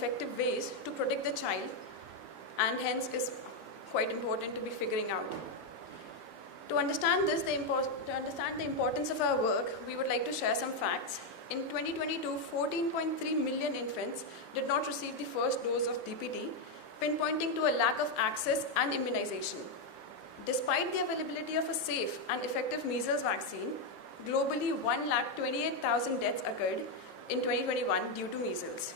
effective ways to protect the child, and hence is quite important to be figuring out. To understand this, to understand the importance of our work, we would like to share some facts. In 2022, 14.3 million infants did not receive the first dose of DPT, pinpointing to a lack of access and immunization. Despite the availability of a safe and effective measles vaccine, globally 128,000 deaths occurred in 2021 due to measles.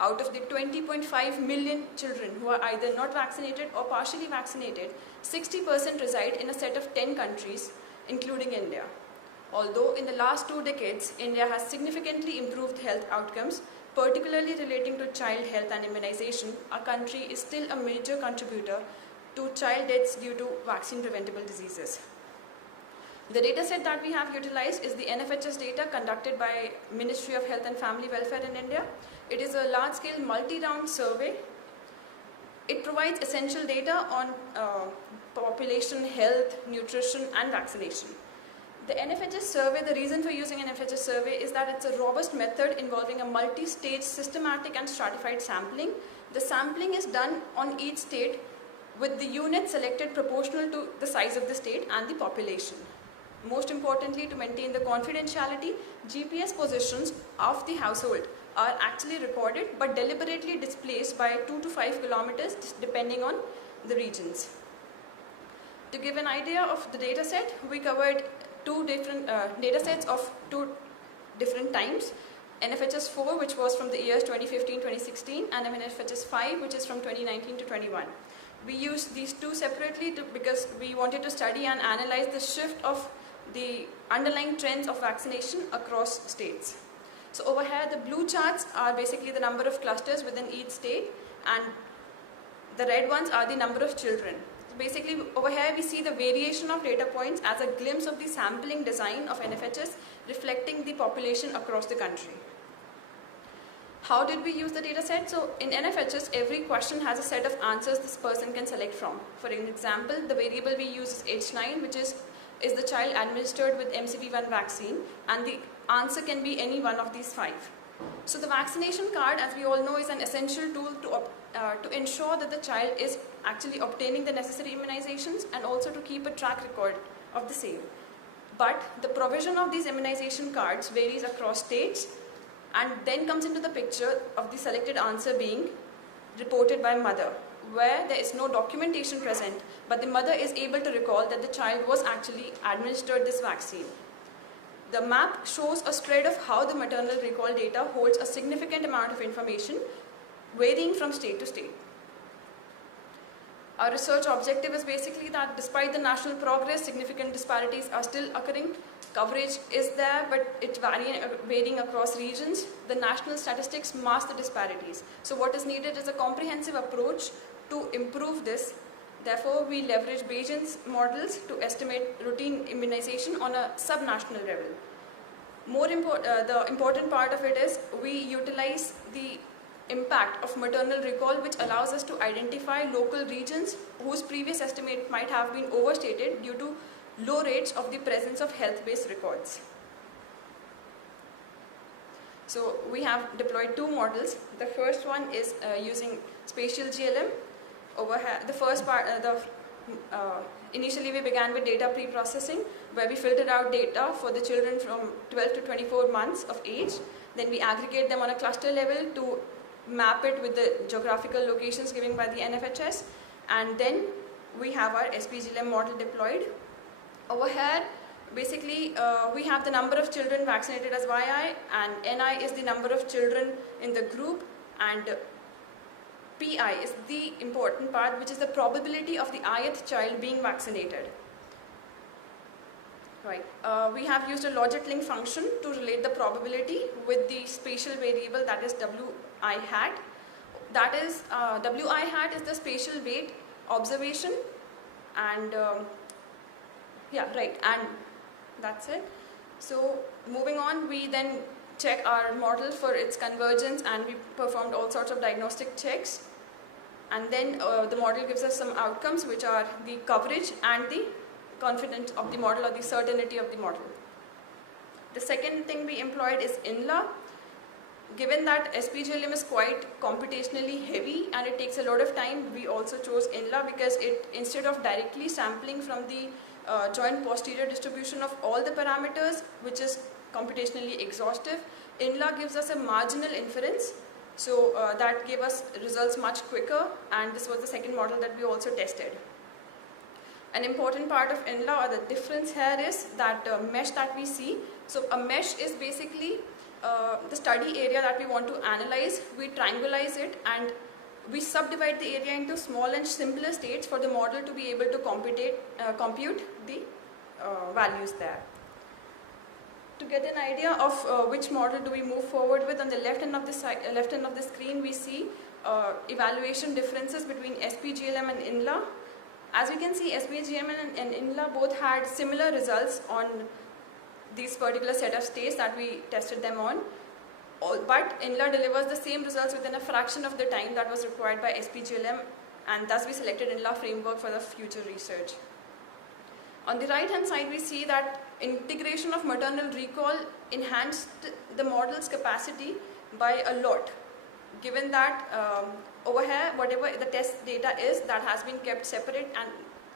Out of the 20.5 million children who are either not vaccinated or partially vaccinated, 60% reside in a set of 10 countries, including India. Although in the last 2 decades, India has significantly improved health outcomes, particularly relating to child health and immunization, our country is still a major contributor to child deaths due to vaccine-preventable diseases. The data set that we have utilized is the NFHS data conducted by Ministry of Health and Family Welfare in India. It is a large-scale multi-round survey. It provides essential data on population health, nutrition, and vaccination. The NFHS survey, the reason for using an NFHS survey is that it's a robust method involving a multi-stage systematic and stratified sampling. The sampling is done on each state with the unit selected proportional to the size of the state and the population. Most importantly, to maintain the confidentiality, GPS positions of the household are actually recorded but deliberately displaced by 2 to 5 kilometers depending on the regions. To give an idea of the data set, we covered 2 different data sets of 2 different times. NFHS 4, which was from the years 2015-2016, and NFHS 5, which is from 2019 to 21. We used these 2 separately because we wanted to study and analyze the shift of the underlying trends of vaccination across states. So over here, the blue charts are basically the number of clusters within each state, and the red ones are the number of children. So basically, over here we see the variation of data points as a glimpse of the sampling design of NFHS reflecting the population across the country. How did we use the data set? So in NFHS, every question has a set of answers this person can select from. For example, the variable we use is age 9, which is the child administered with MCV1 vaccine, and the answer can be any one of these 5. So the vaccination card, as we all know, is an essential tool to ensure that the child is actually obtaining the necessary immunizations and also to keep a track record of the same. But the provision of these immunization cards varies across states, and then comes into the picture of the selected answer being reported by mother, where there is no documentation present, but the mother is able to recall that the child was actually administered this vaccine. The map shows a spread of how the maternal recall data holds a significant amount of information, varying from state to state. Our research objective is basically that despite the national progress, significant disparities are still occurring. Coverage is there, but it's varying across regions. The national statistics mask the disparities. So what is needed is a comprehensive approach to improve this. Therefore, we leverage Bayesian models to estimate routine immunization on a subnational level. The important part of it is we utilize the impact of maternal recall, which allows us to identify local regions whose previous estimate might have been overstated due to low rates of the presence of health-based records. So we have deployed 2 models. The first one is using spatial GLM. Over here, the first part, initially we began with data pre-processing, where we filtered out data for the children from 12 to 24 months of age. Then we aggregate them on a cluster level to map it with the geographical locations given by the NFHS, and then we have our SPGLM model deployed. Over here, basically, we have the number of children vaccinated as YI, and NI is the number of children in the group, and PI is the important part, which is the probability of the ith child being vaccinated. Right. We have used a logit link function to relate the probability with the spatial variable, that is WI hat. That is, WI hat is the spatial weight observation, and yeah, right, and that's it. So moving on, we then check our model for its convergence, and we performed all sorts of diagnostic checks. And then the model gives us some outcomes, which are the coverage and the confidence of the model, or the certainty of the model. The second thing we employed is INLA. given that SPGLM is quite computationally heavy and it takes a lot of time, we also chose INLA because it, instead of directly sampling from the joint posterior distribution of all the parameters, which is computationally exhaustive, INLA gives us a marginal inference. So that gave us results much quicker, and this was the second model that we also tested. An important part of INLA, or the difference here, is that mesh that we see. So a mesh is basically the study area that we want to analyze. We triangularize it and we subdivide the area into small and simpler states for the model to be able to compute the values there. To get an idea of which model do we move forward with, on the left end of the screen we see evaluation differences between SPGLM and INLA. As we can see, SPGLM and INLA both had similar results on these particular set of states that we tested them on, but INLA delivers the same results within a fraction of the time that was required by SPGLM, and thus we selected INLA framework for the future research. On the right hand side we see that integration of maternal recall enhanced the model's capacity by a lot, given that over here whatever the test data is, that has been kept separate, and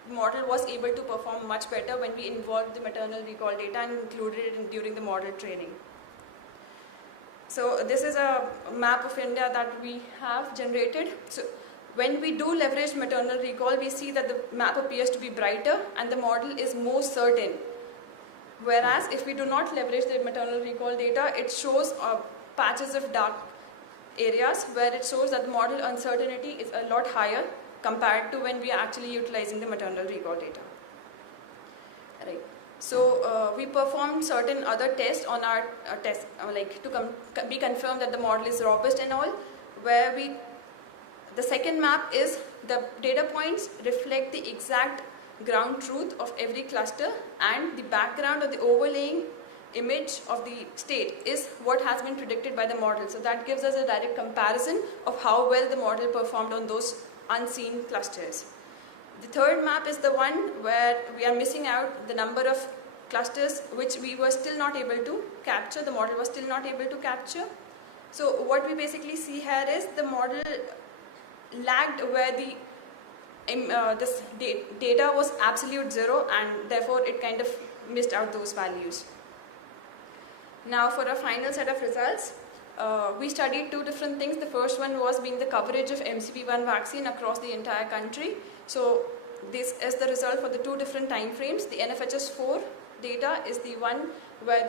the model was able to perform much better when we involved the maternal recall data and included it during the model training. So this is a map of India that we have generated. So when we do leverage maternal recall, we see that the map appears to be brighter and the model is more certain. Whereas if we do not leverage the maternal recall data, it shows patches of dark areas where it shows that the model uncertainty is a lot higher compared to when we are actually utilizing the maternal recall data. Right. So we performed certain other tests on our test, like to be confirmed that the model is robust and all, where the second map is the data points reflect the exact ground truth of every cluster, and the background or the overlaying image of the state is what has been predicted by the model. So that gives us a direct comparison of how well the model performed on those unseen clusters. The third map is the one where we are missing out the number of clusters which we were still not able to capture, the model was still not able to capture. So what we basically see here is the model lagged where this data was absolute zero, and therefore it kind of missed out those values. Now for our final set of results, we studied two different things. The first one was being the coverage of MCP1 vaccine across the entire country. So this is the result for the two different time frames. The NFHS4 data is the one where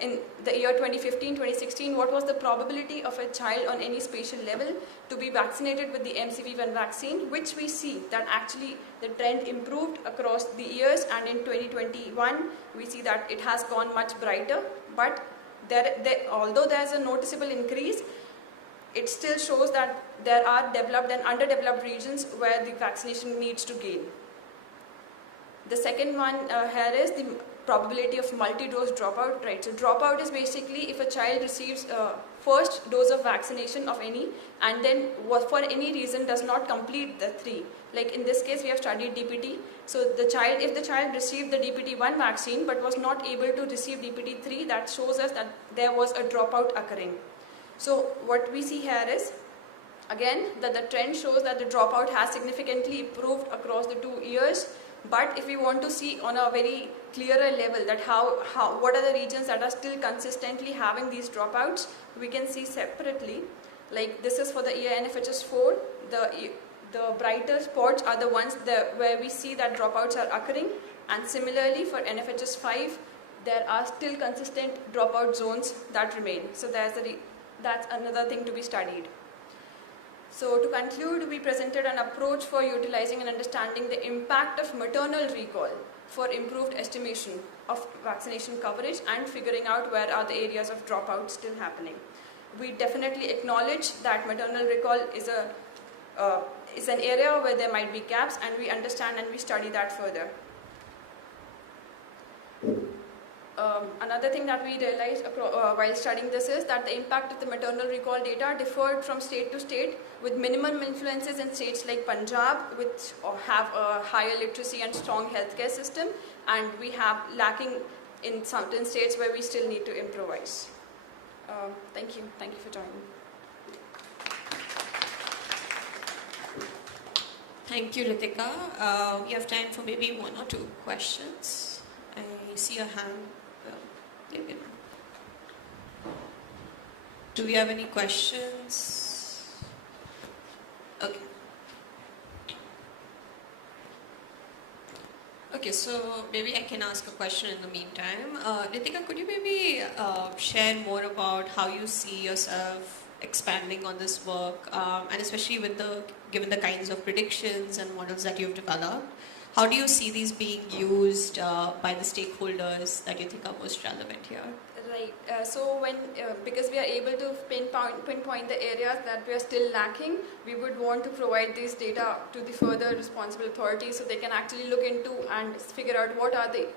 in the year 2015-2016, what was the probability of a child on any spatial level to be vaccinated with the MCP1 vaccine, which we see that actually the trend improved across the years, and in 2021 we see that it has gone much brighter, but although there is a noticeable increase, it still shows that there are developed and underdeveloped regions where the vaccination needs to gain. The second one here is the probability of multi-dose dropout, right? So dropout is basically if a child receives first dose of vaccination of any, and then for any reason does not complete the 3. Like in this case we have studied DPT. So if the child received the DPT1 vaccine but was not able to receive DPT3, that shows us that there was a dropout occurring. So what we see here is, again, that the trend shows that the dropout has significantly improved across the 2 years. But if we want to see on a very clearer level that what are the regions that are still consistently having these dropouts, we can see separately. Like this is for the year NFHS4, the brighter spots are the ones where we see that dropouts are occurring, and similarly for NFHS5 there are still consistent dropout zones that remain. So that's another thing to be studied. So to conclude, we presented an approach for utilizing and understanding the impact of maternal recall for improved estimation of vaccination coverage and figuring out where are the areas of dropout still happening. We definitely acknowledge that maternal recall is an area where there might be gaps, and we understand and we study that further. Another thing that we realized while studying this is that the impact of the maternal recall data differed from state to state, with minimum influences in states like Punjab, which have a higher literacy and strong healthcare system, and we have lacking in certain states where we still need to improvise. Thank you. Thank you for joining. Thank you, Ritika. We have time for maybe one or two questions. I see a hand. David. Do we have any questions? Okay. Okay, so maybe I can ask a question in the meantime. Ritika, could you maybe share more about how you see yourself expanding on this work, and especially with given the kinds of predictions and models that you've developed, how do you see these being used by the stakeholders that you think are most relevant here? Right. So because we are able to pinpoint the areas that we are still lacking, we would want to provide this data to the further responsible authorities so they can actually look into and figure out what are the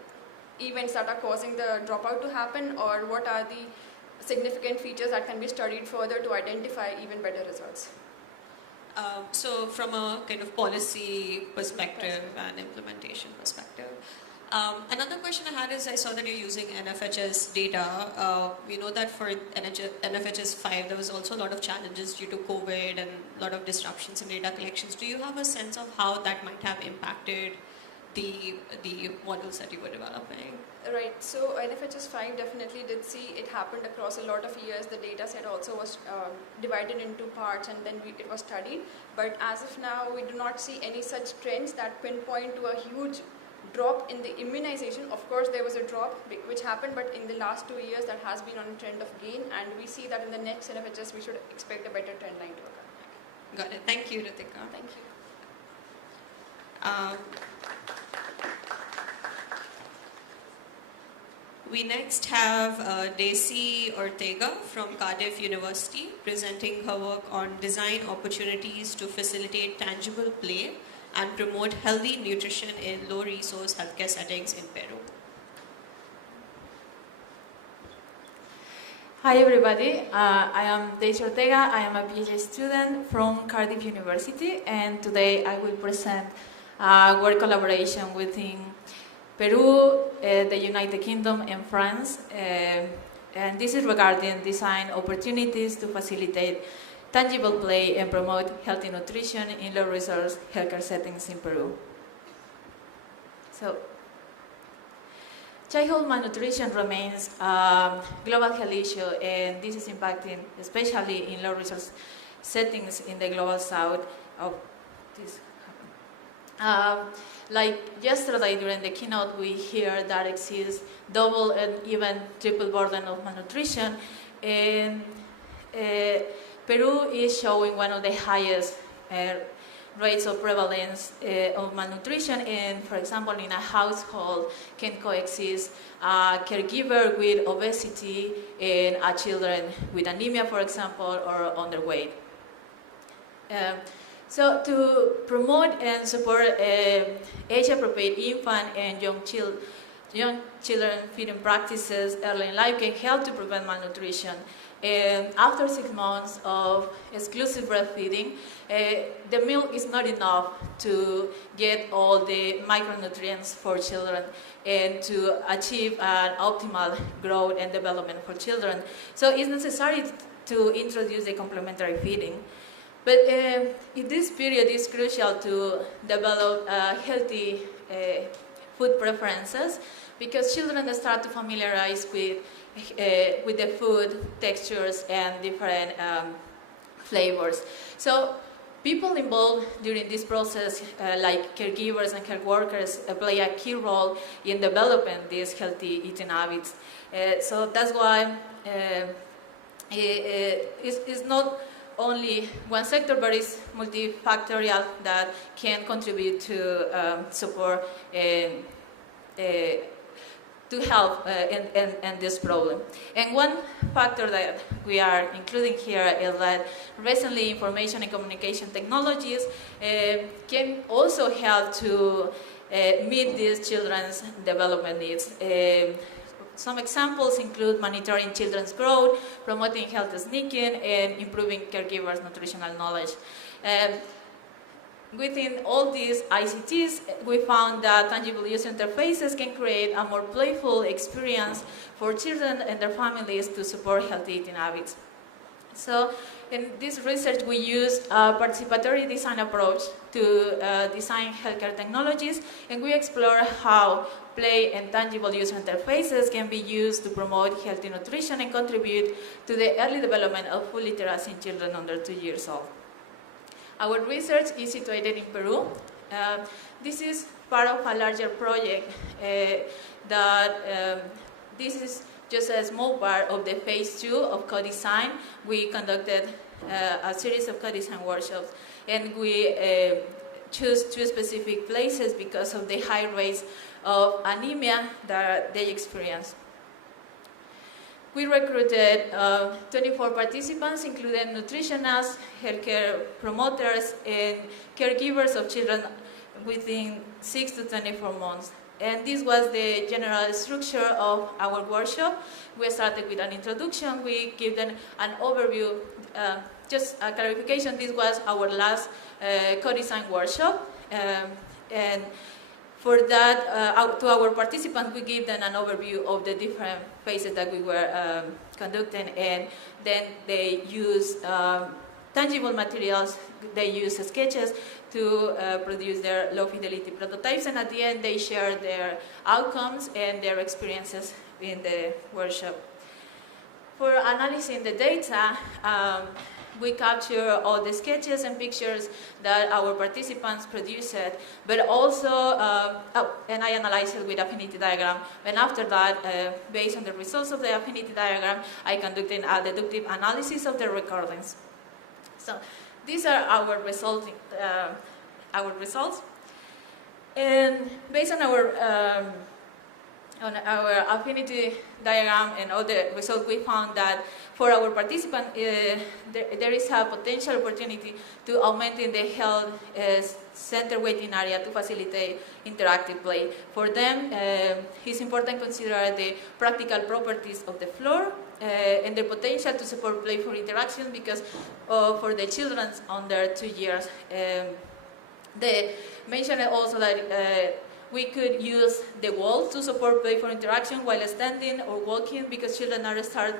events that are causing the dropout to happen, or what are the significant features that can be studied further to identify even better results. So from a kind of policy perspective and implementation perspective. Another question I had is, I saw that you're using NFHS data. We know that for NFHS 5 there was also a lot of challenges due to COVID and a lot of disruptions in data collections. Do you have a sense of how that might have impacted the models that you were developing? Right, so NFHS 5 definitely did see it happened across a lot of years. The data set also was divided into parts, and then it was studied. But as of now, we do not see any such trends that pinpoint to a huge drop in the immunization. Of course, there was a drop which happened, but in the last 2 years, that has been on a trend of gain, and we see that in the next NFHS, we should expect a better trend line to occur. Got it. Thank you, Ritika. Thank you. We next have Daisy Ortega from Cardiff University presenting her work on design opportunities to facilitate tangible play and promote healthy nutrition in low-resource healthcare settings in Peru. Hi everybody, I am Daisy Ortega. I am a PhD student from Cardiff University, and today I will present work collaboration within Peru, the United Kingdom, and France. And this is regarding design opportunities to facilitate tangible play and promote healthy nutrition in low-resource healthcare settings in Peru. So, childhood malnutrition remains a global health issue, and this is impacting especially in low-resource settings in the global south. Like yesterday during the keynote, we hear that exists double and even triple burden of malnutrition, and Peru is showing one of the highest rates of prevalence of malnutrition, and for example, in a household can coexist a caregiver with obesity and a children with anemia, for example, or underweight. So to promote and support age-appropriate infant and young children feeding practices early in life can help to prevent malnutrition. And after 6 months of exclusive breastfeeding, the milk is not enough to get all the micronutrients for children and to achieve an optimal growth and development for children. So it's necessary to introduce the complementary feeding. But in this period, it's crucial to develop healthy food preferences, because children start to familiarize with the food, textures, and different flavors. So people involved during this process, like caregivers and health workers, play a key role in developing these healthy eating habits. So that's why it's not only one sector, but it's multifactorial that can contribute to support to help in this problem. And one factor that we are including here is that recently information and communication technologies can also help to meet these children's development needs. Some examples include monitoring children's growth, promoting health sneaking, and improving caregivers' nutritional knowledge. Within all these ICTs, we found that tangible user interfaces can create a more playful experience for children and their families to support healthy eating habits. So in this research, we used a participatory design approach to design healthcare technologies, and we explored how play and tangible user interfaces can be used to promote healthy nutrition and contribute to the early development of food literacy in children under 2 years old. Our research is situated in Peru. This is part of a larger project this is just a small part of the phase 2 of co-design. We conducted a series of co-design workshops, and we chose 2 specific places because of the high rates of anemia that they experience. We recruited 24 participants, including nutritionists, healthcare promoters, and caregivers of children within 6 to 24 months. And this was the general structure of our workshop. We started with an introduction. We give them an overview. Just a clarification, this was our last co-design workshop. And for that, to our participants, we give them an overview of the different phases that we were conducting, and then they use tangible materials. They use sketches to produce their low-fidelity prototypes, and at the end, they share their outcomes and their experiences in the workshop. For analyzing the data, we capture all the sketches and pictures that our participants produced, but also, and I analyzed it with affinity diagram. And after that, based on the results of the affinity diagram, I conducted a deductive analysis of the recordings. So these are our results. And based on our affinity diagram and all the results, we found that for our participants, there is a potential opportunity to augment in the health center waiting area to facilitate interactive play. For them, it's important to consider the practical properties of the floor and the potential to support playful interaction, because for the children under 2 years, they mentioned also that we could use the wall to support playful interaction while standing or walking, because children are start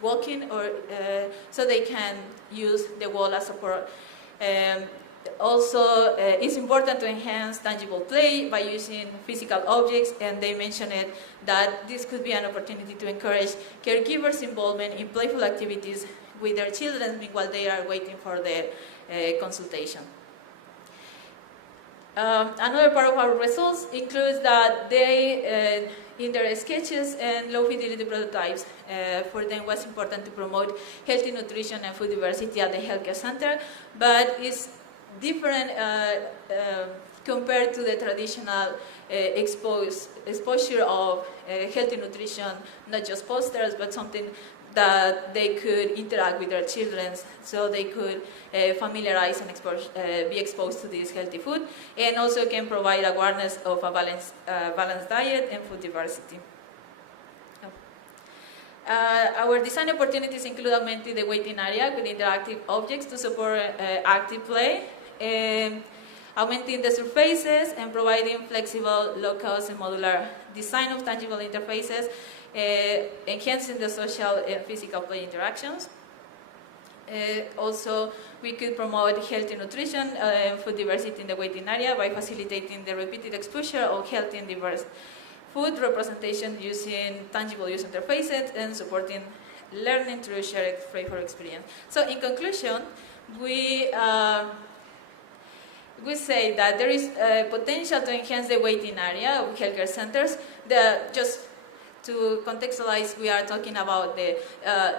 walking, or so they can use the wall as support. Also, it's important to enhance tangible play by using physical objects, and they mentioned it, that this could be an opportunity to encourage caregivers' involvement in playful activities with their children while they are waiting for their consultation. Another part of our results includes that they, in their sketches and low-fidelity prototypes, for them was important to promote healthy nutrition and food diversity at the healthcare center, but it's different compared to the traditional exposure of healthy nutrition, not just posters, but something that they could interact with their children, so they could familiarize and be exposed to this healthy food, and also can provide awareness of a balanced diet and food diversity. Our design opportunities include augmenting the waiting area with interactive objects to support active play, augmenting the surfaces, and providing flexible, low-cost, and modular design of tangible interfaces, enhancing the social and physical play interactions. Also, we could promote healthy nutrition and food diversity in the waiting area by facilitating the repeated exposure of healthy and diverse food representation using tangible user interfaces and supporting learning through shared playful experience. So, in conclusion, we say that there is potential to enhance the waiting area of healthcare centers. Just to contextualize, we are talking about the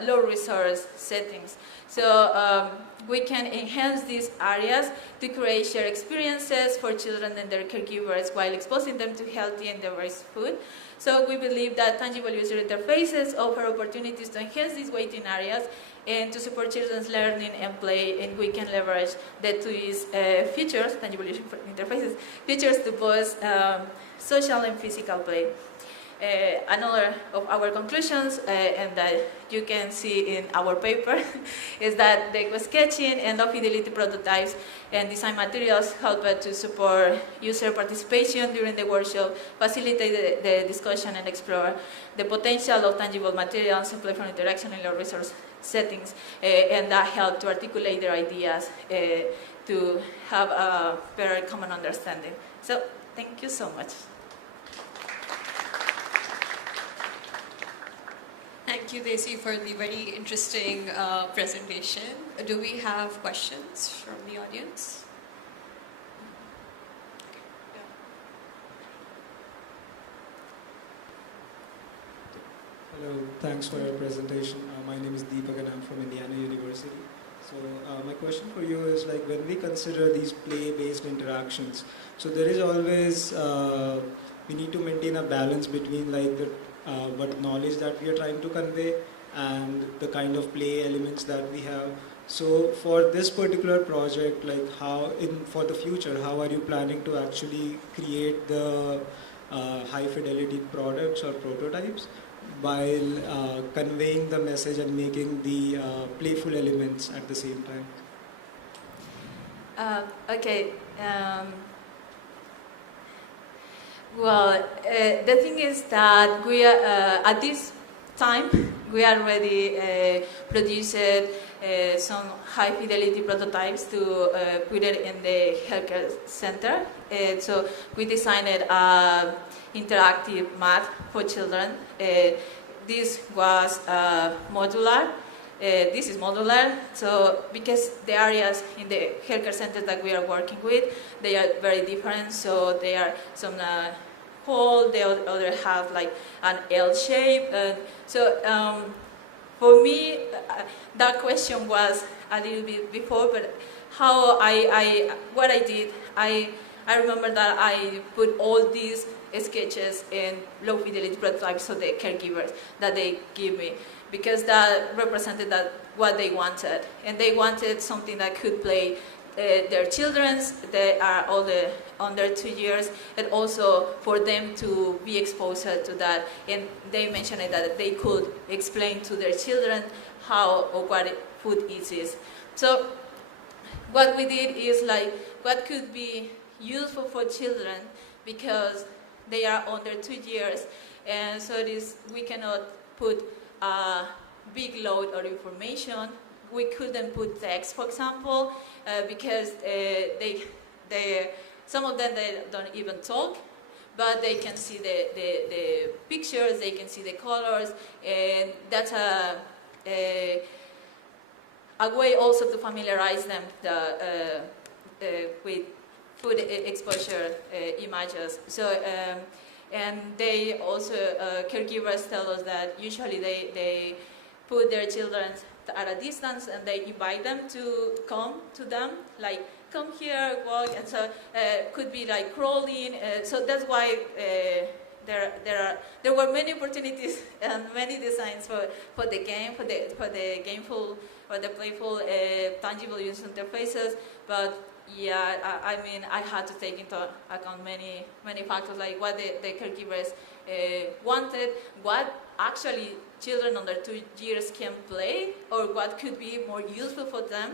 low resource settings. So we can enhance these areas to create shared experiences for children and their caregivers while exposing them to healthy and diverse food. So we believe that tangible user interfaces offer opportunities to enhance these waiting areas and to support children's learning and play, and we can leverage the TUI's features, tangible user interfaces, features to boost social and physical play. Another of our conclusions, and that you can see in our paper, is that the sketching and low-fidelity prototypes and design materials help to support user participation during the workshop, facilitate the discussion, and explore the potential of tangible materials and playful interaction in low-resource settings, and that help to articulate their ideas to have a better common understanding. So, thank you so much. Thank you, Desi, for the very interesting presentation. Do we have questions from the audience? Hello, thanks for your presentation. My name is Deepak and I'm from Indiana University. So my question for you is, like, when we consider these play-based interactions, so there is always, we need to maintain a balance between like the what knowledge that we are trying to convey and the kind of play elements that we have. So for this particular project, like for the future, how are you planning to actually create the high fidelity products or prototypes while conveying the message and making the playful elements at the same time? Okay. Well, the thing is that we are, at this time, we already produced some high fidelity prototypes to put it in the healthcare center. So we designed an interactive mat for children. This was modular. This is modular, so because the areas in the healthcare center that we are working with, they are very different. So they are some hole, the other have like an L shape. So for me, that question was a little bit before, but how what I did, I remember that I put all these sketches in low fidelity prototypes so the caregivers that they give me, because that represented that what they wanted, and they wanted something that could play their children's. They are all under 2 years, and also for them to be exposed to that. And they mentioned that they could explain to their children how or what food is. So what we did is like what could be useful for children, because they are under 2 years, and so we cannot put a big load of information. We couldn't put text, for example, because some of them they don't even talk, but they can see the pictures, they can see the colors, and that's a way also to familiarize them with food exposure images. So, and they also, caregivers tell us that usually they put their children at a distance and they invite them to come to them, like come here, walk, and so could be like crawling. So that's why there were many opportunities and many designs for the game, for the gameful or the playful tangible user interfaces. But yeah, I mean, I had to take into account many factors, like what the caregivers wanted, what actually children under 2 years can play, or what could be more useful for them.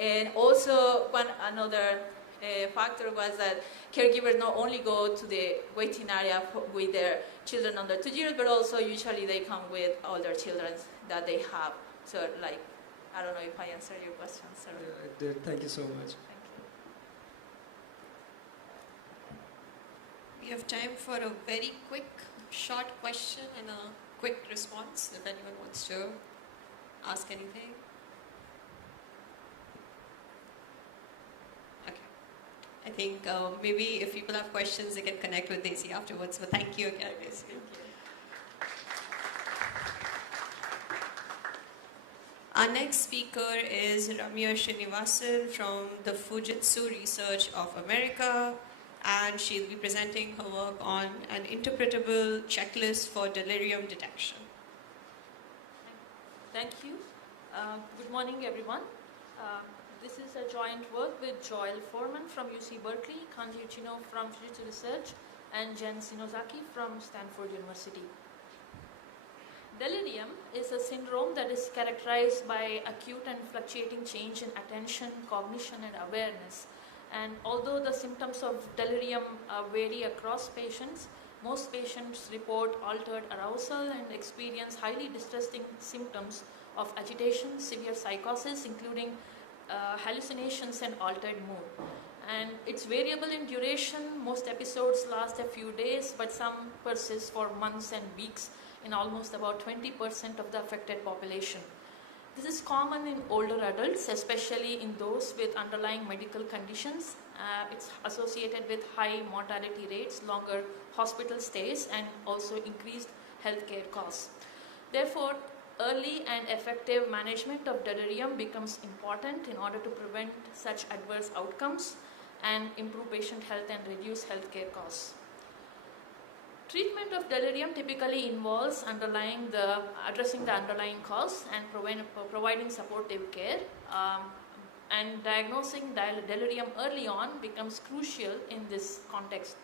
And also, another factor was that caregivers not only go to the waiting area with their children under 2 years, but also usually they come with older children that they have. So, like, I don't know if I answered your question. Sorry. Yeah, it did. Thank you so much. We have time for a very quick, short question and a quick response, if anyone wants to ask anything. Okay. I think maybe if people have questions, they can connect with Desi afterwards. So thank you again, Desi. Our next speaker is Ramya Srinivasan from the Fujitsu Research of America, and she'll be presenting her work on an interpretable checklist for delirium detection. Thank you. Good morning, everyone. This is a joint work with Joel Foreman from UC Berkeley, Kanji Uchino from Fujitsu Research, and Jen Shinozaki from Stanford University. Delirium is a syndrome that is characterized by acute and fluctuating change in attention, cognition, and awareness. And although the symptoms of delirium vary across patients, most patients report altered arousal and experience highly distressing symptoms of agitation, severe psychosis, including hallucinations and altered mood. And it's variable in duration. Most episodes last a few days, but some persist for months and weeks in almost about 20% of the affected population. This is common in older adults, especially in those with underlying medical conditions. It's associated with high mortality rates, longer hospital stays, and also increased healthcare costs. Therefore, early and effective management of delirium becomes important in order to prevent such adverse outcomes and improve patient health and reduce healthcare costs. Treatment of delirium typically involves addressing the underlying cause and providing supportive care. And diagnosing delirium early on becomes crucial in this context.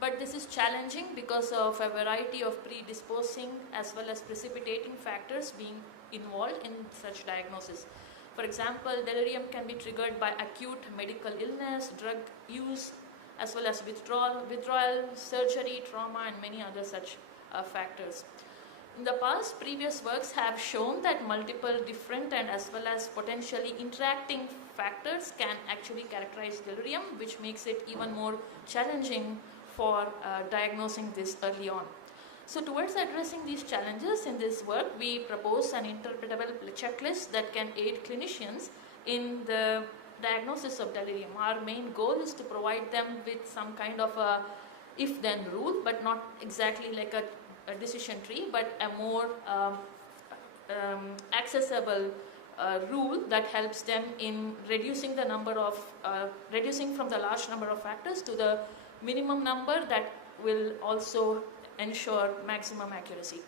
But this is challenging because of a variety of predisposing as well as precipitating factors being involved in such diagnosis. For example, delirium can be triggered by acute medical illness, drug use, as well as withdrawal, surgery, trauma, and many other such factors. In the past, previous works have shown that multiple different and as well as potentially interacting factors can actually characterize delirium, which makes it even more challenging for diagnosing this early on. So towards addressing these challenges in this work, we propose an interpretable checklist that can aid clinicians in the diagnosis of delirium. Our main goal is to provide them with some kind of a if-then rule, but not exactly like a decision tree, but a more accessible rule that helps them in reducing from the large number of factors to the minimum number that will also ensure maximum accuracy.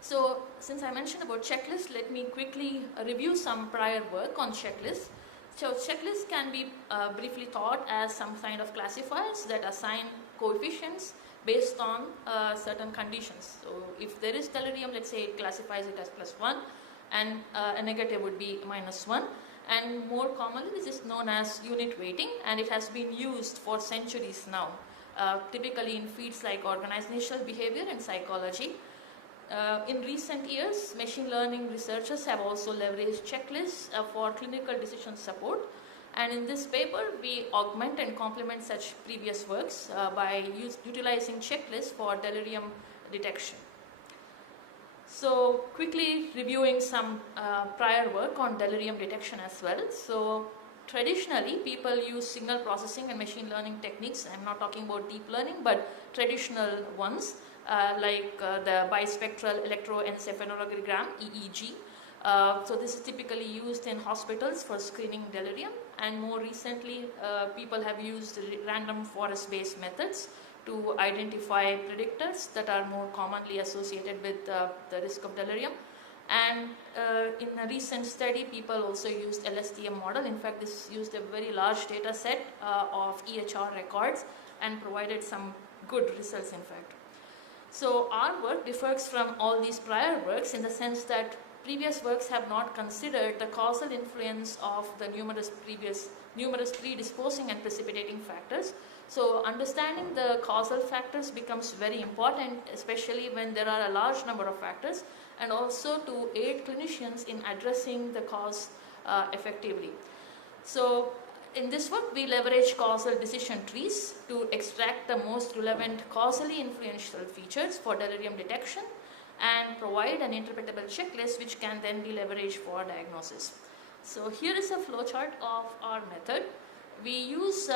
So since I mentioned about checklists, let me quickly review some prior work on checklists. So checklists can be briefly thought as some kind of classifiers that assign coefficients based on certain conditions. So if there is delirium, let's say it classifies it as +1, and a negative would be -1. And more commonly, this is known as unit weighting, and it has been used for centuries now, typically in fields like organizational behavior and psychology. In recent years, machine learning researchers have also leveraged checklists for clinical decision support. And in this paper, we augment and complement such previous works by utilizing checklists for delirium detection. So quickly reviewing some prior work on delirium detection as well. So traditionally, people use signal processing and machine learning techniques. I'm not talking about deep learning, but traditional ones like the bispectral electroencephalogram, EEG. So this is typically used in hospitals for screening delirium, and more recently people have used random forest-based methods to identify predictors that are more commonly associated with the risk of delirium. And in a recent study, people also used LSTM model. In fact, this used a very large data set of EHR records and provided some good results, in fact. So our work differs from all these prior works in the sense that previous works have not considered the causal influence of the numerous predisposing and precipitating factors. So understanding the causal factors becomes very important, especially when there are a large number of factors, and also to aid clinicians in addressing the cause effectively. So in this work, we leverage causal decision trees to extract the most relevant causally influential features for delirium detection and provide an interpretable checklist which can then be leveraged for diagnosis. So here is a flowchart of our method. We use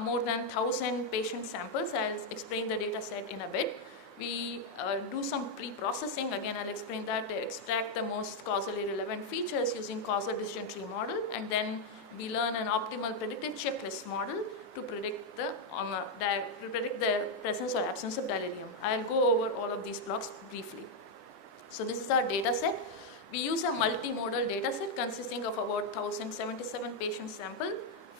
more than 1,000 patient samples. I'll explain the data set in a bit. We do some pre-processing, again I'll explain that, to extract the most causally relevant features using causal decision tree model, and then we learn an optimal predictive checklist model to predict the presence or absence of delirium. I'll go over all of these blocks briefly. So this is our data set. We use a multimodal data set consisting of about 1,077 patient sample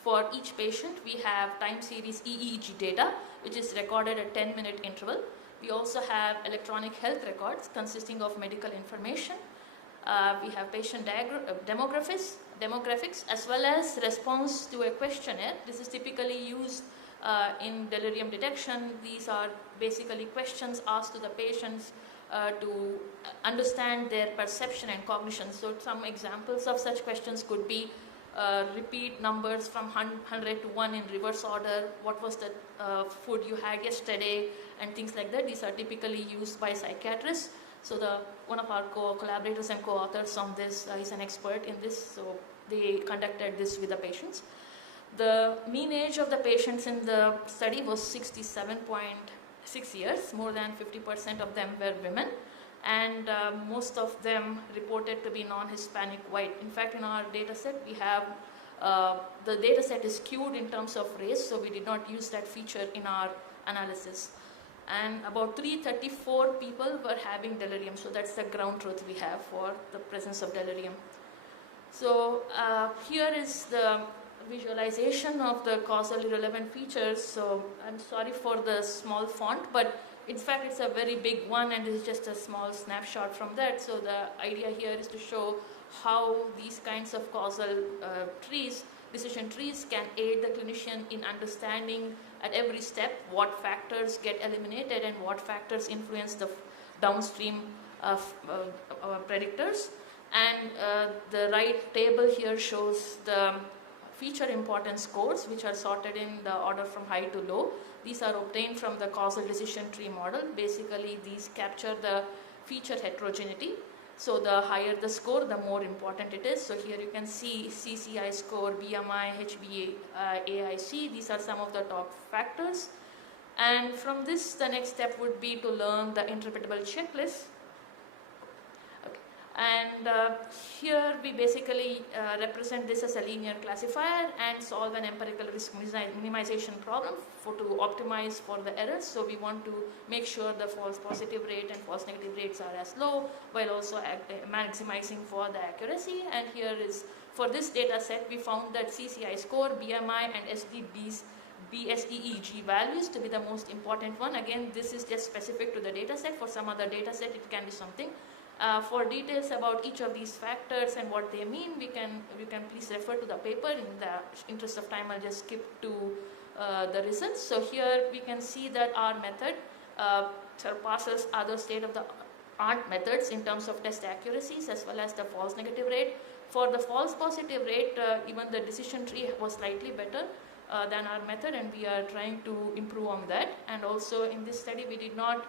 For each patient, we have time series EEG data, which is recorded at 10-minute interval. We also have electronic health records consisting of medical information. We have patient demographics as well as response to a questionnaire. This is typically used in delirium detection. These are basically questions asked to the patients to understand their perception and cognition. So some examples of such questions could be repeat numbers from 100 to 1 in reverse order, what was the food you had yesterday, and things like that. These are typically used by psychiatrists. So one of our collaborators and co-authors on this is an expert in this, so they conducted this with the patients. The mean age of the patients in the study was 67.6 years. More than 50% of them were women, and most of them reported to be non-Hispanic white. In fact, in our data set, we have the data set is skewed in terms of race, so we did not use that feature in our analysis. And about 334 people were having delirium, so that's the ground truth we have for the presence of delirium. So here is the visualization of the causally relevant features. So I'm sorry for the small font, but in fact it's a very big one and it's just a small snapshot from that. So the idea here is to show how these kinds of causal decision trees can aid the clinician in understanding at every step what factors get eliminated and what factors influence the downstream predictors. And the right table here shows the feature importance scores, which are sorted in the order from high to low. These are obtained from the causal decision tree model. Basically, these capture the feature heterogeneity. So the higher the score, the more important it is. So here you can see CCI score, BMI, HbA1c. These are some of the top factors. And from this, the next step would be to learn the interpretable checklist. And here we basically represent this as a linear classifier and solve an empirical risk minimization problem to optimize for the errors. So we want to make sure the false positive rate and false negative rates are as low while also maximizing for the accuracy. And here is, for this data set, we found that CCI score, BMI and BSEEG values to be the most important one. Again, this is just specific to the data set. For some other data set, it can be something. For details about each of these factors and what they mean, you can please refer to the paper. In the interest of time, I'll just skip to the results. So here we can see that our method surpasses other state-of-the-art methods in terms of test accuracies as well as the false negative rate. For the false positive rate, even the decision tree was slightly better than our method, and we are trying to improve on that. And also in this study, we did not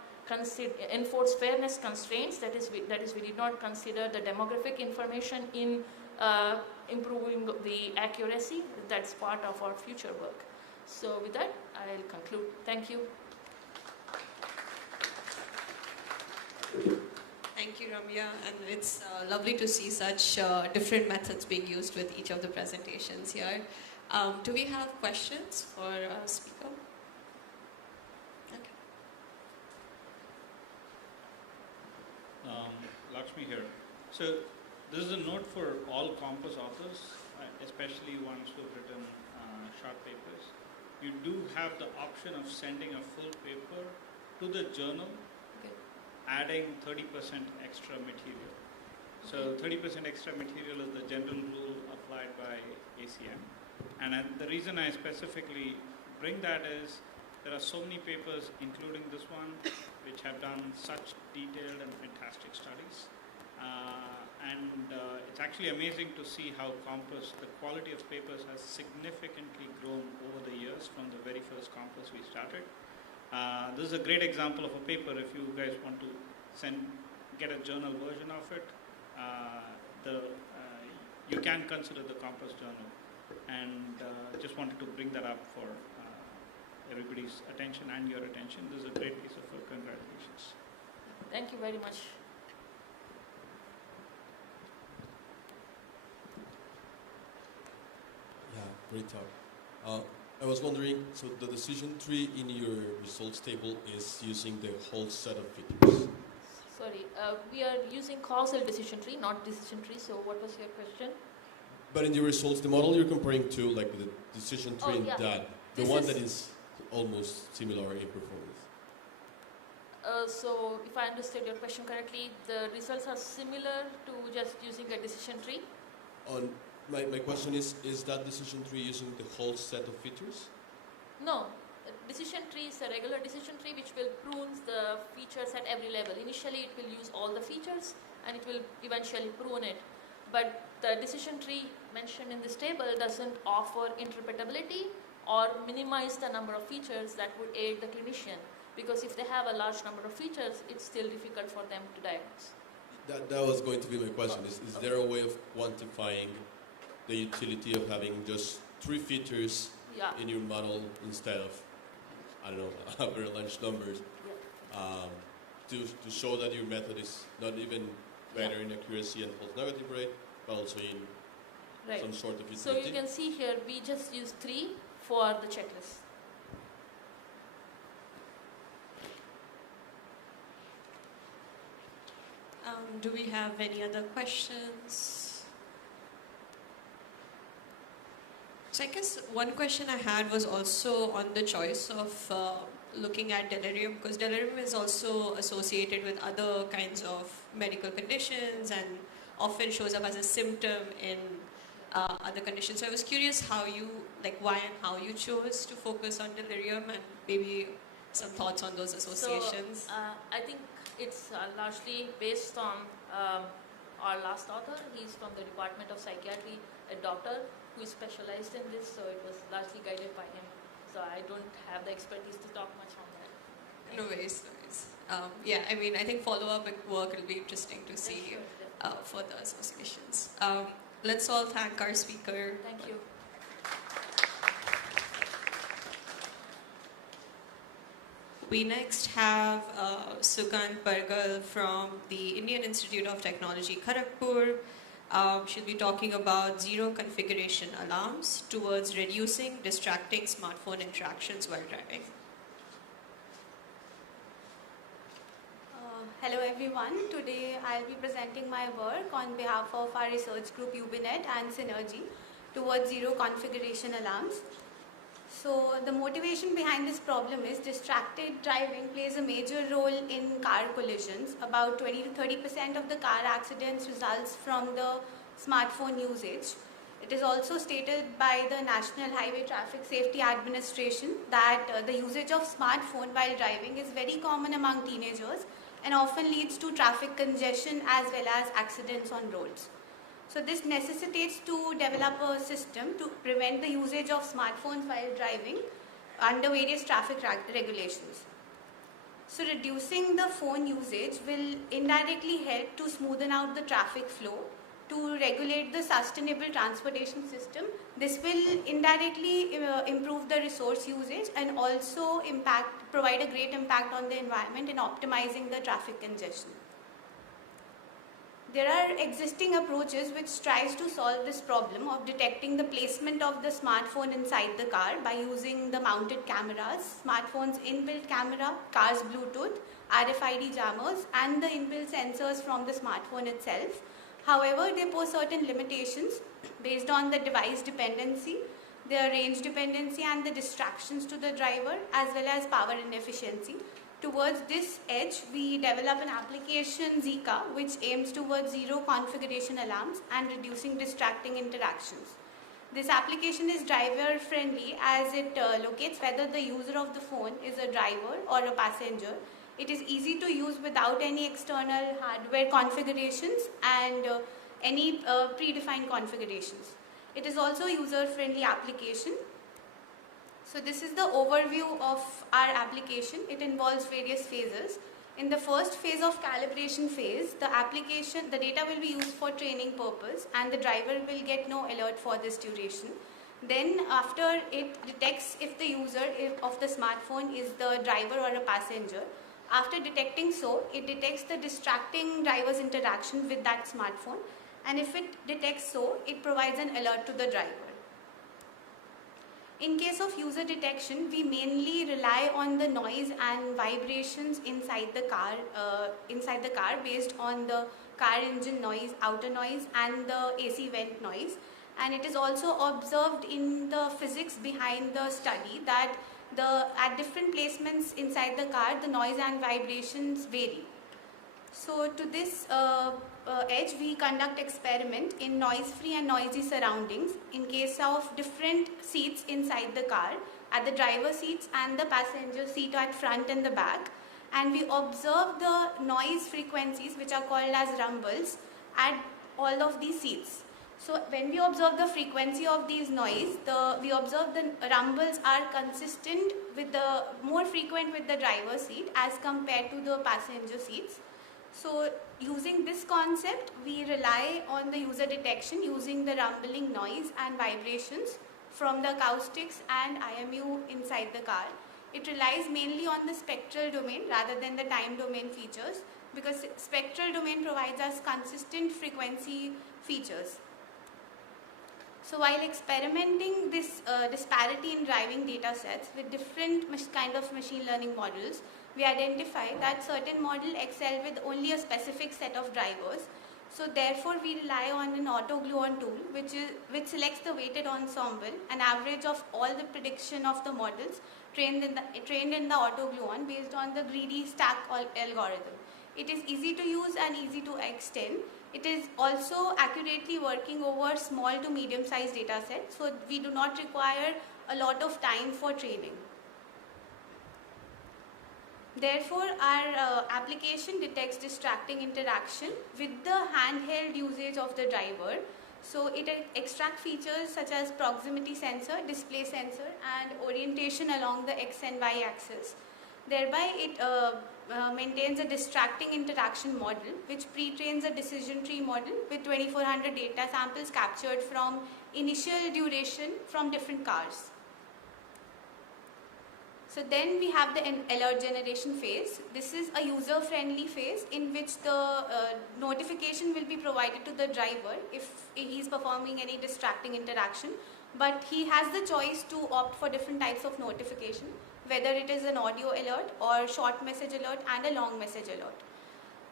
enforce fairness constraints. That is, we did not consider the demographic information in improving the accuracy. That's part of our future work. So with that, I'll conclude. Thank you. Thank you, Ramya. And it's lovely to see such different methods being used with each of the presentations here. Do we have questions for speaker? Lakshmi here. So this is a note for all COMPAS authors, especially ones who have written short papers. You do have the option of sending a full paper to the journal, adding 30% extra material. So 30% extra material is the general rule applied by ACM. And the reason I specifically bring that is there are so many papers, including this one, which have done such detailed and fantastic studies. It's actually amazing to see how COMPAS, the quality of papers has significantly grown over the years from the very first COMPAS we started. This is a great example of a paper. If you guys want to get a journal version of it, you can consider the COMPAS journal. And just wanted to bring that up for everybody's attention and your attention. This is a great piece of work. Congratulations. Thank you very much. Yeah, great talk. I was wondering, so the decision tree in your results table is using the whole set of figures? Sorry, we are using causal decision tree, not decision tree. So what was your question? But in the results, the model you're comparing to, like the decision tree Oh, and yeah. that, the This one is- that is almost similar in performance. So if I understood your question correctly, the results are similar to just using a decision tree. On my question is that decision tree using the whole set of features? No, a decision tree is a regular decision tree which will prune the features at every level. Initially, it will use all the features and it will eventually prune it. But the decision tree mentioned in this table doesn't offer interpretability or minimize the number of features that would aid the clinician. Because if they have a large number of features, it's still difficult for them to diagnose. That was going to be my question. Is there a way of quantifying the utility of having just 3 features Yeah. in your model instead of, I don't know, a very large numbers, to show that your method is not even better in accuracy and false negative rate, but also in Right. some sort of So utility? you can see here, we just use 3 for the checklist. Do we have any other questions? So I guess one question I had was also on the choice of looking at delirium, because delirium is also associated with other kinds of medical conditions and often shows up as a symptom in other conditions. So I was curious how you, like why and how you chose to focus on delirium, and maybe some thoughts on those associations. So, I think it's largely based on our last author. He's from the Department of Psychiatry, a doctor who is specialized in this, so it was largely guided by him. So I don't have the expertise to talk much on that. No worries, no worries. Yeah, I mean, I think follow-up work will be interesting to see Sure, yeah. further associations. Let's all thank our speaker. Thank you. We next have Sukant Pargal from the Indian Institute of Technology, Kharagpur. She'll be talking about zero configuration alarms towards reducing distracting smartphone interactions while driving. Hello everyone. Today I'll be presenting my work on behalf of our research group UBINET and Synergy towards zero configuration alarms. So the motivation behind this problem is distracted driving plays a major role in car collisions. About 20 to 30% of the car accidents results from the smartphone usage. It is also stated by the National Highway Traffic Safety Administration that the usage of smartphone while driving is very common among teenagers and often leads to traffic congestion as well as accidents on roads. So this necessitates to develop a system to prevent the usage of smartphones while driving under various traffic regulations. So reducing the phone usage will indirectly help to smoothen out the traffic flow, to regulate the sustainable transportation system. This will indirectly improve the resource usage and also provide a great impact on the environment in optimizing the traffic congestion. There are existing approaches which tries to solve this problem of detecting the placement of the smartphone inside the car by using the mounted cameras, smartphone's inbuilt camera, car's Bluetooth, RFID jammers and the inbuilt sensors from the smartphone itself. However, they pose certain limitations based on the device dependency, their range dependency and the distractions to the driver as well as power inefficiency. Towards this edge, we develop an application Zika which aims towards zero configuration alarms and reducing distracting interactions. This application is driver friendly as it locates whether the user of the phone is a driver or a passenger. It is easy to use without any external hardware configurations and any predefined configurations. It is also a user-friendly application. So this is the overview of our application. It involves various phases. In the first phase of calibration phase, the data will be used for training purpose and the driver will get no alert for this duration. Then after it detects if the user of the smartphone is the driver or a passenger. After detecting so, it detects the distracting driver's interaction with that smartphone, and if it detects so, it provides an alert to the driver. In case of user detection, we mainly rely on the noise and vibrations inside the car based on the car engine noise, outer noise and the AC vent noise. And it is also observed in the physics behind the study that at different placements inside the car, the noise and vibrations vary. So to this edge, we conduct experiment in noise-free and noisy surroundings in case of different seats inside the car, at the driver seats and the passenger seat at front and the back. And we observe the noise frequencies, which are called as rumbles, at all of these seats. So when we observe the frequency of these noise, we observe the rumbles are consistent with more frequent with the driver seat as compared to the passenger seats. So using this concept, we rely on the user detection using the rumbling noise and vibrations from the acoustics and IMU inside the car. It relies mainly on the spectral domain rather than the time domain features, because spectral domain provides us consistent frequency features. So while experimenting this disparity in driving data sets with different kind of machine learning models, we identified that certain models excel with only a specific set of drivers. So therefore we rely on an auto-gluon tool which selects the weighted ensemble, an average of all the prediction of the models trained in the auto-gluon based on the greedy stack algorithm. It is easy to use and easy to extend. It is also accurately working over small to medium sized data sets, so we do not require a lot of time for training. Therefore, our application detects distracting interaction with the handheld usage of the driver. So it extracts features such as proximity sensor, display sensor, and orientation along the X and Y axis. Thereby, it maintains a distracting interaction model which pre-trains a decision tree model with 2400 data samples captured from initial duration from different cars. So then we have the alert generation phase. This is a user-friendly phase in which the notification will be provided to the driver if he is performing any distracting interaction. But he has the choice to opt for different types of notification, whether it is an audio alert or short message alert and a long message alert.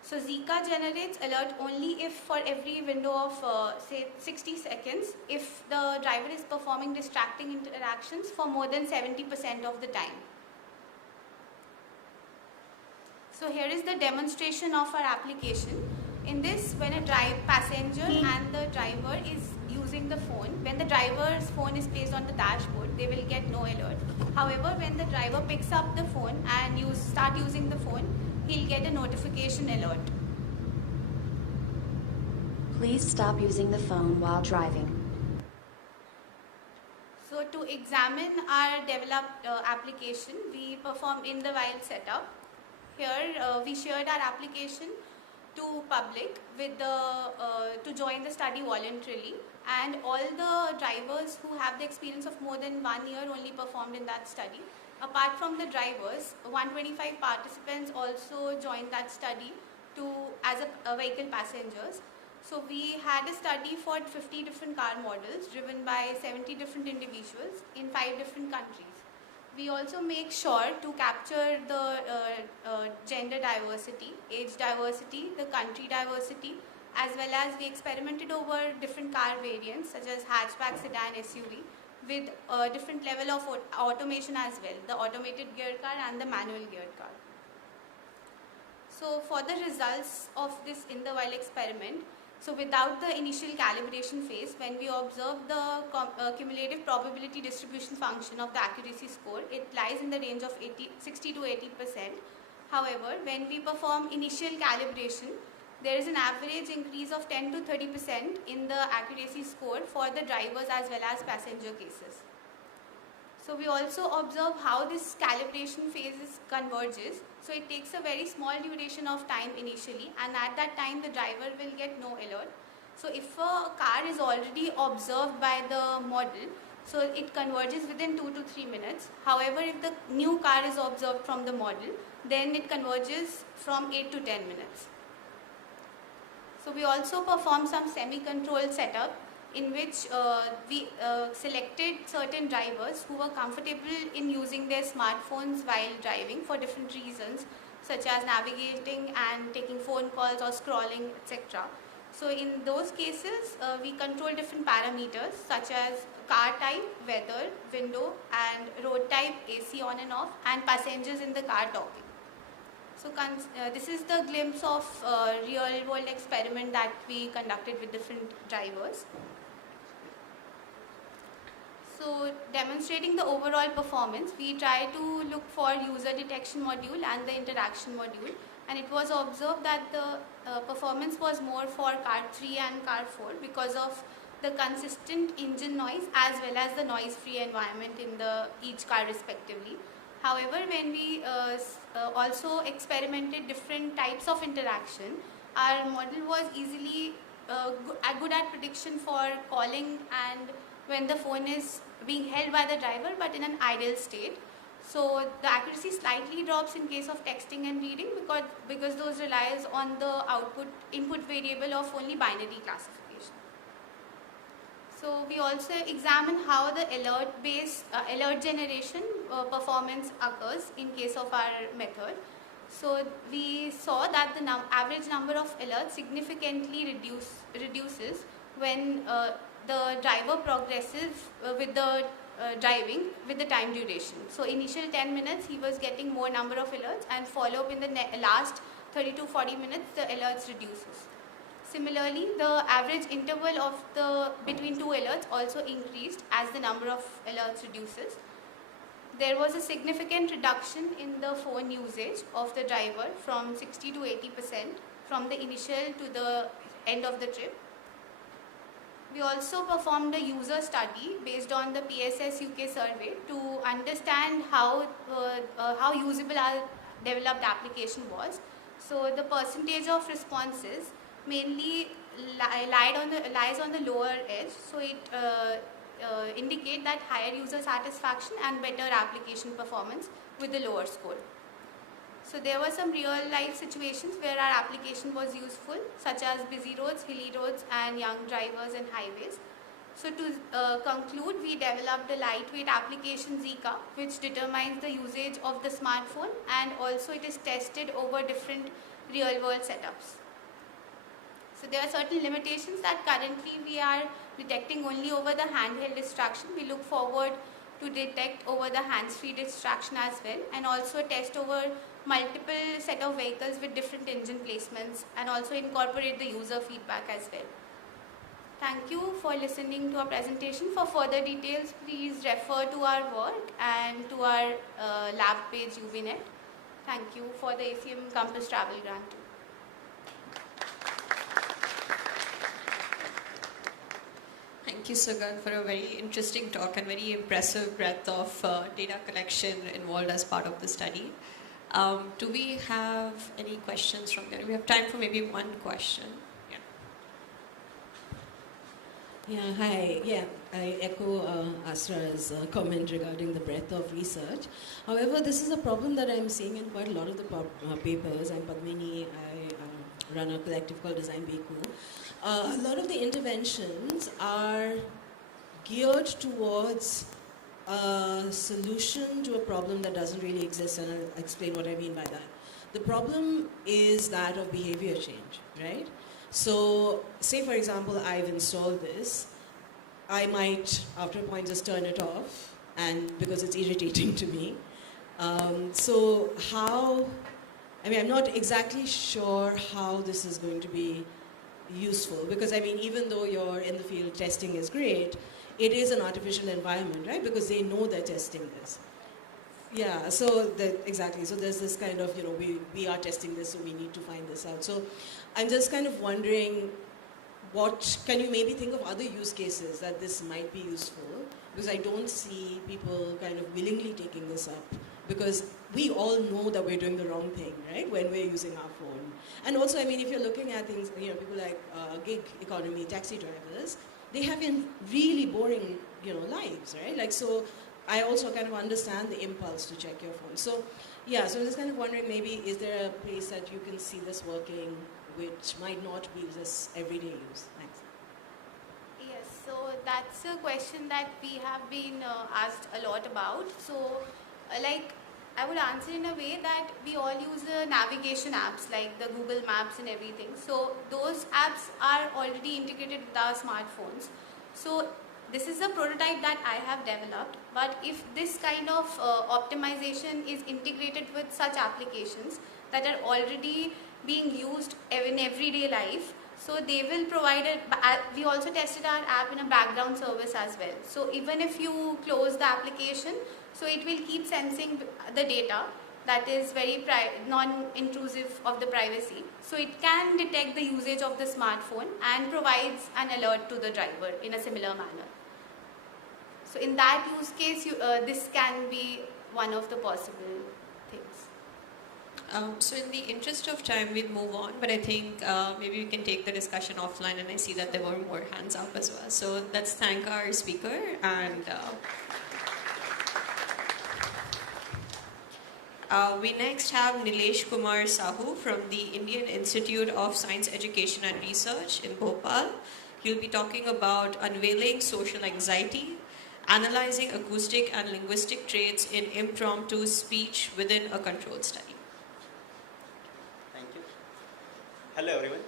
So Zeekr generates alert only if for every window of say 60 seconds, if the driver is performing distracting interactions for more than 70% of the time. So here is the demonstration of our application. In this, when a passenger and the driver is using the phone, when the driver's phone is placed on the dashboard, they will get no alert. However, when the driver picks up the phone and start using the phone, he'll get a notification alert. Please stop using the phone while driving. So to examine our developed application, we performed in the wild setup. Here we shared our application to public with to join the study voluntarily, and all the drivers who have the experience of more than 1 year only performed in that study. Apart from the drivers, 125 participants also joined that study as a vehicle passengers. So we had a study for 50 different car models driven by 70 different individuals in 5 different countries. We also make sure to capture the gender diversity, age diversity, the country diversity, as well as we experimented over different car variants such as hatchback, sedan, SUV with a different level of automation as well, the automated gear car and the manual gear car. So for the results of this in the wild experiment, so without the initial calibration phase, when we observe the cumulative probability distribution function of the accuracy score, it lies in the range of 60 to 80%. However, when we perform initial calibration, there is an average increase of 10 to 30% in the accuracy score for the drivers as well as passenger cases. So we also observe how this calibration phase converges. So it takes a very small duration of time initially, and at that time the driver will get no alert. So if a car is already observed by the model, so it converges within 2 to 3 minutes. However, if the new car is observed from the model, then it converges from 8 to 10 minutes. So we also perform some semi-controlled setup in which we selected certain drivers who were comfortable in using their smartphones while driving for different reasons, such as navigating and taking phone calls or scrolling, etc. So in those cases, we control different parameters such as car type, weather, window, and road type, AC on and off, and passengers in the car talking. So this is the glimpse of real world experiment that we conducted with different drivers. So demonstrating the overall performance, we try to look for user detection module and the interaction module, and it was observed that the performance was more for car 3 and car 4 because of the consistent engine noise as well as the noise-free environment in each car respectively. However, when we also experimented different types of interaction, our model was easily good at prediction for calling and when the phone is being held by the driver but in an idle state. So the accuracy slightly drops in case of texting and reading because those relies on the input variable of only binary classification. So we also examine how the alert generation performance occurs in case of our method. So we saw that the average number of alerts significantly reduces when the driver progresses with the driving with the time duration. So initial 10 minutes he was getting more number of alerts, and follow up in the last 30 to 40 minutes the alerts reduces. Similarly, the average interval of between two alerts also increased as the number of alerts reduces. There was a significant reduction in the phone usage of the driver from 60 to 80% from the initial to the end of the trip. We also performed a user study based on the PSS UK survey to understand how usable our developed application was. So the percentage of responses mainly lies on the lower edge, so it indicate that higher user satisfaction and better application performance with the lower score. So there were some real life situations where our application was useful, such as busy roads, hilly roads, and young drivers and highways. So to conclude, we developed a lightweight application Zika, which determines the usage of the smartphone, and also it is tested over different real world setups. So there are certain limitations that currently we are detecting only over the handheld distraction. We look forward to detect over the hands-free distraction as well, and also test over multiple set of vehicles with different engine placements, and also incorporate the user feedback as well. Thank you for listening to our presentation. For further details, please refer to our work and to our lab page UVNet. Thank you for the ACM Compass Travel Grant too. Thank you, Sugan, for a very interesting talk and very impressive breadth of data collection involved as part of the study. Do we have any questions from there? We have time for maybe one question. Yeah, hi. Yeah, I echo Asra's comment regarding the breadth of research. However, this is a problem that I'm seeing in quite a lot of the papers. I'm Padmini. I run a collective called Design Beku. A lot of the interventions are geared towards a solution to a problem that doesn't really exist, and I'll explain what I mean by that. The problem is that of behavior change, right? So, say for example, I've installed this. I might, after a point, just turn it off, and because it's irritating to me. So how, I mean, I'm not exactly sure how this is going to be useful, because I mean, even though you're in the field, testing is great, it is an artificial environment, right? Because they know they're testing this. Yeah, so exactly. So there's this kind of, you know, we are testing this, so we need to find this out. So I'm just kind of wondering, what can you maybe think of other use cases that this might be useful? Because I don't see people kind of willingly taking this up, because we all know that we're doing the wrong thing, right, when we're using our phone. And also, I mean, if you're looking at things, you know, people like gig economy, taxi drivers, they have really boring, you know, lives, right? Like, so I also kind of understand the impulse to check your phone. So, yeah, so I'm just kind of wondering, maybe, is there a place that you can see this working which might not be just everyday use? Thanks. Yes, so that's a question that we have been asked a lot about. So, like, I would answer in a way that we all use the navigation apps like the Google Maps and everything. So those apps are already integrated with our smartphones. So this is a prototype that I have developed, but if this kind of optimization is integrated with such applications that are already being used in everyday life, so they will provide it. We also tested our app in a background service as well. So even if you close the application, so it will keep sensing the data that is very non-intrusive of the privacy. So it can detect the usage of the smartphone and provides an alert to the driver in a similar manner. So in that use case, this can be one of the possible things. So in the interest of time, we'll move on, but I think maybe we can take the discussion offline, and I see that there were more hands up as well. So let's thank our speaker, and we next have Nilesh Kumar Sahu from the Indian Institute of Science Education and Research in Bhopal. He'll be talking about unveiling social anxiety, analyzing acoustic and linguistic traits in impromptu speech within a controlled study. Thank you. Hello everyone,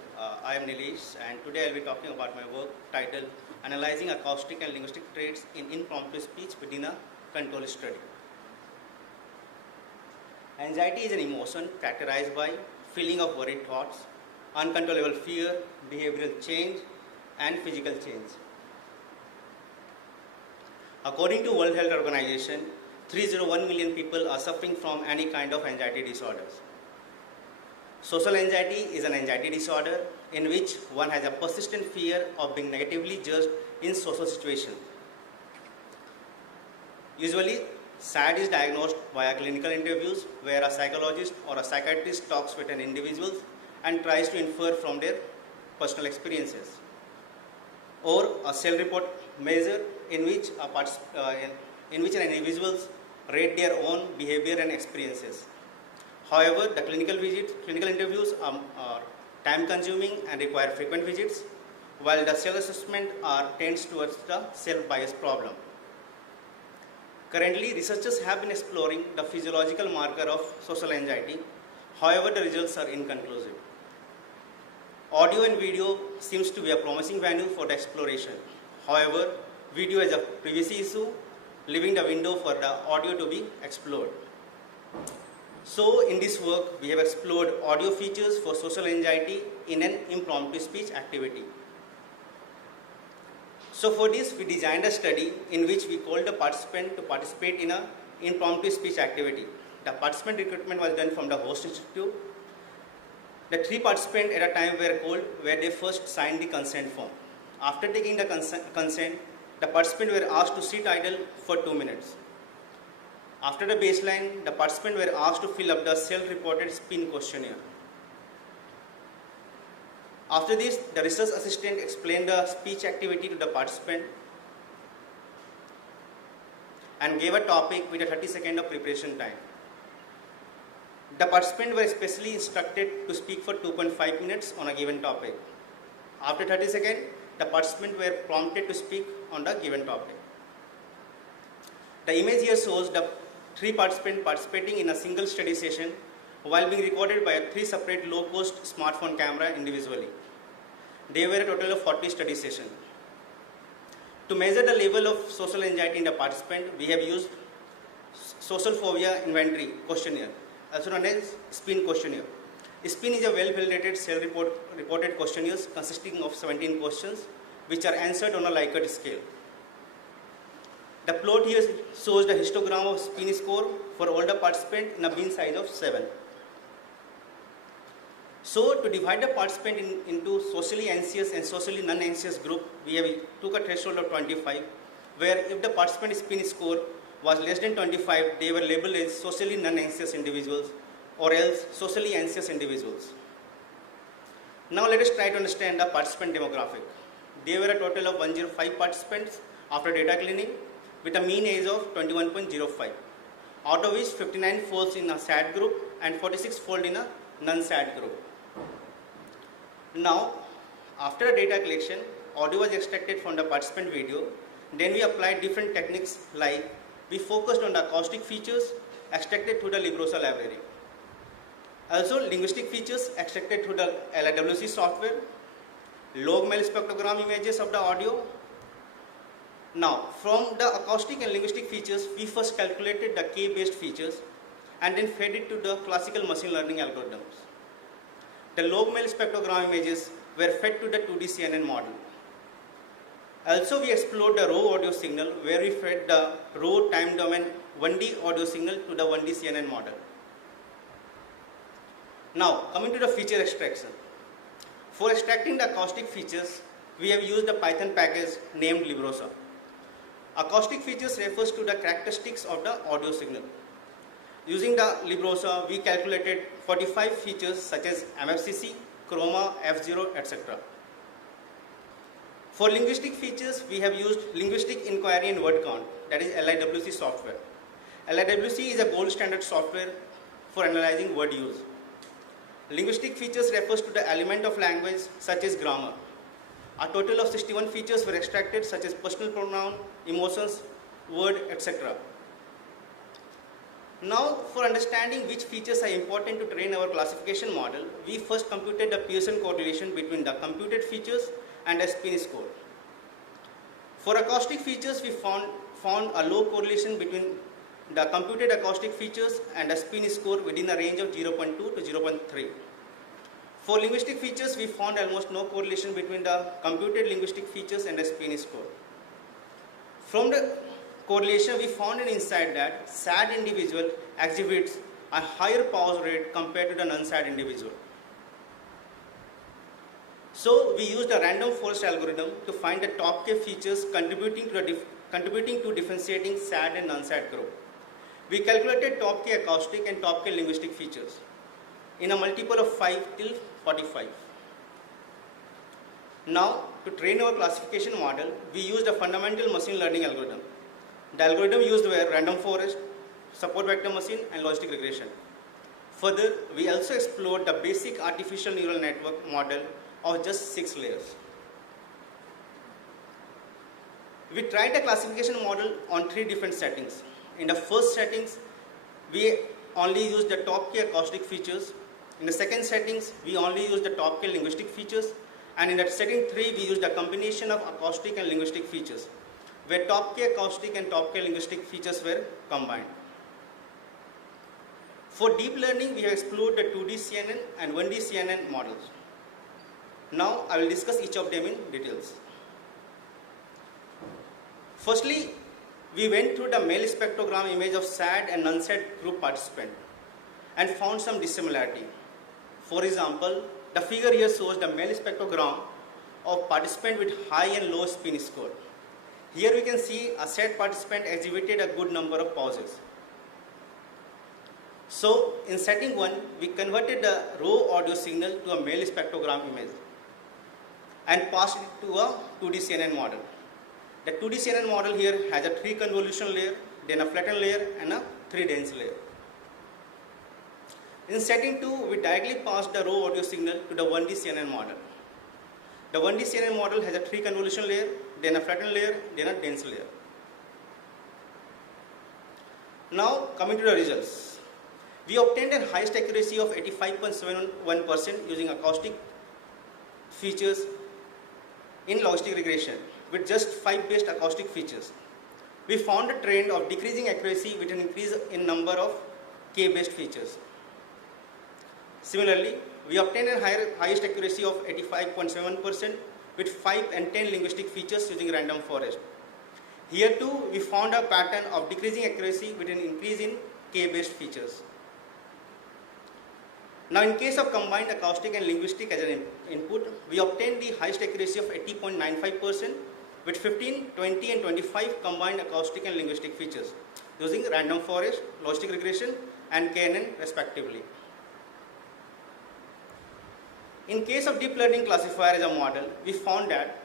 I am Nilesh, and today I will be talking about my work titled Analyzing Acoustic and Linguistic Traits in Impromptu Speech Within a Controlled Study. Anxiety is an emotion characterized by feeling of worried thoughts, uncontrollable fear, behavioral change, and physical change. According to World Health Organization, 301 million people are suffering from any kind of anxiety disorders. Social anxiety is an anxiety disorder in which one has a persistent fear of being negatively judged in social situations. Usually, SAD is diagnosed via clinical interviews where a psychologist or a psychiatrist talks with an individual and tries to infer from their personal experiences. Or a self-report measure in which an individual rate their own behavior and experiences. However, the clinical interviews are time-consuming and require frequent visits, while the self-assessment tends towards the self-bias problem. Currently, researchers have been exploring the physiological marker of social anxiety. However, the results are inconclusive. Audio and video seems to be a promising venue for the exploration. However, video is a privacy issue, leaving the window for the audio to be explored. So, in this work, we have explored audio features for social anxiety in an impromptu speech activity. So for this, we designed a study in which we called the participant to participate in an impromptu speech activity. The participant recruitment was done from the host institute. The 3 participants at a time were called where they first signed the consent form. After taking the consent, the participants were asked to sit idle for 2 minutes. After the baseline, the participants were asked to fill up the self-reported spin questionnaire. After this, the research assistant explained the speech activity to the participant and gave a topic with a 30 seconds of preparation time. The participants were specially instructed to speak for 2.5 minutes on a given topic. After 30 seconds, the participants were prompted to speak on the given topic. The image here shows the 3 participants participating in a single study session while being recorded by 3 separate low-cost smartphone camera individually. There were a total of 40 study sessions. To measure the level of social anxiety in the participant, we have used social phobia inventory questionnaire, also known as SPIN questionnaire. SPIN is a well-validated self-reported questionnaire consisting of 17 questions which are answered on a Likert scale. The plot here shows the histogram of SPIN score for all the participants in a bin size of 7. So, to divide the participant into socially anxious and socially non-anxious group, we took a threshold of 25, where if the participant SPIN score was less than 25, they were labeled as socially non-anxious individuals or else socially anxious individuals. Now let us try to understand the participant demographic. There were a total of 105 participants after data cleaning with a mean age of 21.05, out of which 59 falls in a SAD group and 46 fall in a non-SAD group. Now, after data collection, audio was extracted from the participant video. Then we applied different techniques like we focused on the acoustic features extracted through the Librosa library. Also, linguistic features extracted through the LIWC software, log mail spectrogram images of the audio. Now, from the acoustic and linguistic features, we first calculated the K-based features and then fed it to the classical machine learning algorithms. The log mail spectrogram images were fed to the 2D CNN model. Also, we explored the raw audio signal where we fed the raw time domain 1D audio signal to the 1D CNN model. Now, coming to the feature extraction. For extracting the acoustic features, we have used a Python package named Librosa. Acoustic features refers to the characteristics of the audio signal. Using the Librosa, we calculated 45 features such as MFCC, chroma, F0, etc. For linguistic features, we have used linguistic inquiry and word count, that is LIWC software. LIWC is a gold standard software for analyzing word use. Linguistic features refers to the element of language such as grammar. A total of 61 features were extracted such as personal pronoun, emotions, word, etc. Now, for understanding which features are important to train our classification model, we first computed the Pearson correlation between the computed features and the spin score. For acoustic features, we found a low correlation between the computed acoustic features and the spin score within a range of 0.2 to 0.3. For linguistic features, we found almost no correlation between the computed linguistic features and the spin score. From the correlation, we found an insight that SAD individual exhibits a higher pause rate compared to the non-SAD individual. So, we used a random forest algorithm to find the top K features contributing to differentiating SAD and non-SAD group. We calculated top K acoustic and top K linguistic features in a multiple of 5 till 45. Now, to train our classification model, we used a fundamental machine learning algorithm. The algorithm used were random forest, support vector machine, and logistic regression. Further, we also explored the basic artificial neural network model of just 6 layers. We tried the classification model on 3 different settings. In the first settings, we only used the top K acoustic features. In the second settings, we only used the top K linguistic features. And in that setting 3, we used a combination of acoustic and linguistic features, where top K acoustic and top K linguistic features were combined. For deep learning, we have explored the 2D CNN and 1D CNN models. Now, I will discuss each of them in details. Firstly, we went through the mail spectrogram image of SAD and non-SAD group participant and found some dissimilarity. For example, the figure here shows the mail spectrogram of participant with high and low spin score. Here we can see a SAD participant exhibited a good number of pauses. So, in setting 1, we converted the raw audio signal to a mail spectrogram image and passed it to a 2D CNN model. The 2D CNN model here has a 3 convolution layer, then a flattened layer and a 3 dense layer. In setting 2, we directly passed the raw audio signal to the 1D CNN model. The 1D CNN model has a 3 convolution layer, then a flattened layer, then a dense layer. Now, coming to the results. We obtained a highest accuracy of 85.71% using acoustic features in logistic regression with just 5 based acoustic features. We found a trend of decreasing accuracy with an increase in number of K based features. Similarly, we obtained a highest accuracy of 85.7% with 5 and 10 linguistic features using random forest. Here too, we found a pattern of decreasing accuracy with an increase in K based features. Now, in case of combined acoustic and linguistic as an input, we obtained the highest accuracy of 80.95% with 15, 20 and 25 combined acoustic and linguistic features using random forest, logistic regression and KNN respectively. In case of deep learning classifier as a model, we found that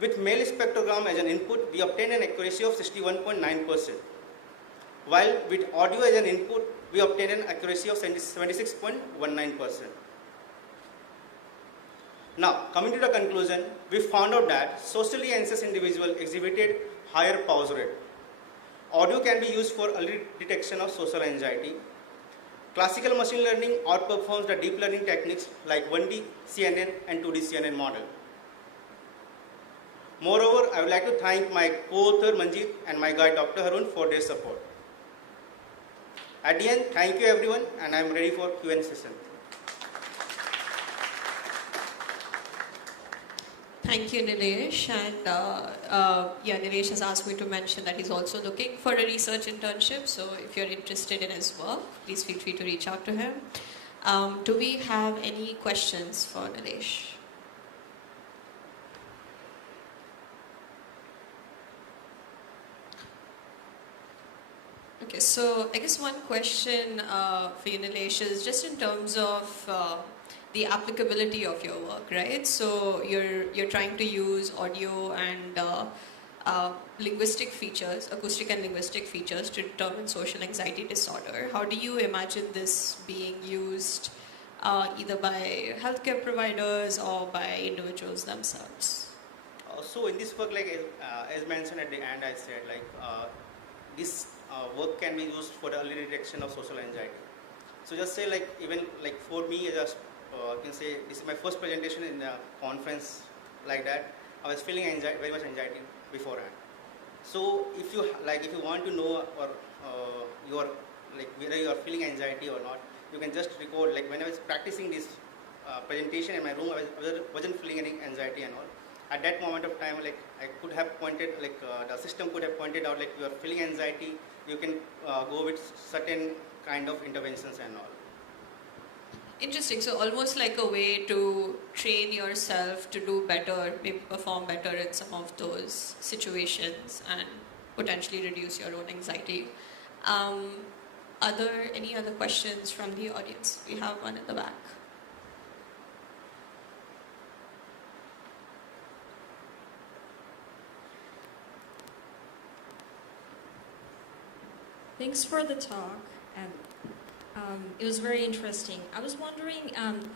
with mail spectrogram as an input, we obtained an accuracy of 61.9%, while with audio as an input, we obtained an accuracy of 76.19%. Now, coming to the conclusion, we found out that socially anxious individuals exhibited higher pause rate. Audio can be used for early detection of social anxiety. Classical machine learning outperforms the deep learning techniques like 1D CNN and 2D CNN model. Moreover, I would like to thank my co-author Manjeet and my guide Dr. Harun for their support. At the end, thank you everyone, and I am ready for Q&A session. Thank you, Nilesh. And Nilesh has asked me to mention that he's also looking for a research internship. So if you're interested in his work, please feel free to reach out to him. Do we have any questions for Nilesh? Okay, so I guess one question for you, Nilesh, is just in terms of the applicability of your work, right? So you're trying to use audio and linguistic features, acoustic and linguistic features to determine social anxiety disorder. How do you imagine this being used either by healthcare providers or by individuals themselves? So in this work, like as mentioned at the end, I said like this work can be used for the early detection of social anxiety. So just say like even like for me, just you can say this is my first presentation in a conference like that. I was feeling very much anxiety beforehand. So if you want to know or you are like whether you are feeling anxiety or not, you can just record. Like when I was practicing this presentation in my room, I wasn't feeling any anxiety and all. At that moment of time, like I could have pointed, like the system could have pointed out, like you are feeling anxiety, you can go with certain kind of interventions and all. Interesting. So almost like a way to train yourself to do better, maybe perform better in some of those situations and potentially reduce your own anxiety. Are there any other questions from the audience? We have one in the back. Thanks for the talk, and it was very interesting. I was wondering,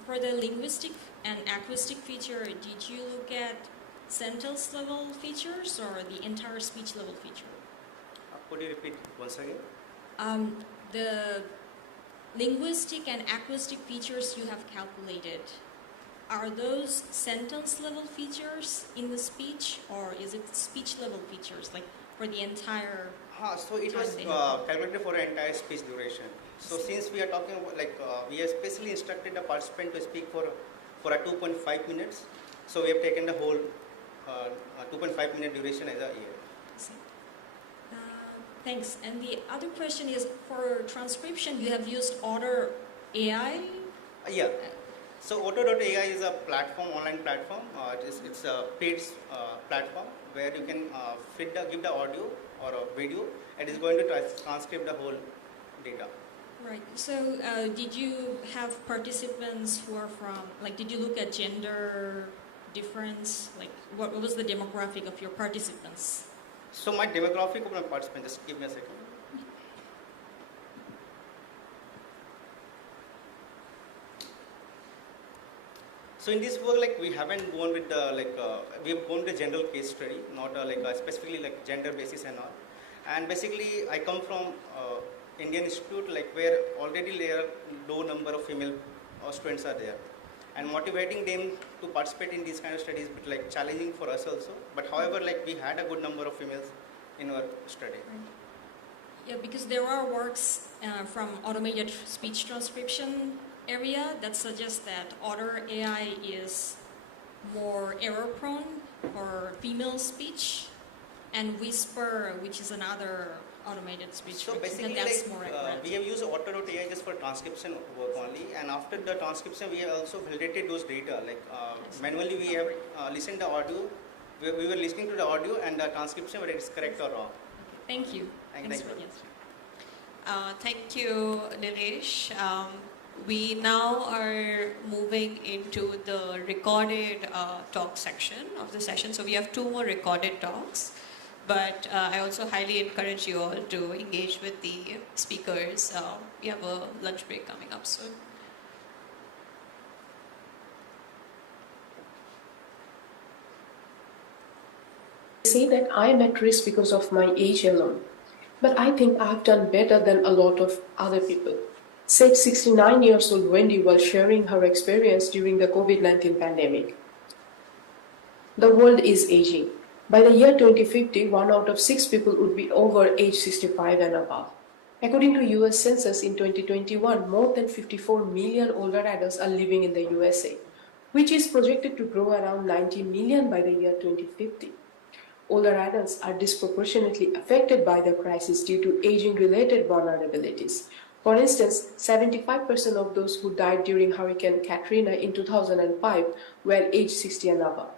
for the linguistic and acoustic feature, did you look at sentence level features or the entire speech level feature? Could you repeat once again? The linguistic and acoustic features you have calculated, are those sentence level features in the speech, or is it speech level features, like for the entire? So it was calculated for an entire speech duration. So since we are talking about we have specially instructed the participant to speak for a 2.5 minutes. So we have taken the whole 2.5 minute duration as a year. Thanks. And the other question is, for transcription, you have used Otter AI? Yeah. So Otter.ai is a platform, online platform. It's a paid platform where you can give the audio or a video, and it's going to transcribe the whole data. Right. So did you have participants who are from, did you look at gender difference? Like, what was the demographic of your participants? So my demographic of my participants, just give me a second. So in this work, we haven't gone with the we have gone with a general case study, not specifically gender basis and all. And basically, I come from Indian Institute, where already there are low number of female students are there, and motivating them to participate in these kind of studies is challenging for us also. But however, we had a good number of females in our study. Yeah, because there are works from automated speech transcription area that suggests that Otter AI is more error prone for female speech, and Whisper, which is another automated speech. So basically, that's more accurate. we have used Otter.ai just for transcription work only, and after the transcription, we have also validated those data. Manually, we have listened to the audio. We were listening to the audio and the transcription, whether it's correct or wrong. Thank you. Thanks for the answer. Thank you, Nilesh. We now are moving into the recorded talk section of the session. So we have 2 more recorded talks, but I also highly encourage you all to engage with the speakers. We have a lunch break coming up soon. Say that I am at risk because of my age alone. but I think I've done better than a lot of other people, said 69 years old Wendy while sharing her experience during the COVID-19 pandemic. The world is aging. By the year 2050, 1 out of 6 people would be over age 65 and above. According to US Census in 2021, more than 54 million older adults are living in the USA, which is projected to grow around 90 million by the year 2050. Older adults are disproportionately affected by the crisis due to aging-related vulnerabilities. For instance, 75% of those who died during Hurricane Katrina in 2005 were age 60 and above.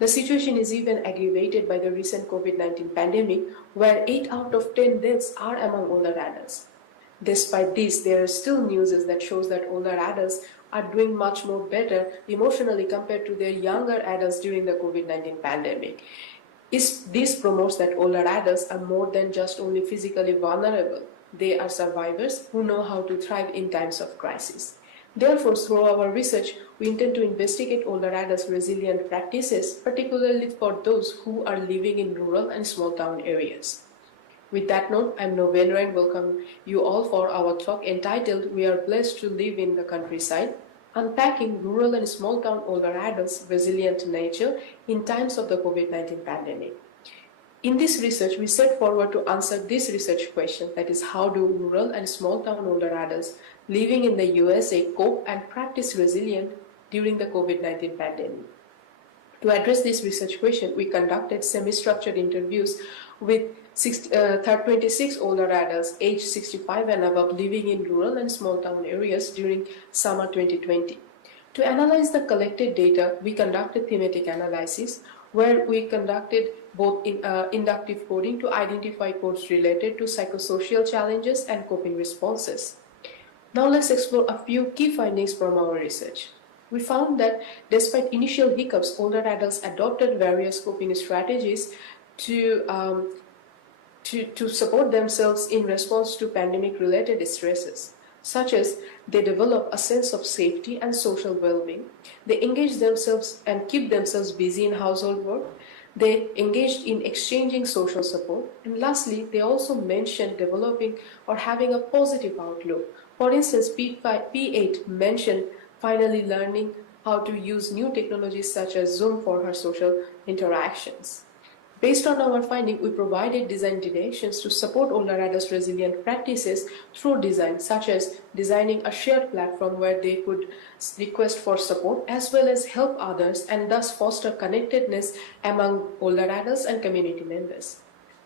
The situation is even aggravated by the recent COVID-19 pandemic, where 8 out of 10 deaths are among older adults. Despite this, there are still news that shows that older adults are doing much more better emotionally compared to their younger adults during the COVID-19 pandemic. This promotes that older adults are more than just only physically vulnerable. They are survivors who know how to thrive in times of crisis. Therefore, through our research, we intend to investigate older adults' resilient practices, particularly for those who are living in rural and small town areas. With that note, I'm Novella and welcome you all for our talk entitled "We Are Blessed to Live in the Countryside: Unpacking Rural and Small Town Older Adults' Resilient Nature in Times of the COVID-19 Pandemic." In this research, we set forward to answer this research question, that is, how do rural and small town older adults living in the USA cope and practice resilience during the COVID-19 pandemic? To address this research question, we conducted semi-structured interviews with 26 older adults aged 65 and above living in rural and small town areas during summer 2020. To analyze the collected data, we conducted thematic analysis, where we conducted both inductive coding to identify codes related to psychosocial challenges and coping responses. Now let's explore a few key findings from our research. We found that despite initial hiccups, older adults adopted various coping strategies to support themselves in response to pandemic-related stresses, such as they develop a sense of safety and social well-being. They engage themselves and keep themselves busy in household work. They engaged in exchanging social support. And lastly, they also mentioned developing or having a positive outlook. For instance, P8 mentioned finally learning how to use new technologies such as Zoom for her social interactions. Based on our finding, we provided design directions to support older adults' resilient practices through design, such as designing a shared platform where they could request for support as well as help others and thus foster connectedness among older adults and community members.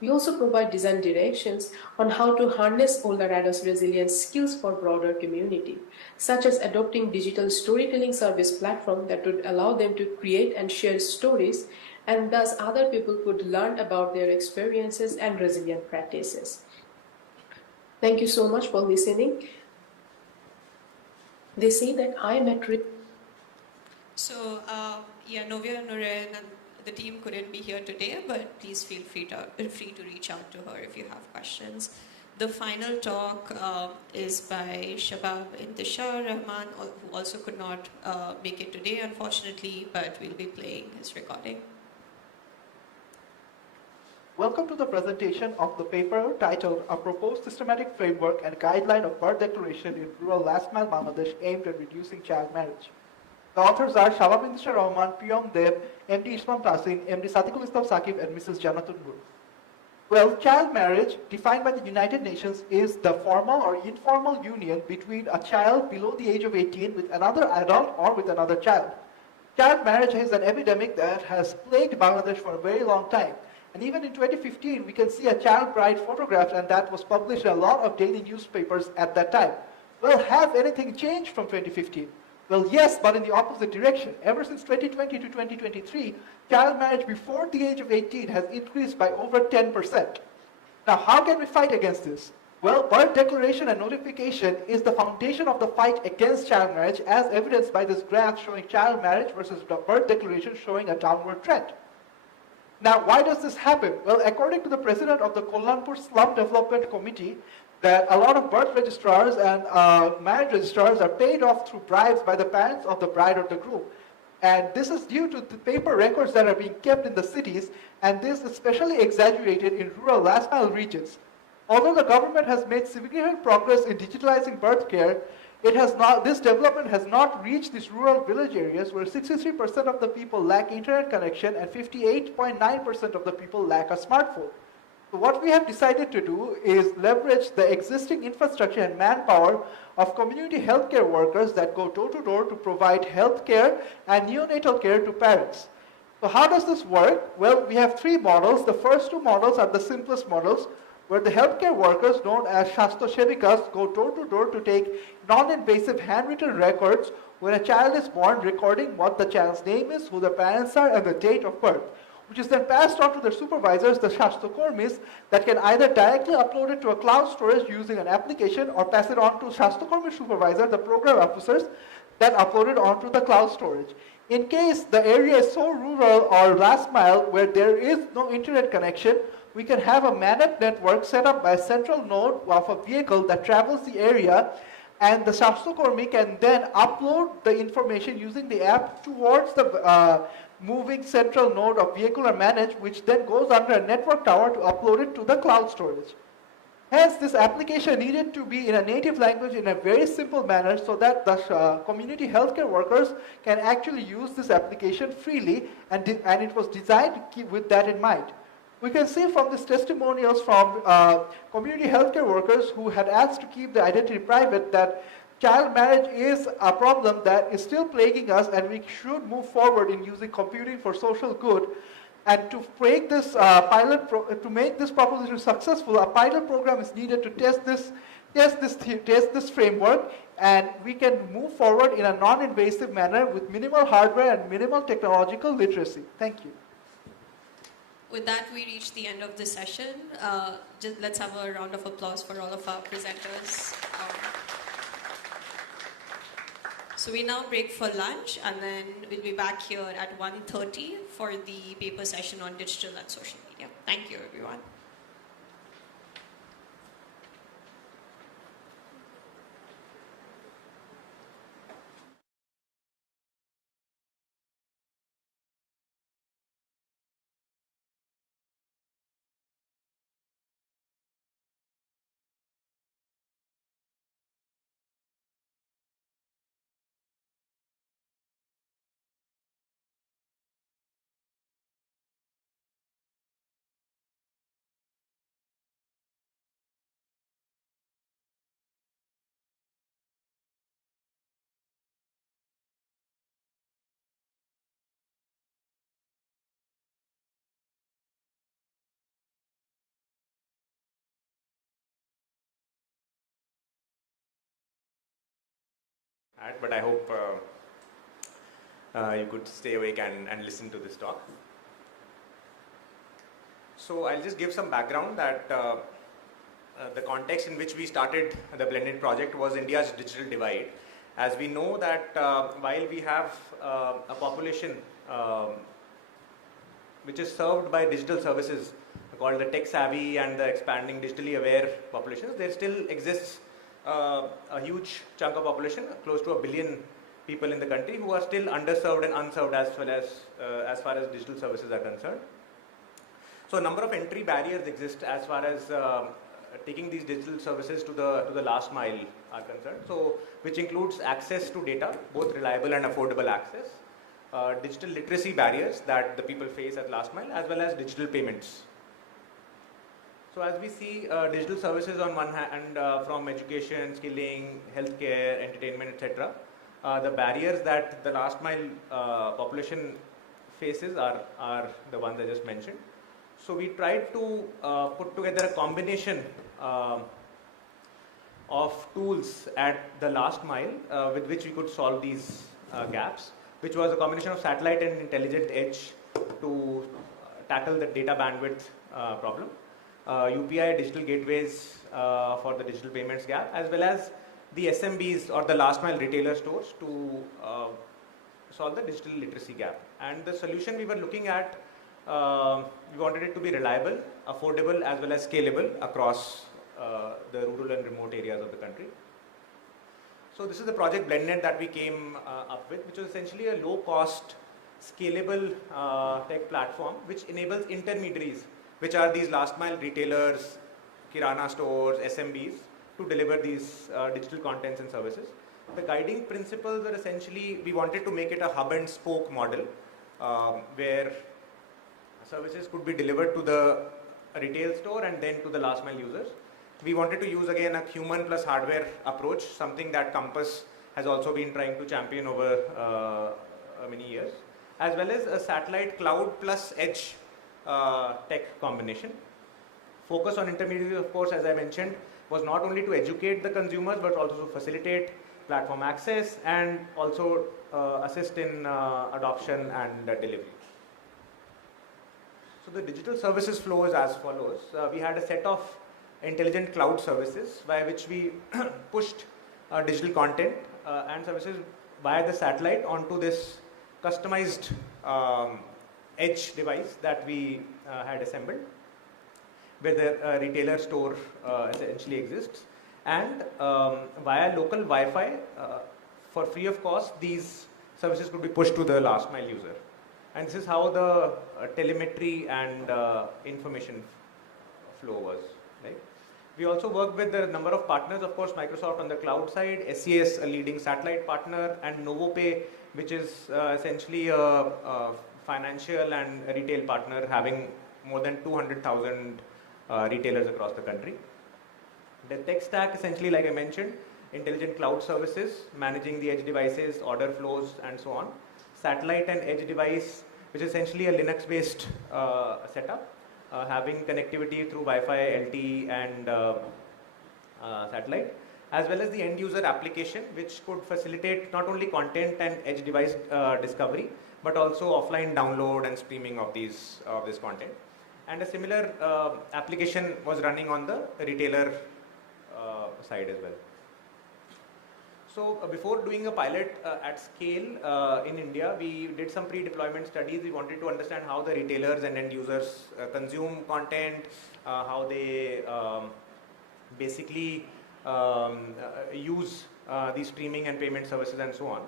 We also provide design directions on how to harness older adults' resilience skills for broader community, such as adopting digital storytelling service platform that would allow them to create and share stories, and thus other people could learn about their experiences and resilient practices. Thank you so much for listening. They say that I am at risk. So, Novia Nuren and the team couldn't be here today, but please feel free to reach out to her if you have questions. The final talk is by Shabab Intishar Rahman, who also could not make it today, unfortunately, but we'll be playing his recording. Welcome to the presentation of the paper titled A Proposed Systematic Framework and Guideline of Birth Declaration in Rural Last Mile Bangladesh Aimed at Reducing Child Marriage. The authors are Shabab Intishar Rahman, Priyam Deb, MD Isman Tasin, MD Satikul Islam Saqib, and Mrs. Janatun Nur. Well, child marriage, defined by the United Nations, is the formal or informal union between a child below the age of 18 with another adult or with another child. Child marriage is an epidemic that has plagued Bangladesh for a very long time. And even in 2015, we can see a child bride photographed, and that was published in a lot of daily newspapers at that time. Well, has anything changed from 2015? Well, yes, but in the opposite direction. Ever since 2020 to 2023, child marriage before the age of 18 has increased by over 10%. Now, how can we fight against this? Well, birth declaration and notification is the foundation of the fight against child marriage, as evidenced by this graph showing child marriage versus the birth declaration showing a downward trend. Now, why does this happen? Well, according to the president of the Kollanpur Slum Development Committee, that a lot of birth registrars and marriage registrars are paid off through bribes by the parents of the bride or the groom. And this is due to the paper records that are being kept in the cities, and this is especially exaggerated in rural last mile regions. Although the government has made significant progress in digitalizing birth care, this development has not reached these rural village areas where 63% of the people lack internet connection and 58.9% of the people lack a smartphone. So what we have decided to do is leverage the existing infrastructure and manpower of community healthcare workers that go door to door to provide healthcare and neonatal care to parents. So how does this work? Well, we have three models. The first two models are the simplest models, where the healthcare workers, known as Shastoshevikas, go door to door to take non-invasive handwritten records when a child is born, recording what the child's name is, who the parents are, and the date of birth, which is then passed on to their supervisors, the Shastokormis, that can either directly upload it to a cloud storage using an application or pass it on to Shastokormi supervisor, the program officers, that upload it onto the cloud storage. In case the area is so rural or last mile where there is no internet connection, we can have a managed network set up by a central node of a vehicle that travels the area, and the Shastokormi can then upload the information using the app towards the moving central node of vehicle or manage, which then goes under a network tower to upload it to the cloud storage. Hence, this application needed to be in a native language in a very simple manner so that the community healthcare workers can actually use this application freely, and it was designed to keep with that in mind. We can see from these testimonials from community healthcare workers who had asked to keep the identity private that child marriage is a problem that is still plaguing us, and we should move forward in using computing for social good. And to make this to make this proposition successful, a pilot program is needed to test this framework, and we can move forward in a non-invasive manner with minimal hardware and minimal technological literacy. Thank you. With that, we reach the end of the session. Let's have a round of applause for all of our presenters. So we now break for lunch, and then we'll be back here at 1:30 for the paper session on digital and social media. Thank you, everyone. But I hope you could stay awake and listen to this talk. So I'll just give some background that the context in which we started the Blended project was India's digital divide. As we know that while we have a population which is served by digital services called the tech savvy and the expanding digitally aware populations, there still exists a huge chunk of population, close to 1 billion people in the country, who are still underserved and unserved as far as digital services are concerned. So a number of entry barriers exist as far as taking these digital services to the last mile are concerned. So which includes access to data, both reliable and affordable access, digital literacy barriers that the people face at last mile, as well as digital payments. So as we see digital services on one hand from education, skilling, healthcare, entertainment, etc., the barriers that the last mile population faces are the ones I just mentioned. So we tried to put together a combination of tools at the last mile with which we could solve these gaps, which was a combination of satellite and intelligent edge to tackle the data bandwidth problem. UPI digital gateways for the digital payments gap, as well as the SMBs or the last mile retailer stores to solve the digital literacy gap. And the solution we were looking at, we wanted it to be reliable, affordable, as well as scalable across the rural and remote areas of the country. So this is the project Blendnet that we came up with, which was essentially a low cost, scalable tech platform which enables intermediaries, which are these last mile retailers, kirana stores, SMBs to deliver these digital contents and services. The guiding principles are essentially, we wanted to make it a hub and spoke model where services could be delivered to the retail store and then to the last mile users. We wanted to use again a human plus hardware approach, something that Compass has also been trying to champion over many years, as well as a satellite cloud plus edge tech combination. Focus on intermediaries, of course, as I mentioned, was not only to educate the consumers but also to facilitate platform access and also assist in adoption and delivery. So the digital services flow is as follows. We had a set of intelligent cloud services by which we pushed digital content and services via the satellite onto this customized edge device that we had assembled, where the retailer store essentially exists. And via local Wi-Fi, for free of cost, these services could be pushed to the last mile user. And this is how the telemetry and information flow was. Right? We also work with a number of partners, of course, Microsoft on the cloud side, SES, a leading satellite partner, and NovoPay, which is essentially a financial and a retail partner having more than 200,000 retailers across the country. The tech stack, essentially, like I mentioned, intelligent cloud services, managing the edge devices, order flows, and so on. Satellite and edge device, which is essentially a Linux-based setup, having connectivity through Wi-Fi, LTE, and satellite, as well as the end user application, which could facilitate not only content and edge device discovery, but also offline download and streaming of this content. And a similar application was running on the retailer side as well. So before doing a pilot at scale in India, we did some pre-deployment studies. We wanted to understand how the retailers and end users consume content, how they basically use these streaming and payment services and so on.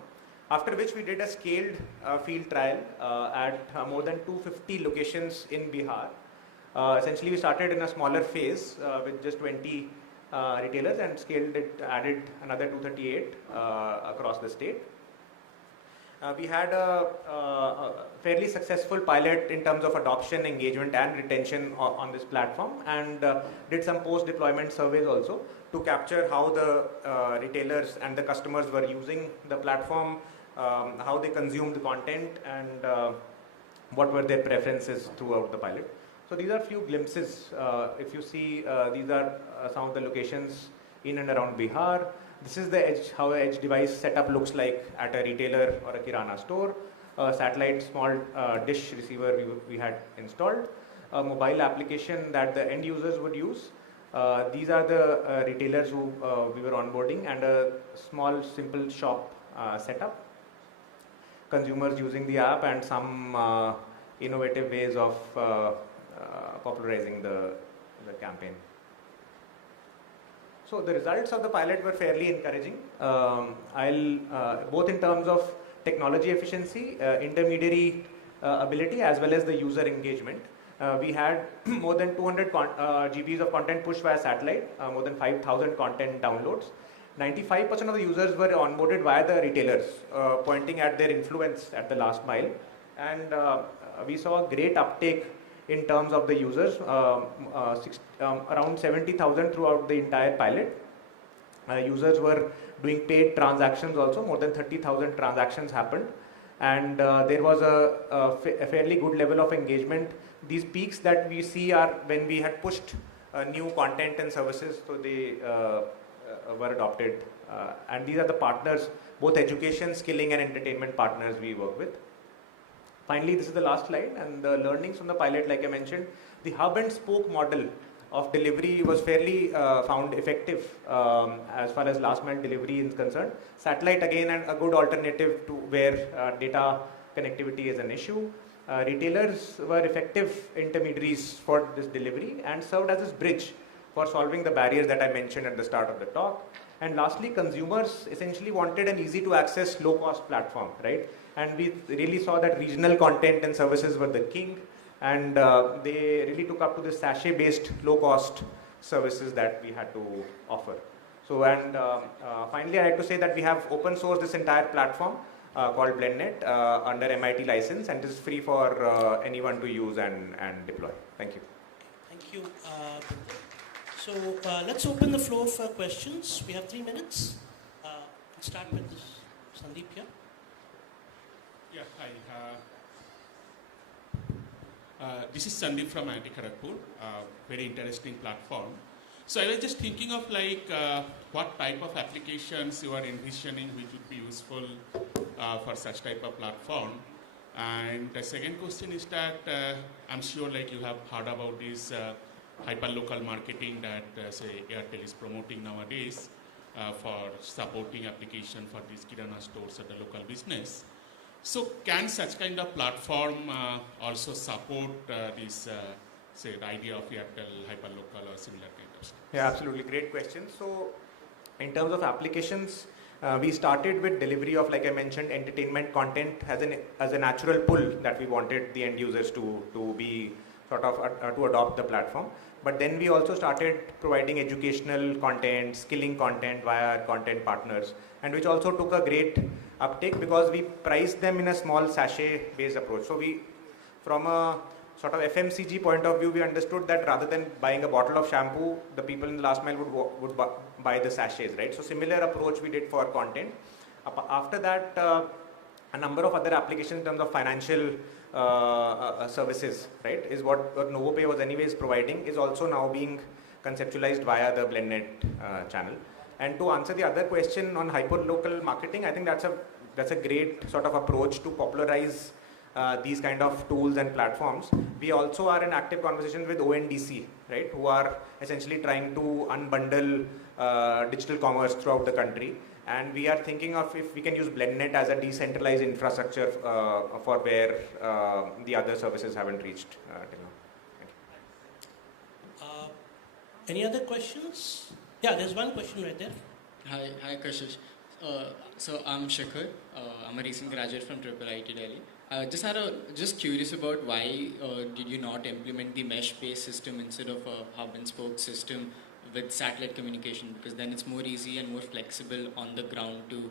After which we did a scaled field trial at more than 250 locations in Bihar. Essentially, we started in a smaller phase with just 20 retailers and scaled it, added another 238 across the state. We had a fairly successful pilot in terms of adoption, engagement, and retention on this platform, and did some post-deployment surveys also to capture how the retailers and the customers were using the platform, how they consumed the content, and what were their preferences throughout the pilot. So these are few glimpses. If you see, these are some of the locations in and around Bihar. This is the edge, how the edge device setup looks like at a retailer or a kirana store. A satellite small dish receiver we had installed. A mobile application that the end users would use. These are the retailers who we were onboarding, and a small simple shop setup. Consumers using the app and some innovative ways of popularizing the campaign. So the results of the pilot were fairly encouraging. Both in terms of technology efficiency, intermediary ability, as well as the user engagement. We had more than 200 GBs of content pushed via satellite, more than 5,000 content downloads. 95% of the users were onboarded via the retailers, pointing at their influence at the last mile. And we saw a great uptake in terms of the users, around 70,000 throughout the entire pilot. Users were doing paid transactions also, more than 30,000 transactions happened. And there was a fairly good level of engagement. These peaks that we see are when we had pushed new content and services, so they were adopted. And these are the partners, both education, skilling, and entertainment partners we work with. Finally, this is the last slide, and the learnings from the pilot, like I mentioned, the hub and spoke model of delivery was fairly found effective as far as last mile delivery is concerned. Satellite, again, a good alternative to where data connectivity is an issue. Retailers were effective intermediaries for this delivery and served as this bridge for solving the barriers that I mentioned at the start of the talk. And lastly, consumers essentially wanted an easy to access low cost platform, right? And we really saw that regional content and services were the king, and they really took up to this sachet based low cost services that we had to offer. So, and finally, I'd like to say that we have open sourced this entire platform called BlendNet under MIT license, and it is free for anyone to use and deploy. Thank you. Thank you. So let's open the floor for questions. We have 3 minutes. Let's start with Sandeep here. Yeah, hi. This is Sandeep from IIT Kharagpur. Very interesting platform. So I was just thinking of like what type of applications you are envisioning which would be useful for such type of platform. And the second question is that I'm sure like you have heard about this hyperlocal marketing that say Airtel is promoting nowadays for supporting application for these kirana stores at the local business. So can such kind of platform also support this, say, the idea of Airtel hyperlocal or similar kind of stuff? Yeah, absolutely. Great question. So in terms of applications, we started with delivery of, like I mentioned, entertainment content as a natural pull that we wanted the end users to be sort of to adopt the platform. But then we also started providing educational content, skilling content via our content partners, and which also took a great uptake because we priced them in a small sachet-based approach. So we, from a sort of FMCG point of view, we understood that rather than buying a bottle of shampoo, the people in the last mile would buy the sachets, right? So similar approach we did for content. After that, a number of other applications in terms of financial services, right, is what NovoPay was anyways providing, is also now being conceptualized via the BlendNet channel. And to answer the other question on hyperlocal marketing, I think that's a great sort of approach to popularize these kind of tools and platforms. We also are in active conversation with ONDC, right, who are essentially trying to unbundle digital commerce throughout the country. And we are thinking of if we can use BlendNet as a decentralized infrastructure for where the other services haven't reached till now. Thank you. Any other questions? Yeah, there's one question right there. Hi Kashish. So I'm Shikhar. I'm a recent graduate from IIIT Delhi. Just curious about why did you not implement the mesh-based system instead of a hub and spoke system with satellite communication, because then it's more easy and more flexible on the ground to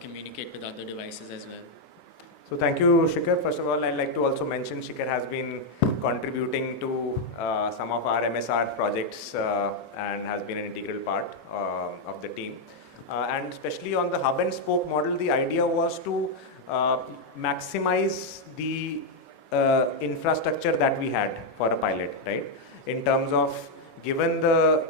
communicate with other devices as well. So thank you, Shikhar. First of all, I'd like to also mention Shikhar has been contributing to some of our MSR projects and has been an integral part of the team. And especially on the hub and spoke model, the idea was to maximize the infrastructure that we had for a pilot, right? In terms of, given the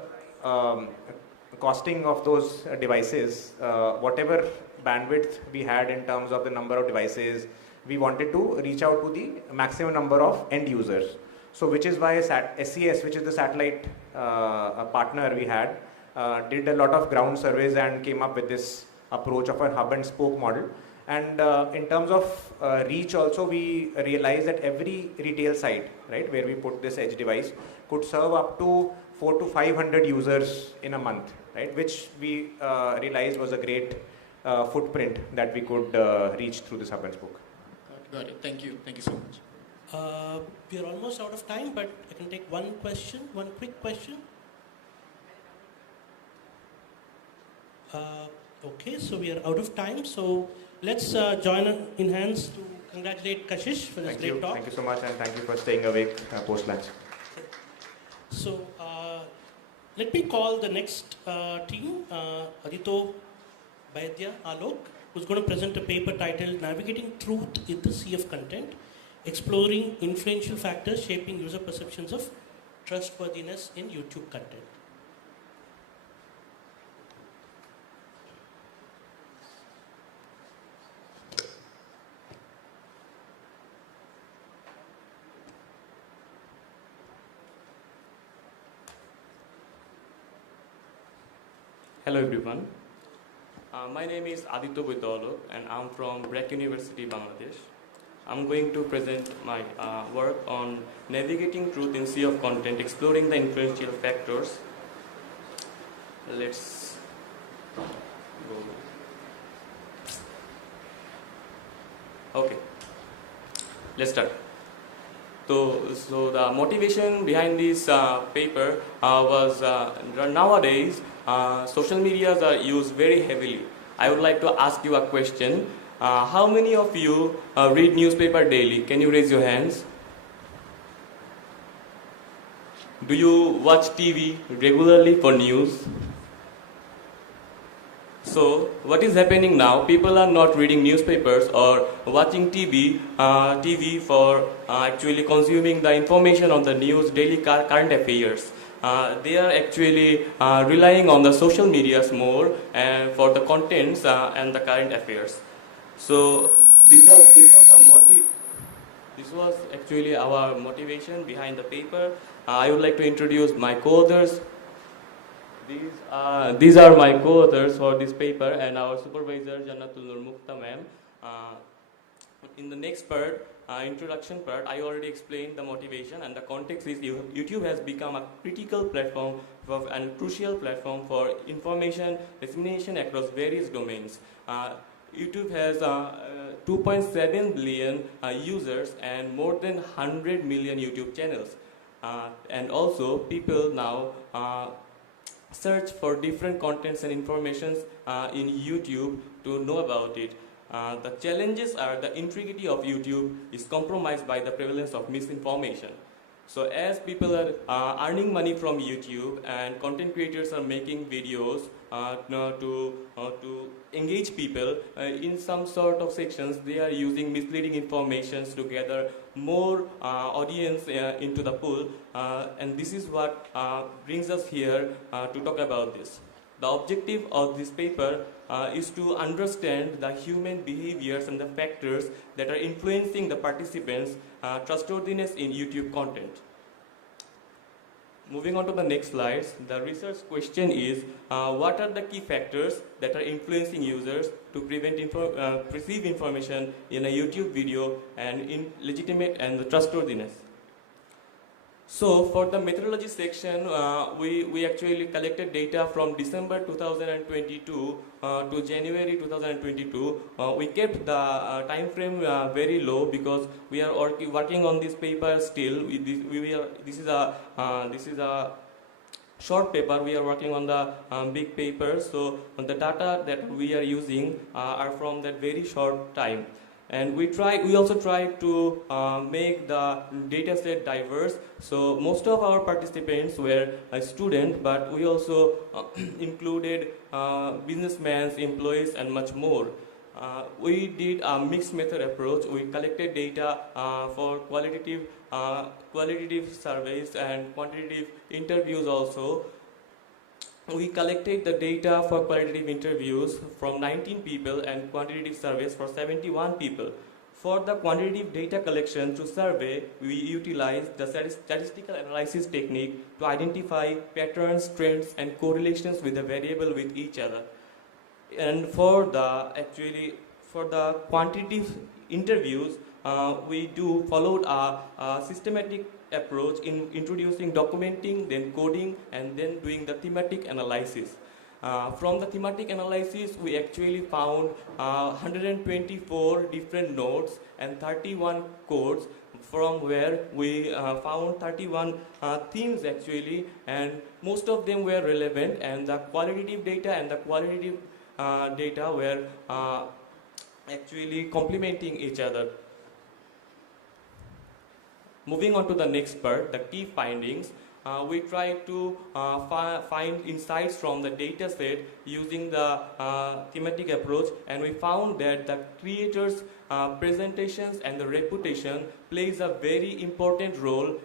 costing of those devices, whatever bandwidth we had in terms of the number of devices, we wanted to reach out to the maximum number of end users. So which is why SES, which is the satellite partner we had, did a lot of ground surveys and came up with this approach of a hub and spoke model. And in terms of reach also, we realized that every retail site, right, where we put this edge device could serve up to 400 to 500 users in a month, right, which we realized was a great footprint that we could reach through this hub and spoke. Got it. Thank you. Thank you so much. We are almost out of time, but I can take one quick question. Okay, so we are out of time. So let's join in hands to congratulate Kashish for this great talk. Thank you so much, and thank you for staying awake post-lunch. So let me call the next team, Adito Baidya Alok, who's going to present a paper titled Navigating Truth in the Sea of Content, Exploring Influential Factors Shaping User Perceptions of Trustworthiness in YouTube Content. Hello everyone. My name is Aditya Baidya and I'm from Breck University, Bangladesh. I'm going to present my work on navigating truth in sea of content, exploring the influential factors. Let's go. Okay, let's start. So the motivation behind this paper was nowadays social medias are used very heavily. I would like to ask you a question. How many of you read newspaper daily? Can you raise your hands? Do you watch TV regularly for news? So what is happening now? People are not reading newspapers or watching TV for actually consuming the information on the news, daily current affairs. They are actually relying on the social medias more for the contents and the current affairs. So this was actually our motivation behind the paper. I would like to introduce my co-authors. These are my co-authors for this paper and our supervisor Jannatul Nur Mukta ma'am. In the next part, introduction part, I already explained the motivation, and the context is YouTube has become a critical platform and crucial platform for information dissemination across various domains. YouTube has 2.7 billion users and more than 100 million YouTube channels. And also people now search for different contents and informations in YouTube to know about it. The challenges are the integrity of YouTube is compromised by the prevalence of misinformation. So as people are earning money from YouTube and content creators are making videos to engage people in some sort of sections, they are using misleading informations to gather more audience into the pool, and this is what brings us here to talk about this. The objective of this paper is to understand the human behaviors and the factors that are influencing the participants' trustworthiness in YouTube content. Moving on to the next slides, the research question is, what are the key factors that are influencing users to perceive information in a YouTube video and in legitimate and the trustworthiness? So for the methodology section, we actually collected data from December 2022 to January 2022. We kept the time frame very low because we are working on this paper still. This is a short paper. We are working on the big paper. So the data that we are using are from that very short time. And we also try to make the data set diverse. So most of our participants were a student, but we also included businessmen, employees, and much more. We did a mixed method approach. We collected data for qualitative surveys and quantitative interviews also. We collected the data for qualitative interviews from 19 people and quantitative surveys for 71 people. For the quantitative data collection through survey, we utilized the statistical analysis technique to identify patterns, trends, and correlations with the variable with each other. And for the quantitative interviews, we followed a systematic approach in introducing documenting, then coding, and then doing the thematic analysis. From the thematic analysis, we actually found 124 different nodes and 31 codes, from where we found 31 themes actually, and most of them were relevant, and the qualitative data and the qualitative data were actually complementing each other. Moving on to the next part, the key findings. We tried to find insights from the data set using the thematic approach, and we found that the creators' presentations and the reputation plays a very important role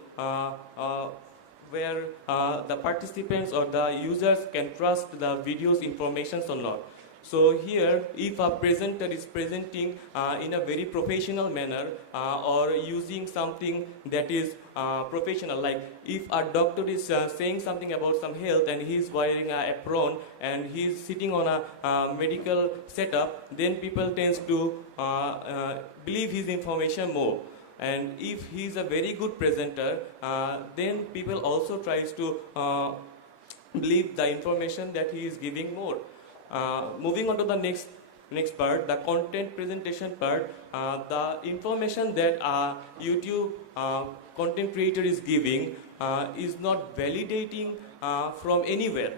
where the participants or the users can trust the video's information or not. So here, if a presenter is presenting in a very professional manner or using something that is professional, like if a doctor is saying something about some health and he's wearing an apron and he's sitting on a medical setup, then people tend to believe his information more. And if he's a very good presenter, then people also tries to believe the information that he is giving more. Moving on to the next Next part, the content presentation part, the information that YouTube content creator is giving is not validating from anywhere.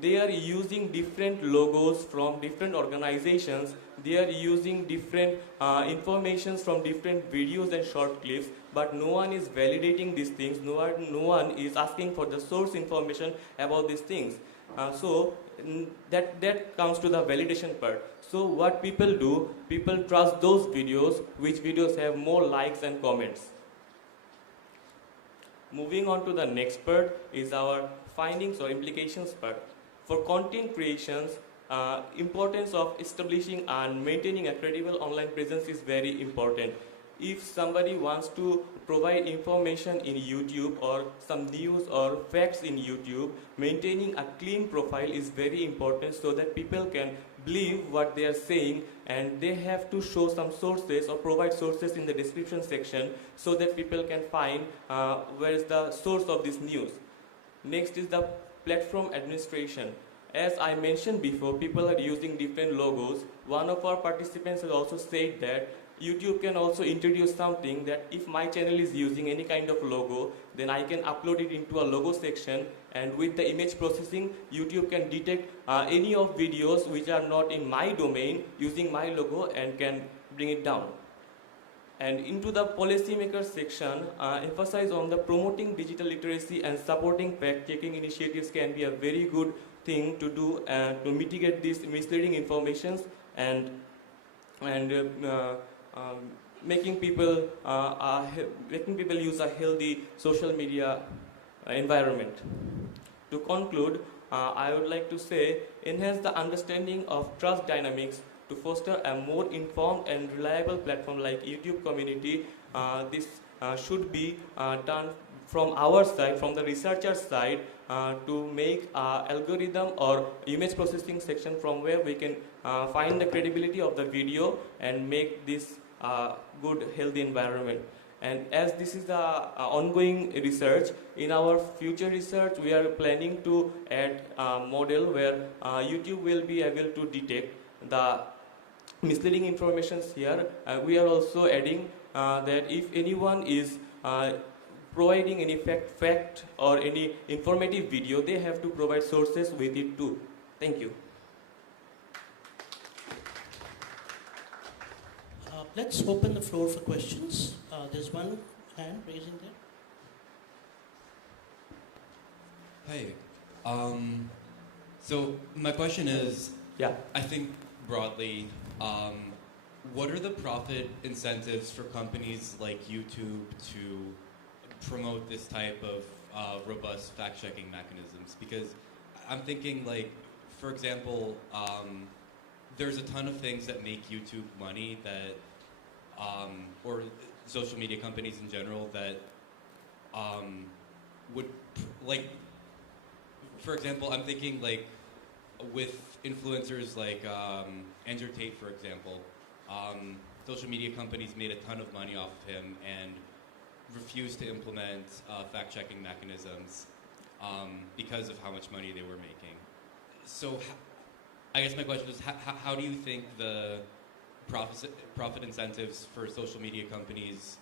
They are using different logos from different organizations. They are using different informations from different videos and short clips, but no one is validating these things. No one is asking for the source information about these things. That comes to the validation part. So what people do, people trust those videos, which videos have more likes and comments. Moving on to the next part is our findings or implications part. For content creations, importance of establishing and maintaining a credible online presence is very important. If somebody wants to provide information in YouTube or some news or facts in YouTube, maintaining a clean profile is very important so that people can believe what they are saying, and they have to show some sources or provide sources in the description section so that people can find where is the source of this news. Next is the platform administration. As I mentioned before, people are using different logos. One of our participants has also said that YouTube can also introduce something that if my channel is using any kind of logo, then I can upload it into a logo section, and with the image processing, YouTube can detect any of videos which are not in my domain using my logo and can bring it down. And into the policymaker section, emphasize on the promoting digital literacy and supporting fact-checking initiatives can be a very good thing to do to mitigate these misleading informations and making people use a healthy social media environment. To conclude, I would like to say, enhance the understanding of trust dynamics to foster a more informed and reliable platform like YouTube community. This should be done from our side, from the researcher's side, to make algorithm or image processing section from where we can find the credibility of the video and make this good healthy environment. And as this is the ongoing research, in our future research we are planning to add a model where YouTube will be able to detect the misleading information here. We are also adding that if anyone is providing any fact or any informative video, they have to provide sources with it too. Thank you. Let's open the floor for questions. There's one hand raising there. Hi. So my question is, I think broadly, what are the profit incentives for companies like YouTube to promote this type of robust fact-checking mechanisms? Because I'm thinking, like, for example, there's a ton of things that make YouTube money that, or social media companies in general that would, like, for example, I'm thinking like with influencers like Andrew Tate, for example, social media companies made a ton of money off of him and refused to implement fact-checking mechanisms because of how much money they were making. So I guess my question is, how do you think the profit incentives for social media companies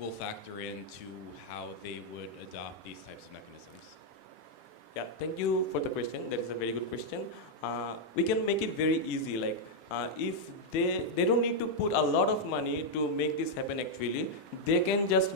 will factor into how they would adopt these types of mechanisms? Yeah, thank you for the question. That is a very good question. We can make it very easy. Like, if they don't need to put a lot of money to make this happen actually. They can just,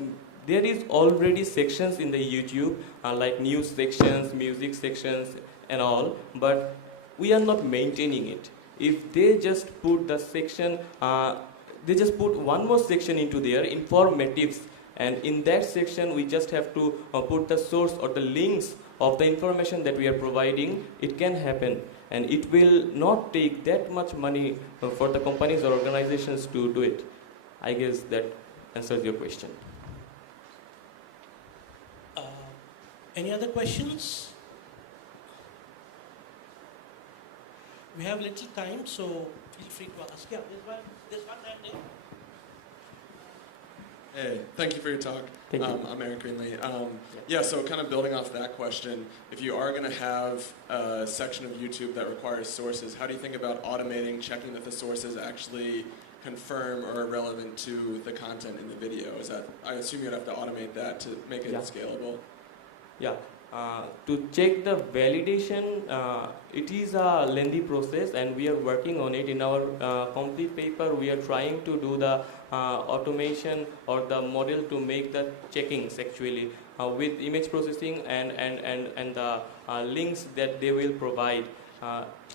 there is already sections in the YouTube, like news sections, music sections and all, but we are not maintaining it. If they just put the section, they just put one more section into there, informatives, and in that section we just have to put the source or the links of the information that we are providing, it can happen. And it will not take that much money for the companies or organizations to do it. I guess that answers your question. Any other questions? We have little time, so feel free to ask. Yeah, there's one hand there. Hey, thank you for your talk. Thank you. I'm Eric Greenlee. Yeah, so kind of building off that question, if you are going to have a section of YouTube that requires sources, how do you think about automating, checking that the sources actually confirm or are relevant to the content in the video? Is that, I assume you'd have to automate that to make it scalable. Yeah. To check the validation, it is a lengthy process and we are working on it. In our complete paper, we are trying to do the automation or the model to make the checkings actually with image processing and the links that they will provide.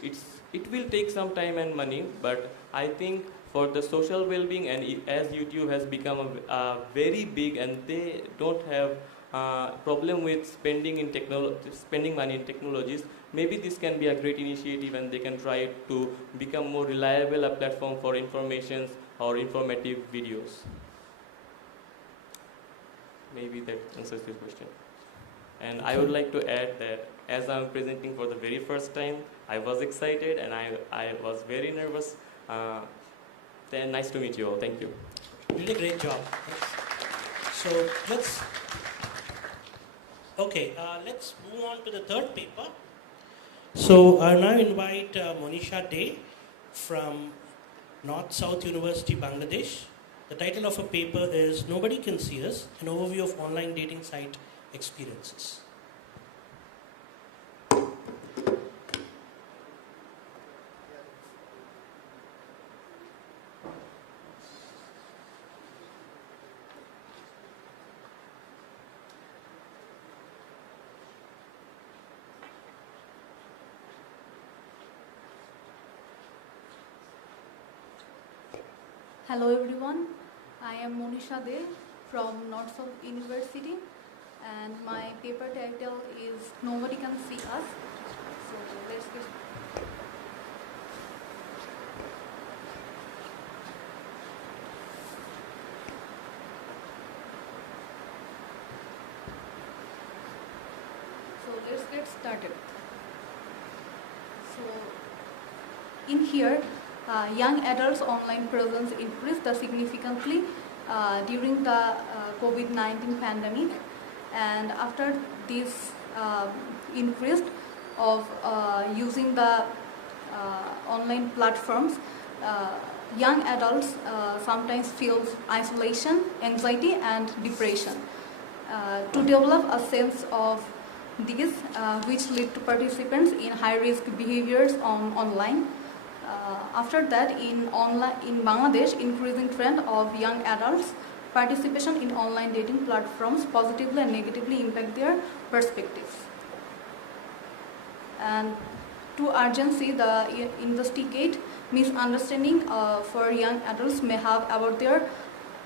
It will take some time and money, but I think for the social well-being, and as YouTube has become a very big and they don't have problem with spending money in technologies, maybe this can be a great initiative and they can try to become more reliable a platform for informations or informative videos. Maybe that answers your question. And I would like to add that as I'm presenting for the very first time, I was excited and I was very nervous. Then nice to meet you all. Thank you. You did a great job. So let's move on to the third paper. So I now invite Monisha Dey from North South University, Bangladesh. The title of her paper is Nobody Can See Us, an overview of online dating site experiences. Hello everyone, I am Monisha Dey from North South University and my paper title is Nobody Can See Us. So let's get started. So in here, young adults' online presence increased significantly during the COVID-19 pandemic, and after this increase of using the online platforms, young adults sometimes feel isolation, anxiety and depression. To develop a sense of this, which lead to participants in high-risk behaviors online. After that, in Bangladesh, increasing trend of young adults participation in online dating platforms positively and negatively impact their perspectives. And to urgency, the investigate misunderstanding for young adults may have about their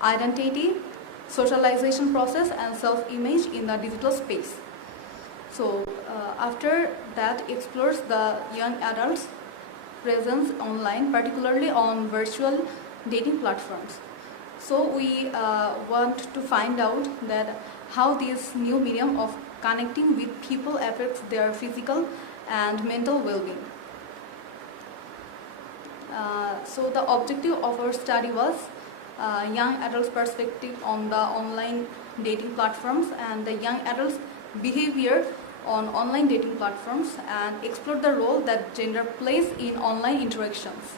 identity, socialization process and self-image in the digital space. So after that, explores the young adults' presence online, particularly on virtual dating platforms. So we want to find out that how this new medium of connecting with people affects their physical and mental well-being. So the objective of our study was young adults' perspective on the online dating platforms and the young adults' behavior on online dating platforms, and explore the role that gender plays in online interactions.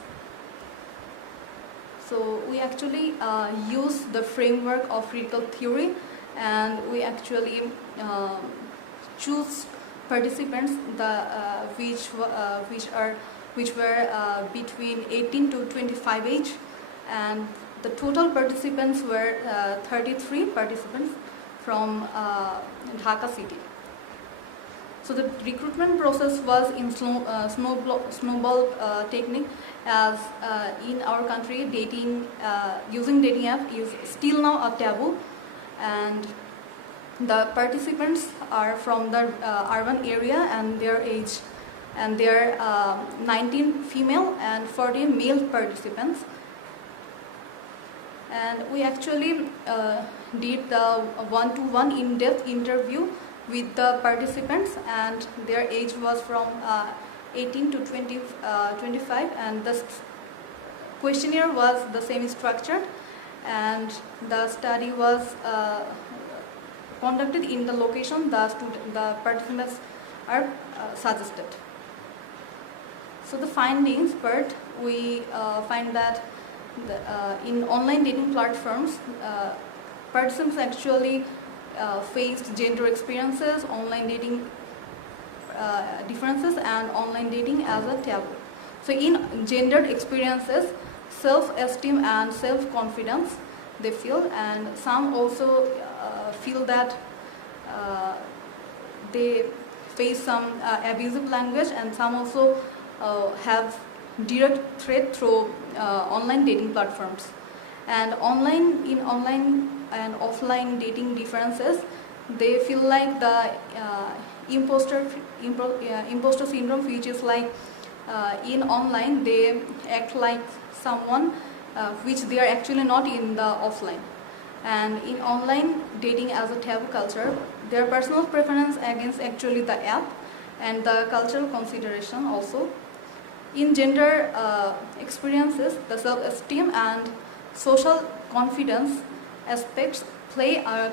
So we actually use the framework of critical theory, and we actually choose participants which were between 18 to 25 age, and the total participants were 33 participants from Dhaka city. So the recruitment process was in snowball technique, as in our country using dating app is still now a taboo, and the participants are from the urban area and their age, and there are 19 female and 40 male participants. And we actually did the one-to-one in-depth interview with the participants, and their age was from 18 to 25, and the questionnaire was the same structure, and the study was conducted in the location the participants are suggested. So the findings part, we find that in online dating platforms, participants actually faced gender experiences, online dating differences, and online dating as a taboo. So in gendered experiences, self-esteem and self-confidence they feel, and some also feel that they face some abusive language, and some also have direct threat through online dating platforms. And online and offline dating differences, they feel like the imposter syndrome, which is like in online they act like someone which they are actually not in the offline. And in online dating as a taboo culture, their personal preference against actually the app and the cultural consideration also. In gender experiences, the self-esteem and social confidence aspects play a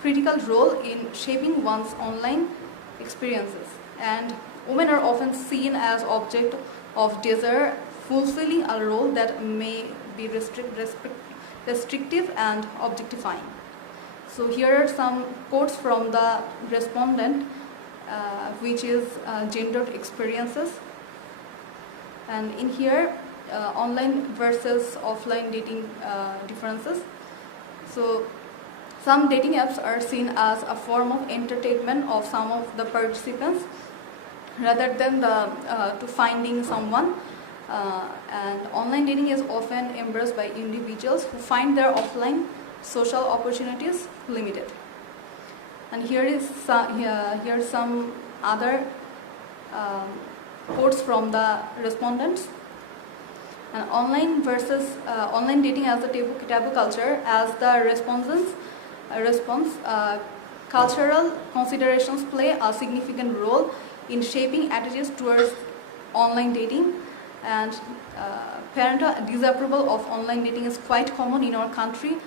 critical role in shaping one's online experiences. And women are often seen as object of desire, fulfilling a role that may be restrictive and objectifying. So here are some quotes from the respondent, which is gendered experiences. And in here, online versus offline dating differences. So some dating apps are seen as a form of entertainment of some of the participants rather than to finding someone. And online dating is often embraced by individuals who find their offline social opportunities limited. And here is some other quotes from the respondents. And online versus online dating as a taboo culture, as the response, cultural considerations play a significant role in shaping attitudes towards online dating. And parental disapproval of online dating is quite common in our country,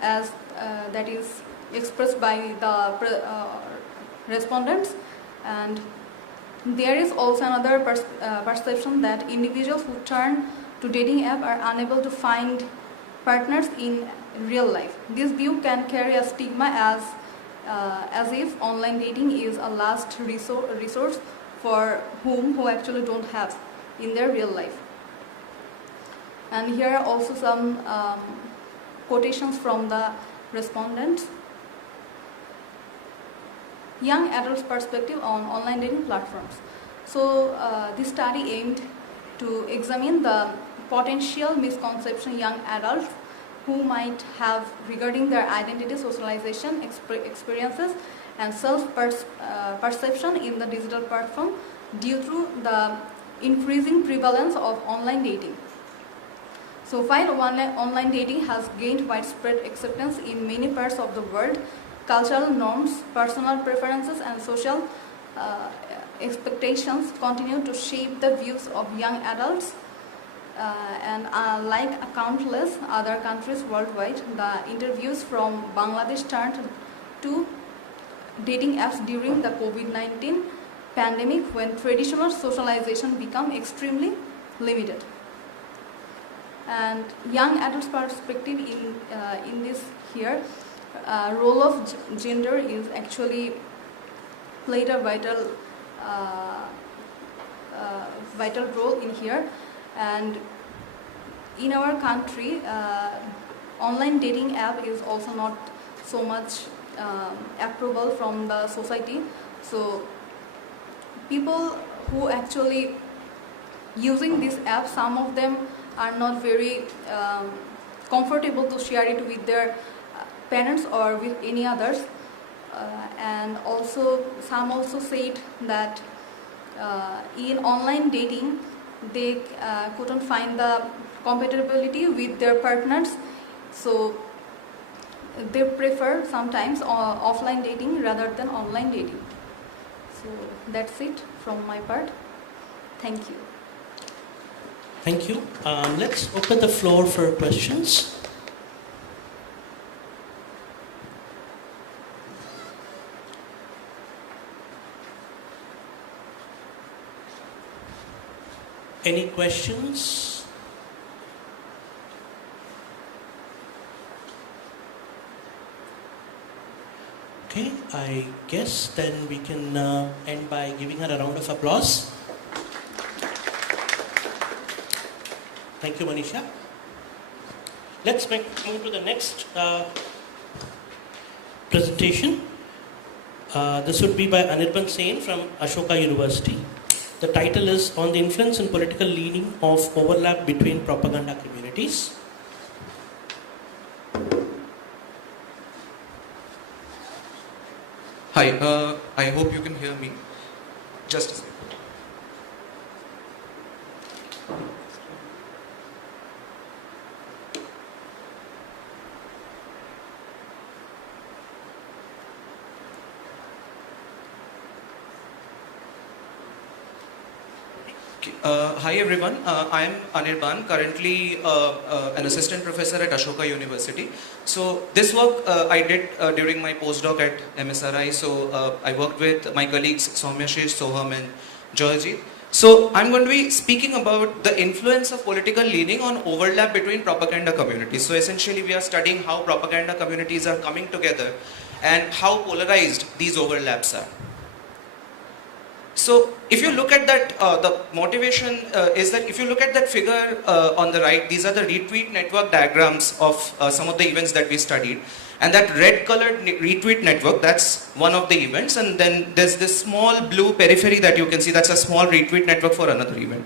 as that is expressed by the respondents. And there is also another perception that individuals who turn to dating app are unable to find partners in real life. This view can carry a stigma as if online dating is a last resource for who actually don't have in their real life. And here are also some quotations from the respondents. Young adults' perspective on online dating platforms. So this study aimed to examine the potential misconception young adults who might have regarding their identity, socialization, experiences, and self-perception in the digital platform due to the increasing prevalence of online dating. So while online dating has gained widespread acceptance in many parts of the world, cultural norms, personal preferences, and social expectations continue to shape the views of young adults. And like countless other countries worldwide, the interviews from Bangladesh turned to dating apps during the COVID-19 pandemic, when traditional socialization became extremely limited. And young adults' perspective in this here, role of gender is actually played a vital role in here. And in our country, online dating app is also not so much approval from the society. So people who actually using this app, some of them are not very comfortable to share it with their parents or with any others. And also some also said that in online dating they couldn't find the compatibility with their partners, so they prefer sometimes offline dating rather than online dating. So that's it from my part. Thank you. Thank you. Let's open the floor for questions. Any questions? Okay, I guess then we can end by giving her a round of applause. Thank you, Manisha. Let's move to the next presentation. This would be by Anirban Sen from Ashoka University. The title is On the Influence and Political Leaning of Overlap Between Propaganda Communities. Hi, I hope you can hear me. Just a second. Hi everyone, I am Anirban, currently an assistant professor at Ashoka University. So this work I did during my postdoc at MSRI. So I worked with my colleagues Soumyashish, Soham and Joyajit. So I'm going to be speaking about the influence of political leaning on overlap between propaganda communities. So essentially we are studying how propaganda communities are coming together and how polarized these overlaps are. So if you look at that, the motivation is that if you look at that figure on the right, these are the retweet network diagrams of some of the events that we studied. And that red colored retweet network, that's one of the events. And then there's this small blue periphery that you can see, that's a small retweet network for another event.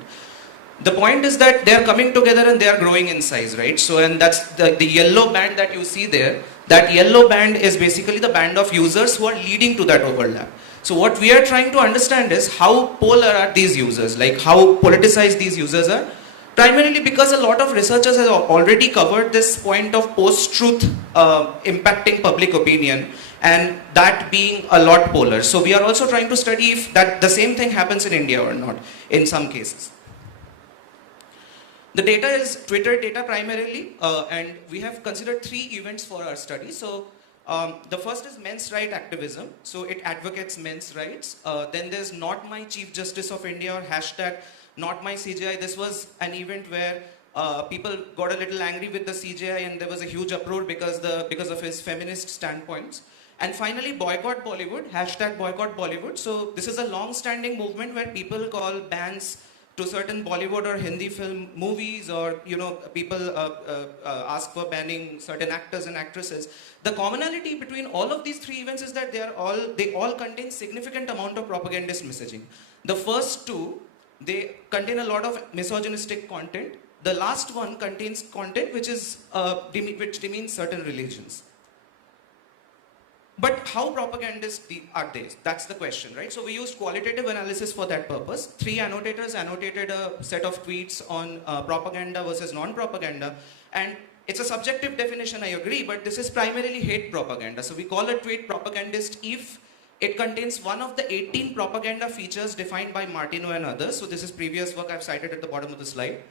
The point is that they are coming together and they are growing in size, right? So, and that's the yellow band that you see there. That yellow band is basically the band of users who are leading to that overlap. So what we are trying to understand is how polar are these users, like how politicized these users are. Primarily because a lot of researchers have already covered this point of post-truth impacting public opinion and that being a lot polar. So we are also trying to study if that the same thing happens in India or not in some cases. The data is Twitter data primarily, and we have considered 3 events for our study. So the first is men's right activism. So it advocates men's rights. Then there's Not My Chief Justice of India or hashtag Not My CJI. This was an event where people got a little angry with the CJI and there was a huge uproar because of his feminist standpoints. And finally, Boycott Bollywood, hashtag Boycott Bollywood. So this is a long-standing movement where people call bans to certain Bollywood or Hindi film movies, or people ask for banning certain actors and actresses. The commonality between all of these 3 events is that they all contain significant amount of propagandist messaging. The first 2, they contain a lot of misogynistic content. The last one contains content which demeans certain religions. But how propagandist are they? That's the question, right? So we used qualitative analysis for that purpose. 3 annotators annotated a set of tweets on propaganda versus non-propaganda. And it's a subjective definition, I agree, but this is primarily hate propaganda. So we call a tweet propagandist if it contains one of the 18 propaganda features defined by Martineau and others. So this is previous work I've cited at the bottom of the slide.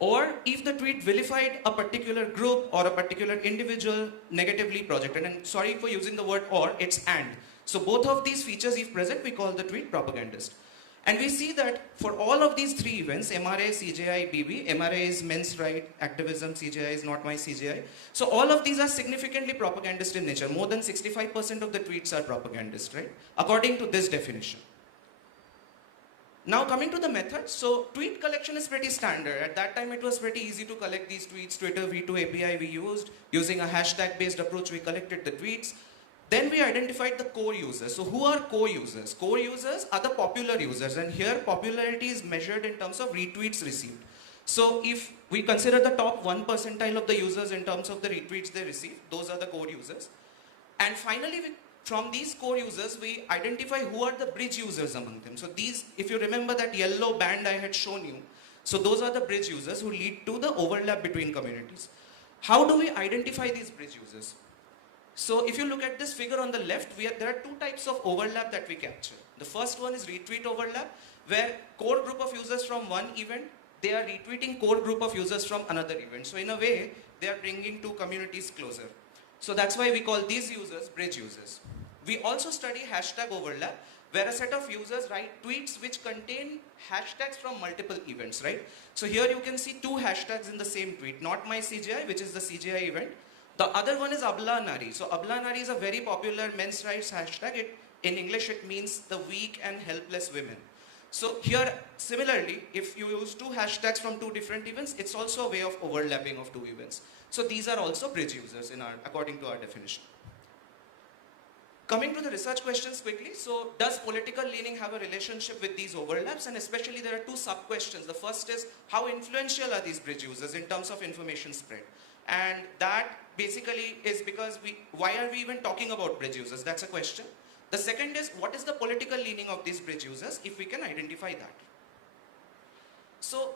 Or if the tweet vilified a particular group or a particular individual negatively projected. And sorry for using the word or, it's and. So both of these features, if present, we call the tweet propagandist. And we see that for all of these 3 events, MRA, CJI, BB, MRA is men's right activism, CJI is Not My CJI. So all of these are significantly propagandist in nature. More than 65% of the tweets are propagandist, right? According to this definition. Now coming to the method, so tweet collection is pretty standard. At that time it was pretty easy to collect these tweets. Twitter V2 API we used. Using a hashtag based approach we collected the tweets. Then we identified the core users. So who are core users? Core users are the popular users, and here popularity is measured in terms of retweets received. So if we consider the top 1 percentile of the users in terms of the retweets they receive, those are the core users. And finally, from these core users, we identify who are the bridge users among them. So these, if you remember that yellow band I had shown you, so those are the bridge users who lead to the overlap between communities. How do we identify these bridge users? So if you look at this figure on the left, there are 2 types of overlap that we capture. The first one is retweet overlap, where core group of users from one event, they are retweeting core group of users from another event. So in a way, they are bringing 2 communities closer. So that's why we call these users bridge users. We also study hashtag overlap, where a set of users write tweets which contain hashtags from multiple events, right? So here you can see two hashtags in the same tweet, not my CGI, which is the CGI event. The other one is Abla Nari. So Abla Nari is a very popular men's rights hashtag. In English, it means the weak and helpless women. So here, similarly, if you use two hashtags from two different events, it's also a way of overlapping of two events. So these are also bridge users according to our definition. Coming to the research questions quickly, so does political leaning have a relationship with these overlaps? And especially there are two sub-questions. The first is, how influential are these bridge users in terms of information spread? And that basically is because why are we even talking about bridge users? That's a question. The second is, what is the political leaning of these bridge users, if we can identify that? So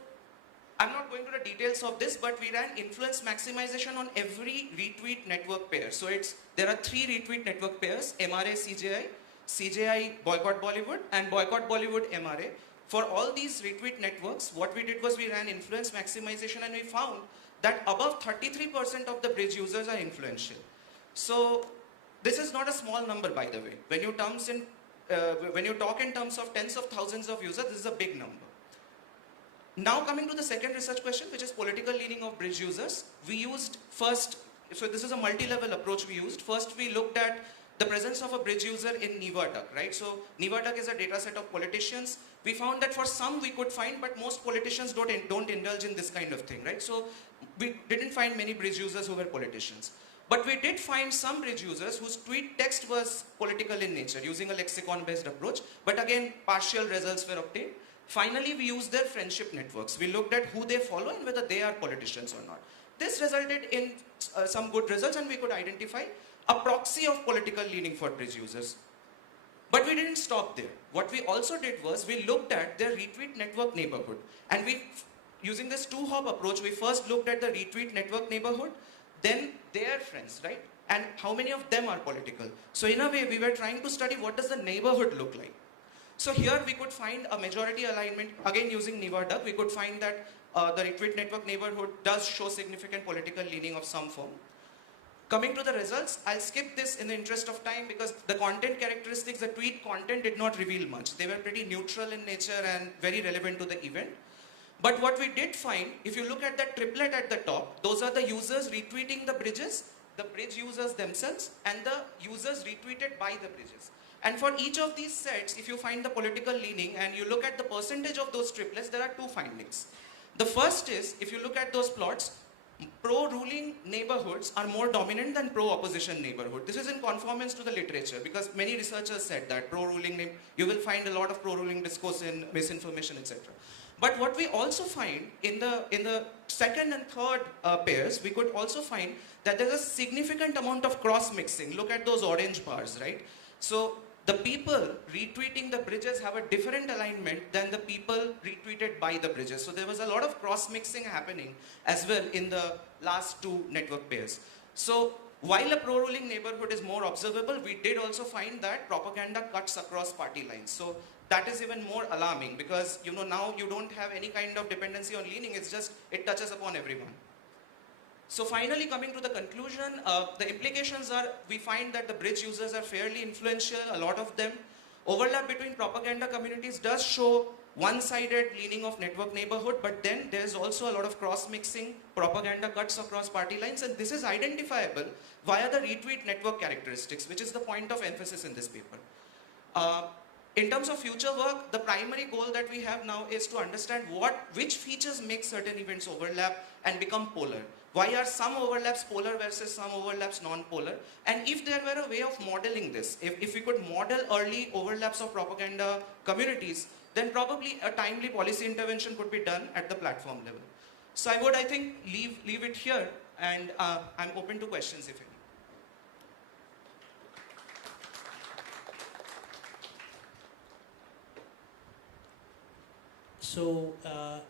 I'm not going to the details of this, but we ran influence maximization on every retweet network pair. So there are 3 retweet network pairs, MRA CJI, CJI Boycott Bollywood, and Boycott Bollywood MRA. For all these retweet networks, what we did was we ran influence maximization, and we found that above 33% of the bridge users are influential. So this is not a small number, by the way. When you talk in terms of tens of thousands of users, this is a big number. Now coming to the second research question, which is political leaning of bridge users. We used first, so this is a multi-level approach we used. First we looked at the presence of a bridge user in Nivaduck, right? So Nivaduck is a data set of politicians. We found that for some we could find, but most politicians don't indulge in this kind of thing, right? So we didn't find many bridge users who were politicians. But we did find some bridge users whose tweet text was political in nature, using a lexicon-based approach. But again, partial results were obtained. Finally, we used their friendship networks. We looked at who they follow and whether they are politicians or not. This resulted in some good results, and we could identify a proxy of political leaning for bridge users. But we didn't stop there. What we also did was we looked at their retweet network neighborhood. And using this two-hop approach, we first looked at the retweet network neighborhood, then their friends, right? And how many of them are political. So in a way, we were trying to study what does the neighborhood look like. So here we could find a majority alignment, again using Nivaduck, we could find that the retweet network neighborhood does show significant political leaning of some form. Coming to the results, I'll skip this in the interest of time because the content characteristics, the tweet content did not reveal much. They were pretty neutral in nature and very relevant to the event. But what we did find, if you look at that triplet at the top, those are the users retweeting the bridges, the bridge users themselves, and the users retweeted by the bridges. And for each of these sets, if you find the political leaning and you look at the percentage of those triplets, there are two findings. The first is, if you look at those plots, pro-ruling neighborhoods are more dominant than pro-opposition neighborhood. This is in conformance to the literature because many researchers said that you will find a lot of pro-ruling discourse in misinformation, etc. But what we also find in the second and third pairs, we could also find that there's a significant amount of cross-mixing. Look at those orange bars, right? So the people retweeting the bridges have a different alignment than the people retweeted by the bridges. So there was a lot of cross-mixing happening as well in the last two network pairs. So while a pro-ruling neighborhood is more observable, we did also find that propaganda cuts across party lines. So that is even more alarming because now you don't have any kind of dependency on leaning, it's just it touches upon everyone. So finally, coming to the conclusion, the implications are we find that the bridge users are fairly influential, a lot of them. Overlap between propaganda communities does show one-sided leaning of network neighborhood, but then there's also a lot of cross-mixing, propaganda cuts across party lines, and this is identifiable via the retweet network characteristics, which is the point of emphasis in this paper. In terms of future work, the primary goal that we have now is to understand which features make certain events overlap and become polar. Why are some overlaps polar versus some overlaps non-polar? And if there were a way of modeling this, if we could model early overlaps of propaganda communities, then probably a timely policy intervention could be done at the platform level. So I would, I think, leave it here, and I'm open to questions if any. So,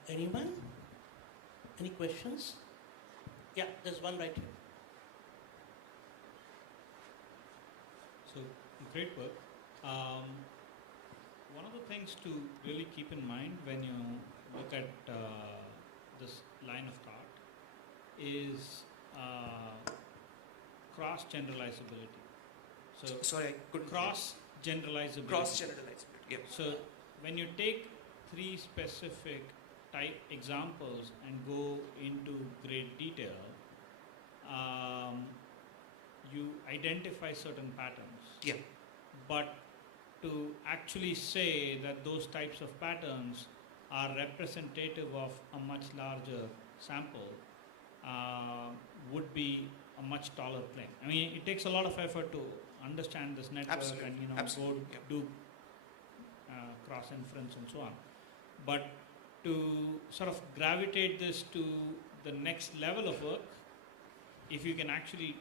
anyone? Any questions? Yeah, there's one right here. So, great work. One of the things to really keep in mind when you look at this line of thought is cross-generalizability. So Sorry, I couldn't. cross generalizability. Cross generalizability. Yeah. So when you take 3 specific type examples and go into great detail, you identify certain patterns. Yeah. But to actually say that those types of patterns are representative of a much larger sample would be a much taller claim. I mean, it takes a lot of effort to understand this network Absolutely. and Absolutely. go Yeah. do cross inference and so on. But to sort of gravitate this to the next level of work, if you can actually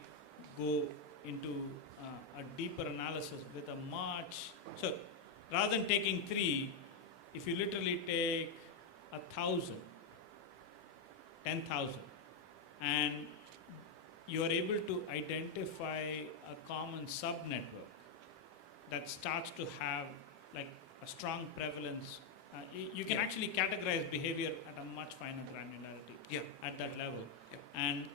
go into a deeper analysis with a much, so rather than taking 3, if you literally take 1,000, 10,000, and you are able to identify a common subnetwork that starts to have like a strong prevalence, you can Yeah. actually categorize behavior at a much finer granularity. Yeah. At that level. Yeah. And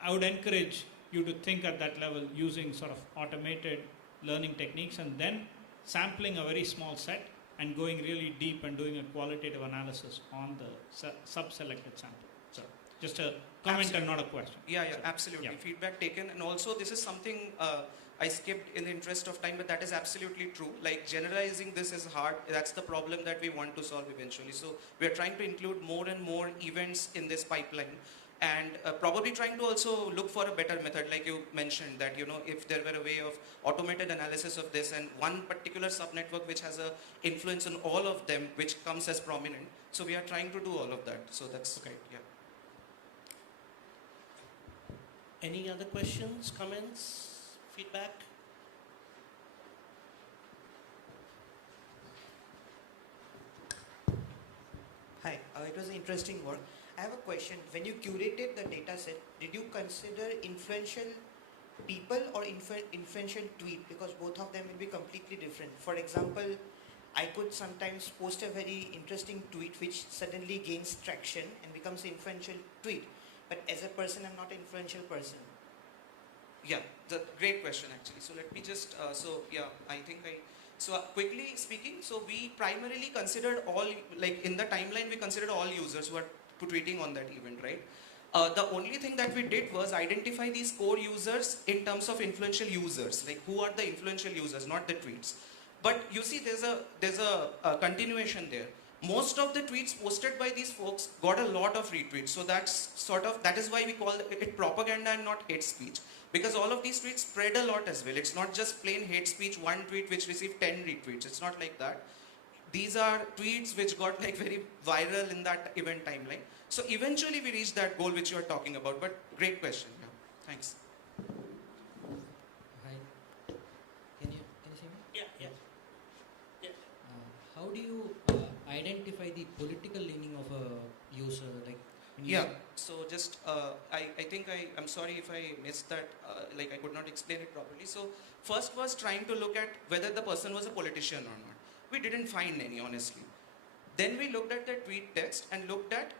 I would encourage you to think at that level using sort of automated learning techniques and then sampling a very small set and going really deep and doing a qualitative analysis on the sub-selected sample. So just a comment and not a question. Yeah, yeah, So, absolutely. yeah. Feedback taken. And also, this is something I skipped in the interest of time, but that is absolutely true. Like, generalizing this is hard. That's the problem that we want to solve eventually. So, we are trying to include more and more events in this pipeline. And probably trying to also look for a better method, like you mentioned, that, you know, if there were a way of automated analysis of this and one particular subnetwork which has a influence on all of them, which comes as prominent. So, we are trying to do all of that. So, that's okay. Yeah. Any other questions, comments, feedback? Hi, it was an interesting work. I have a question. When you curated the data set, did you consider influential people or influential tweet? Because both of them will be completely different. For example, I could sometimes post a very interesting tweet which suddenly gains traction and becomes an influential tweet. But as a person, I'm not an influential person. Yeah, the great question actually. So let me just, quickly speaking, so we primarily considered all, like in the timeline we considered all users who are tweeting on that event, right? The only thing that we did was identify these core users in terms of influential users, like who are the influential users, not the tweets. But you see there's a continuation there. Most of the tweets posted by these folks got a lot of retweets. So that is why we call it propaganda and not hate speech. Because all of these tweets spread a lot as well. It's not just plain hate speech, one tweet which received 10 retweets. It's not like that. These are tweets which got like very viral in that event timeline. So eventually we reached that goal which you are talking about. But great question. Yeah. Thanks. Hi. Can you see me? Yeah. How do you identify the political leaning of a user? Like when you Yeah, so just, I'm sorry if I missed that, I could not explain it properly. So first was trying to look at whether the person was a politician or not. We didn't find any, honestly. Then we looked at the tweet text and looked at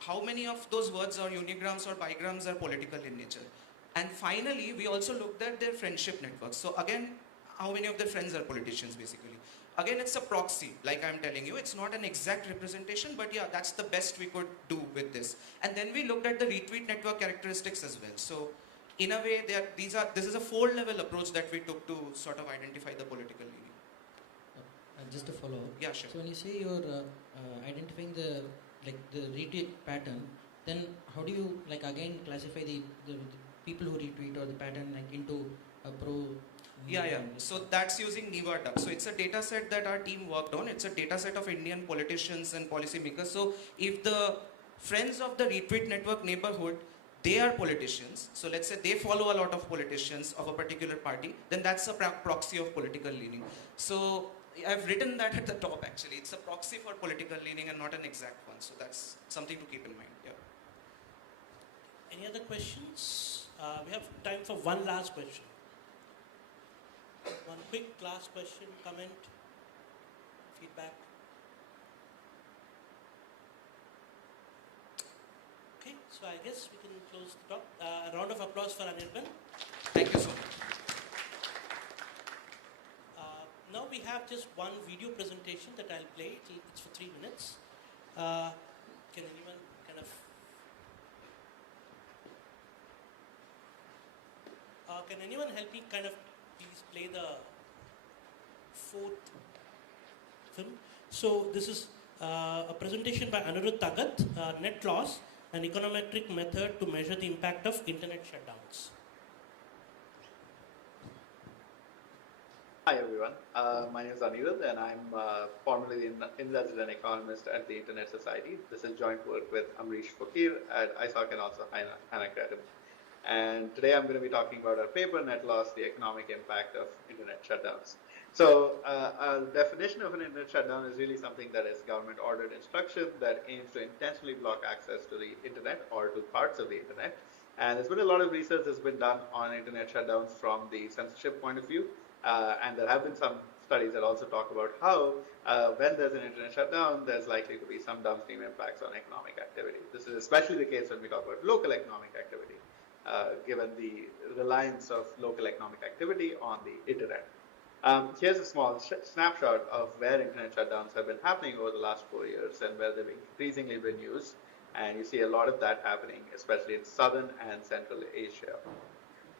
how many of those words or unigrams or bigrams are political in nature. And finally, we also looked at their friendship networks. So again, how many of their friends are politicians, basically. Again, it's a proxy, like I'm telling you. It's not an exact representation, but yeah, that's the best we could do with this. And then we looked at the retweet network characteristics as well. So in a way, this is a 4-level approach that we took to sort of identify the political leaning. just a follow up. Yeah, sure. So when you say you're identifying the retweet pattern, then how do you again classify the people who retweet or the pattern into a pro? Yeah. So that's using NEVA-DUCK. So it's a data set that our team worked on. It's a data set of Indian politicians and policymakers. So if the friends of the retweet network neighborhood, they are politicians. So let's say they follow a lot of politicians of a particular party, then that's a proxy of political leaning. So I've written that at the top actually. It's a proxy for political leaning and not an exact one. So that's something to keep in mind. Yeah. Any other questions? We have time for one last question. One quick last question, comment, feedback. Okay, so I guess we can close the talk. A round of applause for Anirban. Thank you so much. we have just one video presentation that I'll play. It's for 3 minutes. Can anyone kind of... can anyone help me kind of please play the 4th film? So this is a presentation by Anirudh Tagat, Net Loss, an econometric method to measure the impact of internet shutdowns. Hi everyone, my name is Anirudh and I'm formerly the in-resident economist at the Internet Society. This is joint work with Amrish Fakir at ISOC and also Hannah Academy. And today I'm going to be talking about our paper, Net Loss, the economic impact of internet shutdowns. So a definition of an internet shutdown is really something that is government ordered instruction that aims to intentionally block access to the internet or to parts of the internet. And there's been a lot of research that's been done on internet shutdowns from the censorship point of view. And there have been some studies that also talk about how when there's an internet shutdown, there's likely to be some downstream impacts on economic activity. This is especially the case when we talk about local economic activity, given the reliance of local economic activity on the internet. Here's a small snapshot of where internet shutdowns have been happening over the last 4 years and where they've increasingly been used. And you see a lot of that happening, especially in Southern and Central Asia.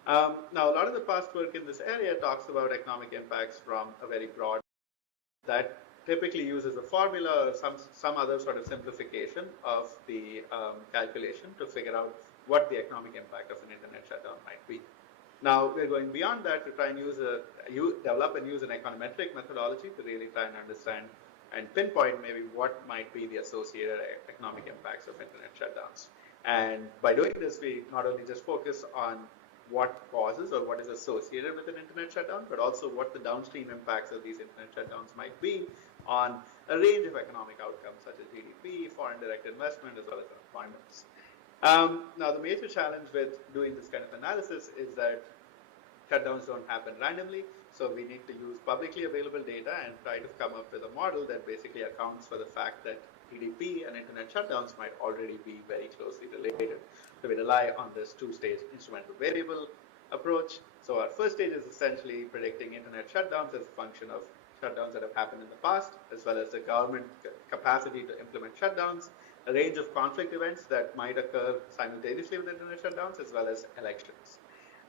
Now, a lot of the past work in this area talks about economic impacts from a very broad that typically uses a formula or some other sort of simplification of the calculation to figure out what the economic impact of an internet shutdown might be. Now, we're going beyond that to try and develop and use an econometric methodology to really try and understand and pinpoint maybe what might be the associated economic impacts of internet shutdowns. And by doing this, we not only just focus on what causes or what is associated with an internet shutdown, but also what the downstream impacts of these internet shutdowns might be on a range of economic outcomes such as GDP, foreign direct investment, as well as employment. Now, the major challenge with doing this kind of analysis is that shutdowns don't happen randomly, so we need to use publicly available data and try to come up with a model that basically accounts for the fact that GDP and internet shutdowns might already be very closely related. So we rely on this two-stage instrumental variable approach. So our first stage is essentially predicting internet shutdowns as a function of shutdowns that have happened in the past, as well as the government capacity to implement shutdowns, a range of conflict events that might occur simultaneously with internet shutdowns, as well as elections.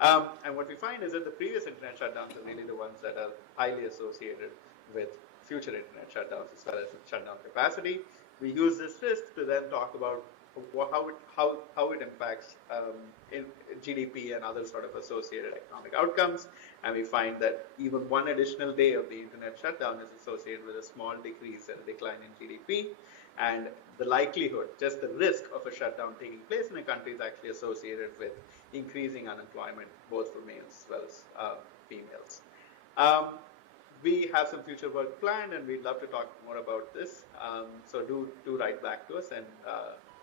And what we find is that the previous internet shutdowns are really the ones that are highly associated with future internet shutdowns, as well as shutdown capacity. We use this risk to then talk about how it impacts in GDP and other sort of associated economic outcomes. And we find that even one additional day of the internet shutdown is associated with a small decrease and a decline in GDP. And the likelihood, just the risk of a shutdown taking place in a country is actually associated with increasing unemployment, both for males as well as females. We have some future work planned, and we'd love to talk more about this. So do write back to us, and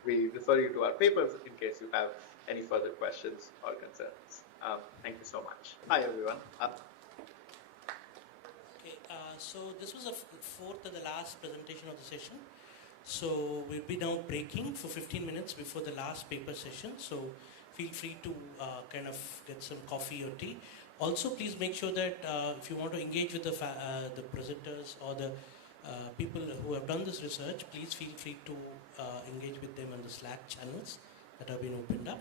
we refer you to our papers in case you have any further questions or concerns. Thank you so much. Hi, everyone. Okay, so this was the fourth and the last presentation of the session. So we'll be now breaking for 15 minutes before the last paper session. So feel free to kind of get some coffee or tea. Also, please make sure that if you want to engage with the presenters or the people who have done this research, please feel free to engage with them on the Slack channels that have been opened up.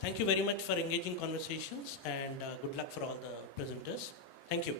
Thank you very much for engaging conversations, and good luck for all the presenters. Thank you.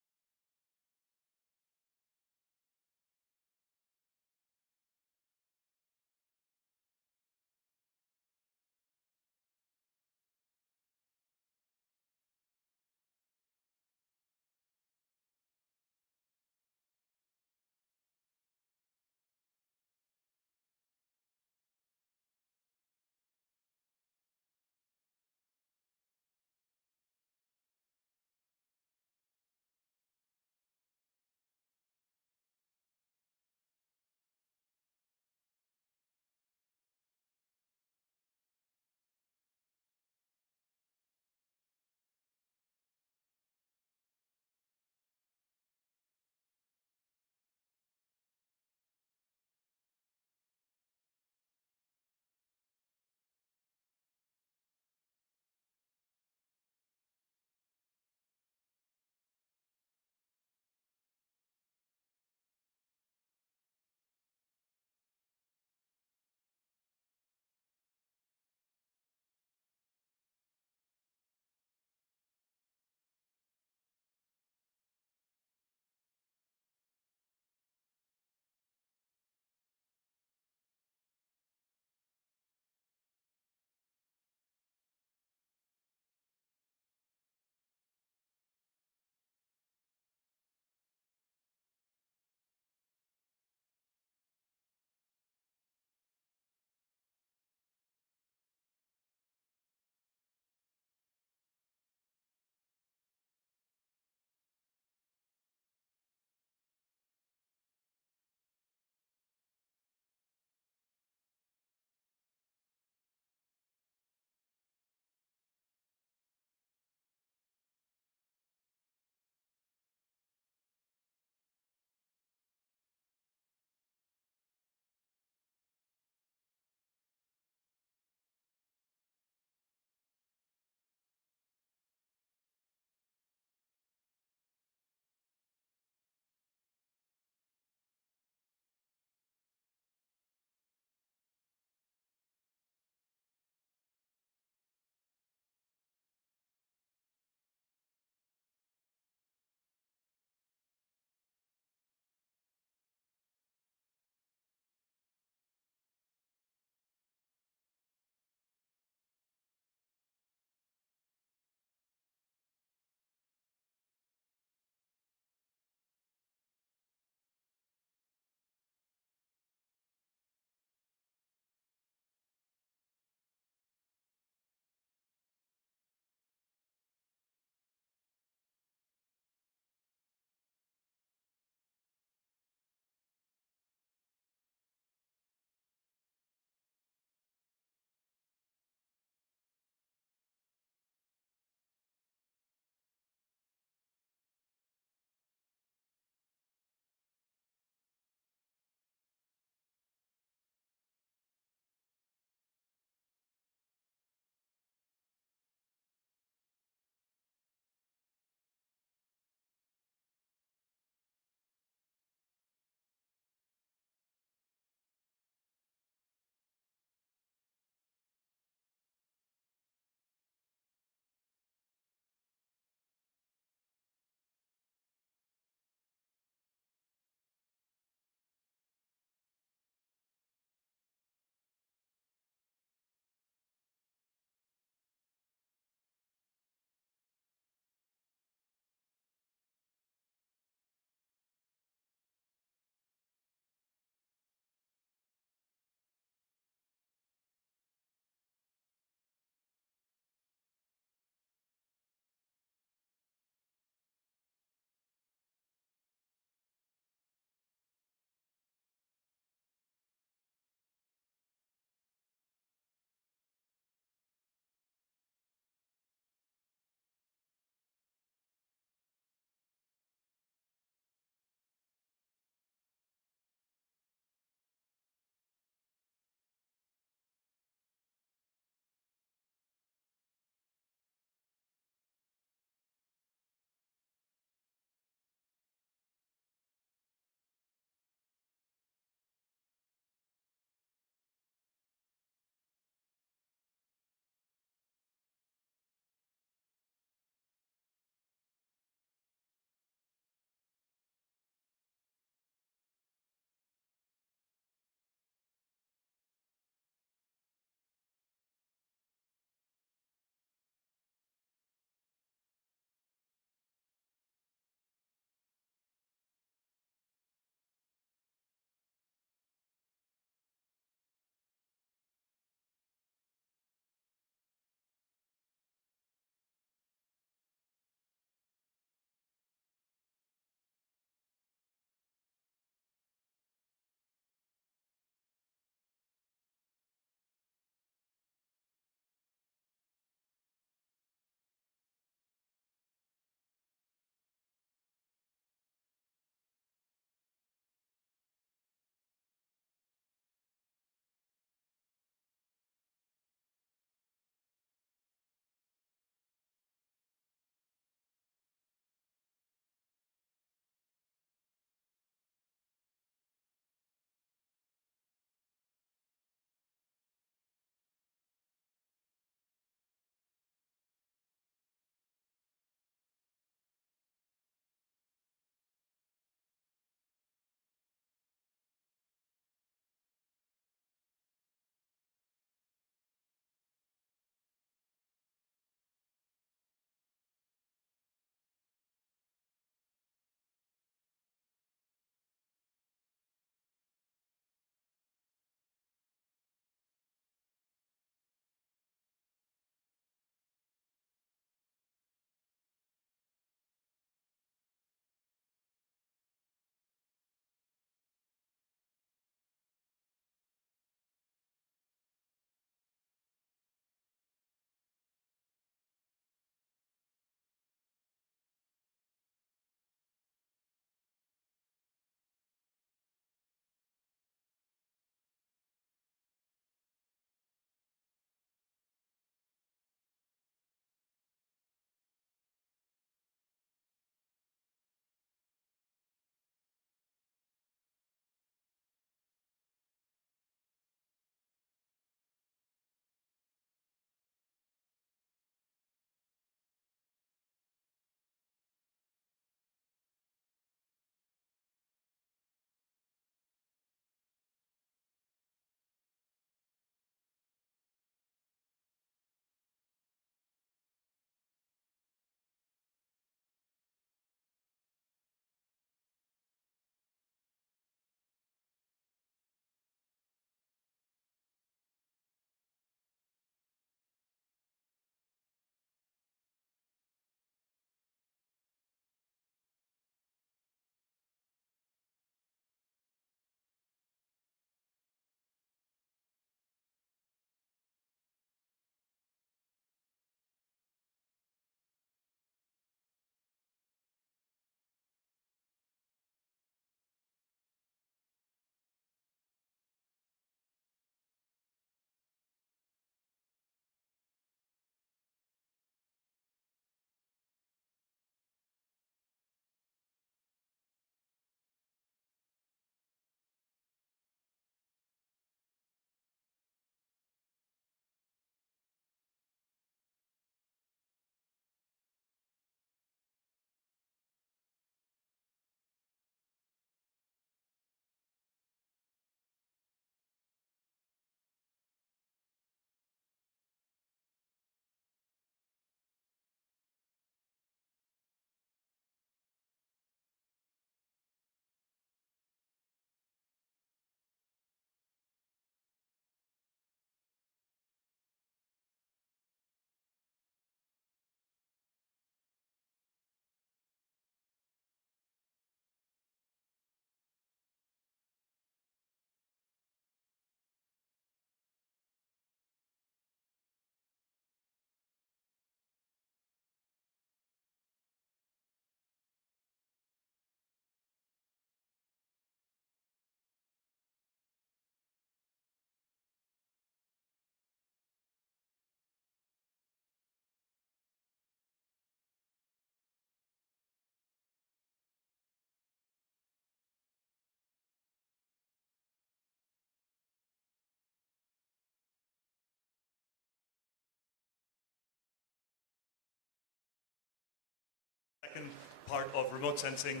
part of remote sensing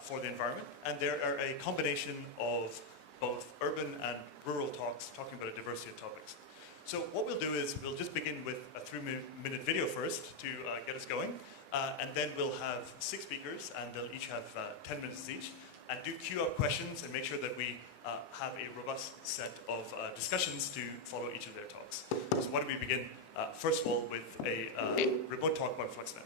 for the environment, and there are a combination of both urban and rural talks talking about a diversity of topics. So what we'll do is we'll just begin with a 3-minute video first to get us going, and then we'll have 6 speakers, and they'll each have 10 minutes each, and do queue up questions and make sure that we have a robust set of discussions to follow each of their talks. So why don't we begin, first of all, with a remote talk about FluxNet.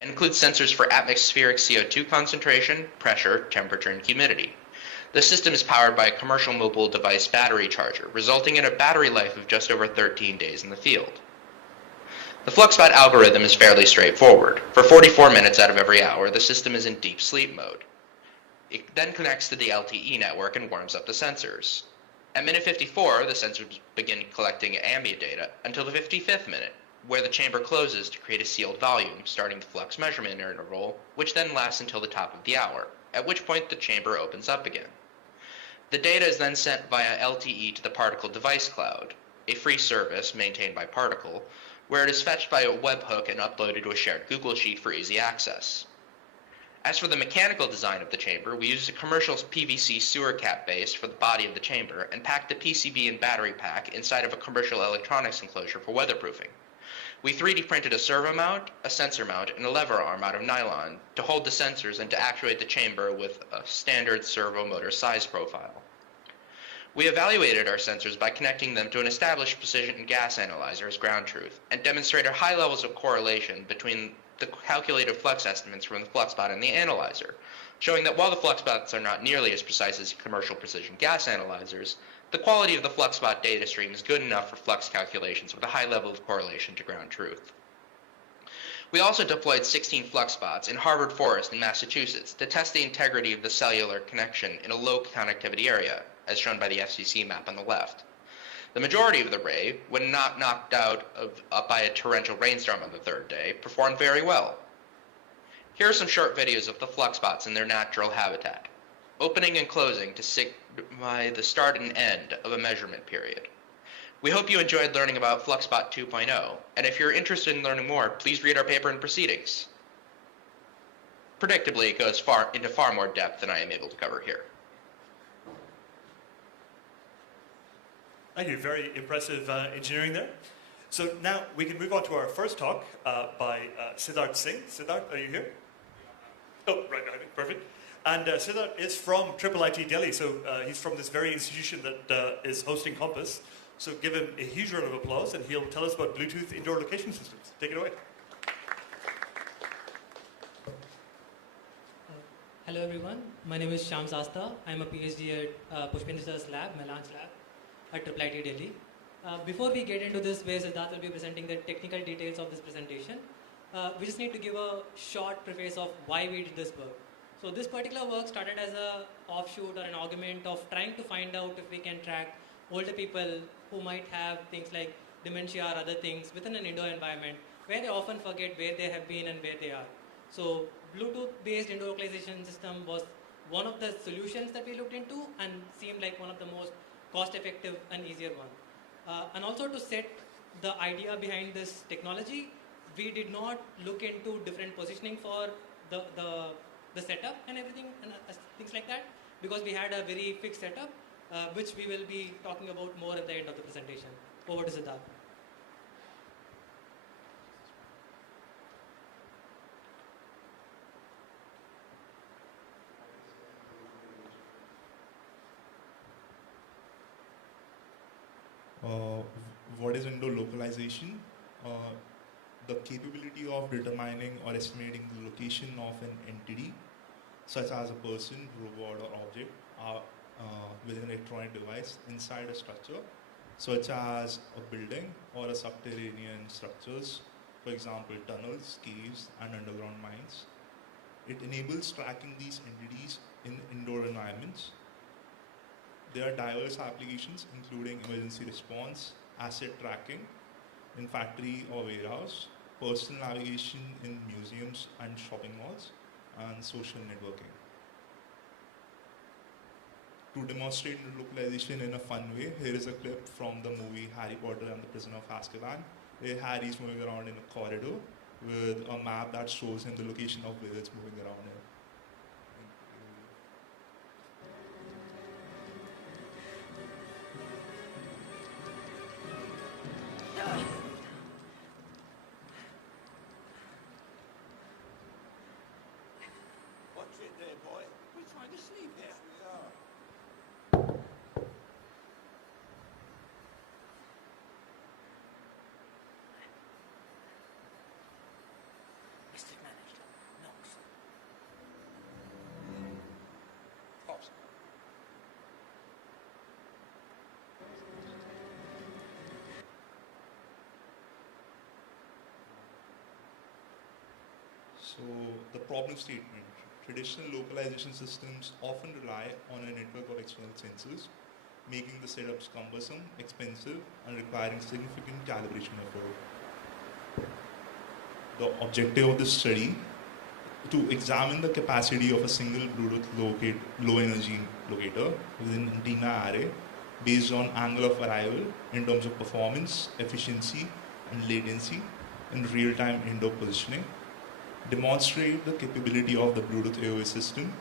It includes sensors for atmospheric CO2 concentration, pressure, temperature, and humidity. The system is powered by a commercial mobile device battery charger, resulting in a battery life of just over 13 days in the field. The FluxBot algorithm is fairly straightforward. For 44 minutes out of every hour, the system is in deep sleep mode. It then connects to the LTE network and warms up the sensors. At minute 54, the sensors begin collecting ambient data until the 55th minute, where the chamber closes to create a sealed volume, starting the flux measurement interval, which then lasts until the top of the hour, at which point the chamber opens up again. The data is then sent via LTE to the Particle device cloud, a free service maintained by Particle, where it is fetched by a webhook and uploaded to a shared Google Sheet for easy access. As for the mechanical design of the chamber, we used a commercial PVC sewer cap base for the body of the chamber and packed the PCB and battery pack inside of a commercial electronics enclosure for weatherproofing. We 3D printed a servo mount, a sensor mount, and a lever arm out of nylon to hold the sensors and to actuate the chamber with a standard servo motor size profile. We evaluated our sensors by connecting them to an established precision gas analyzer as ground truth and demonstrated high levels of correlation between the calculated flux estimates from the FluxBot and the analyzer, showing that while the FluxBots are not nearly as precise as commercial precision gas analyzers, the quality of the FluxBot data stream is good enough for flux calculations with a high level of correlation to ground truth. We also deployed 16 FluxBots in Harvard Forest in Massachusetts to test the integrity of the cellular connection in a low connectivity area, as shown by the FCC map on the left. The majority of the array, when not knocked out by a torrential rainstorm on the 3rd day, performed very well. Here are some short videos of the FluxBots in their natural habitat, opening and closing to signify the start and end of a measurement period. We hope you enjoyed learning about FluxBot 2.0, and if you're interested in learning more, please read our paper and proceedings. Predictably, it goes into far more depth than I am able to cover here. Thank you. Very impressive engineering there. So now we can move on to our first talk by Siddharth Singh. Siddharth, are you here? Oh, right behind me. Perfect. And Siddharth is from IIIT Delhi, so he's from this very institution that is hosting Compass. So give him a huge round of applause, and he'll tell us about Bluetooth indoor location systems. Take it away. Hello everyone, my name is Sham Sasta. I'm a PhD at Pushpendra Sir's lab, my launch lab at IIIT Delhi. Before we get into this, where Siddharth will be presenting the technical details of this presentation, we just need to give a short preface of why we did this work. So this particular work started as an offshoot or an augment of trying to find out if we can track older people who might have things like dementia or other things within an indoor environment where they often forget where they have been and where they are. So Bluetooth-based indoor localization system was one of the solutions that we looked into and seemed like one of the most cost-effective and easier one. And also to set the idea behind this technology, we did not look into different positioning for the setup and everything and things like that, because we had a very fixed setup, which we will be talking about more at the end of the presentation. Over to Siddharth. What is indoor localization? The capability of determining or estimating the location of an entity, such as a person, robot, or object, with an electronic device inside a structure, such as a building or a subterranean structures, for example, tunnels, caves, and underground mines. It enables tracking these entities in indoor environments. There are diverse applications including emergency response, asset tracking in factory or warehouse, personal navigation in museums and shopping malls, and social networking. To demonstrate localization in a fun way, here is a clip from the movie Harry Potter and the Prisoner of Azkaban, where Harry is moving around in a corridor with a map that shows him the location of wizards moving around him. Watch it there, boy. We're trying to sleep here. Yes, we are. Mr. Manager, knocks. Pops. So the problem statement. Traditional localization systems often rely on a network of external sensors, making the setups cumbersome, expensive, and requiring significant calibration effort. The objective of this study to examine the capacity of a single Bluetooth low energy locator within an antenna array based on angle of arrival in terms of performance, efficiency, and latency in real-time indoor positioning. Demonstrate the capability of the Bluetooth AOS system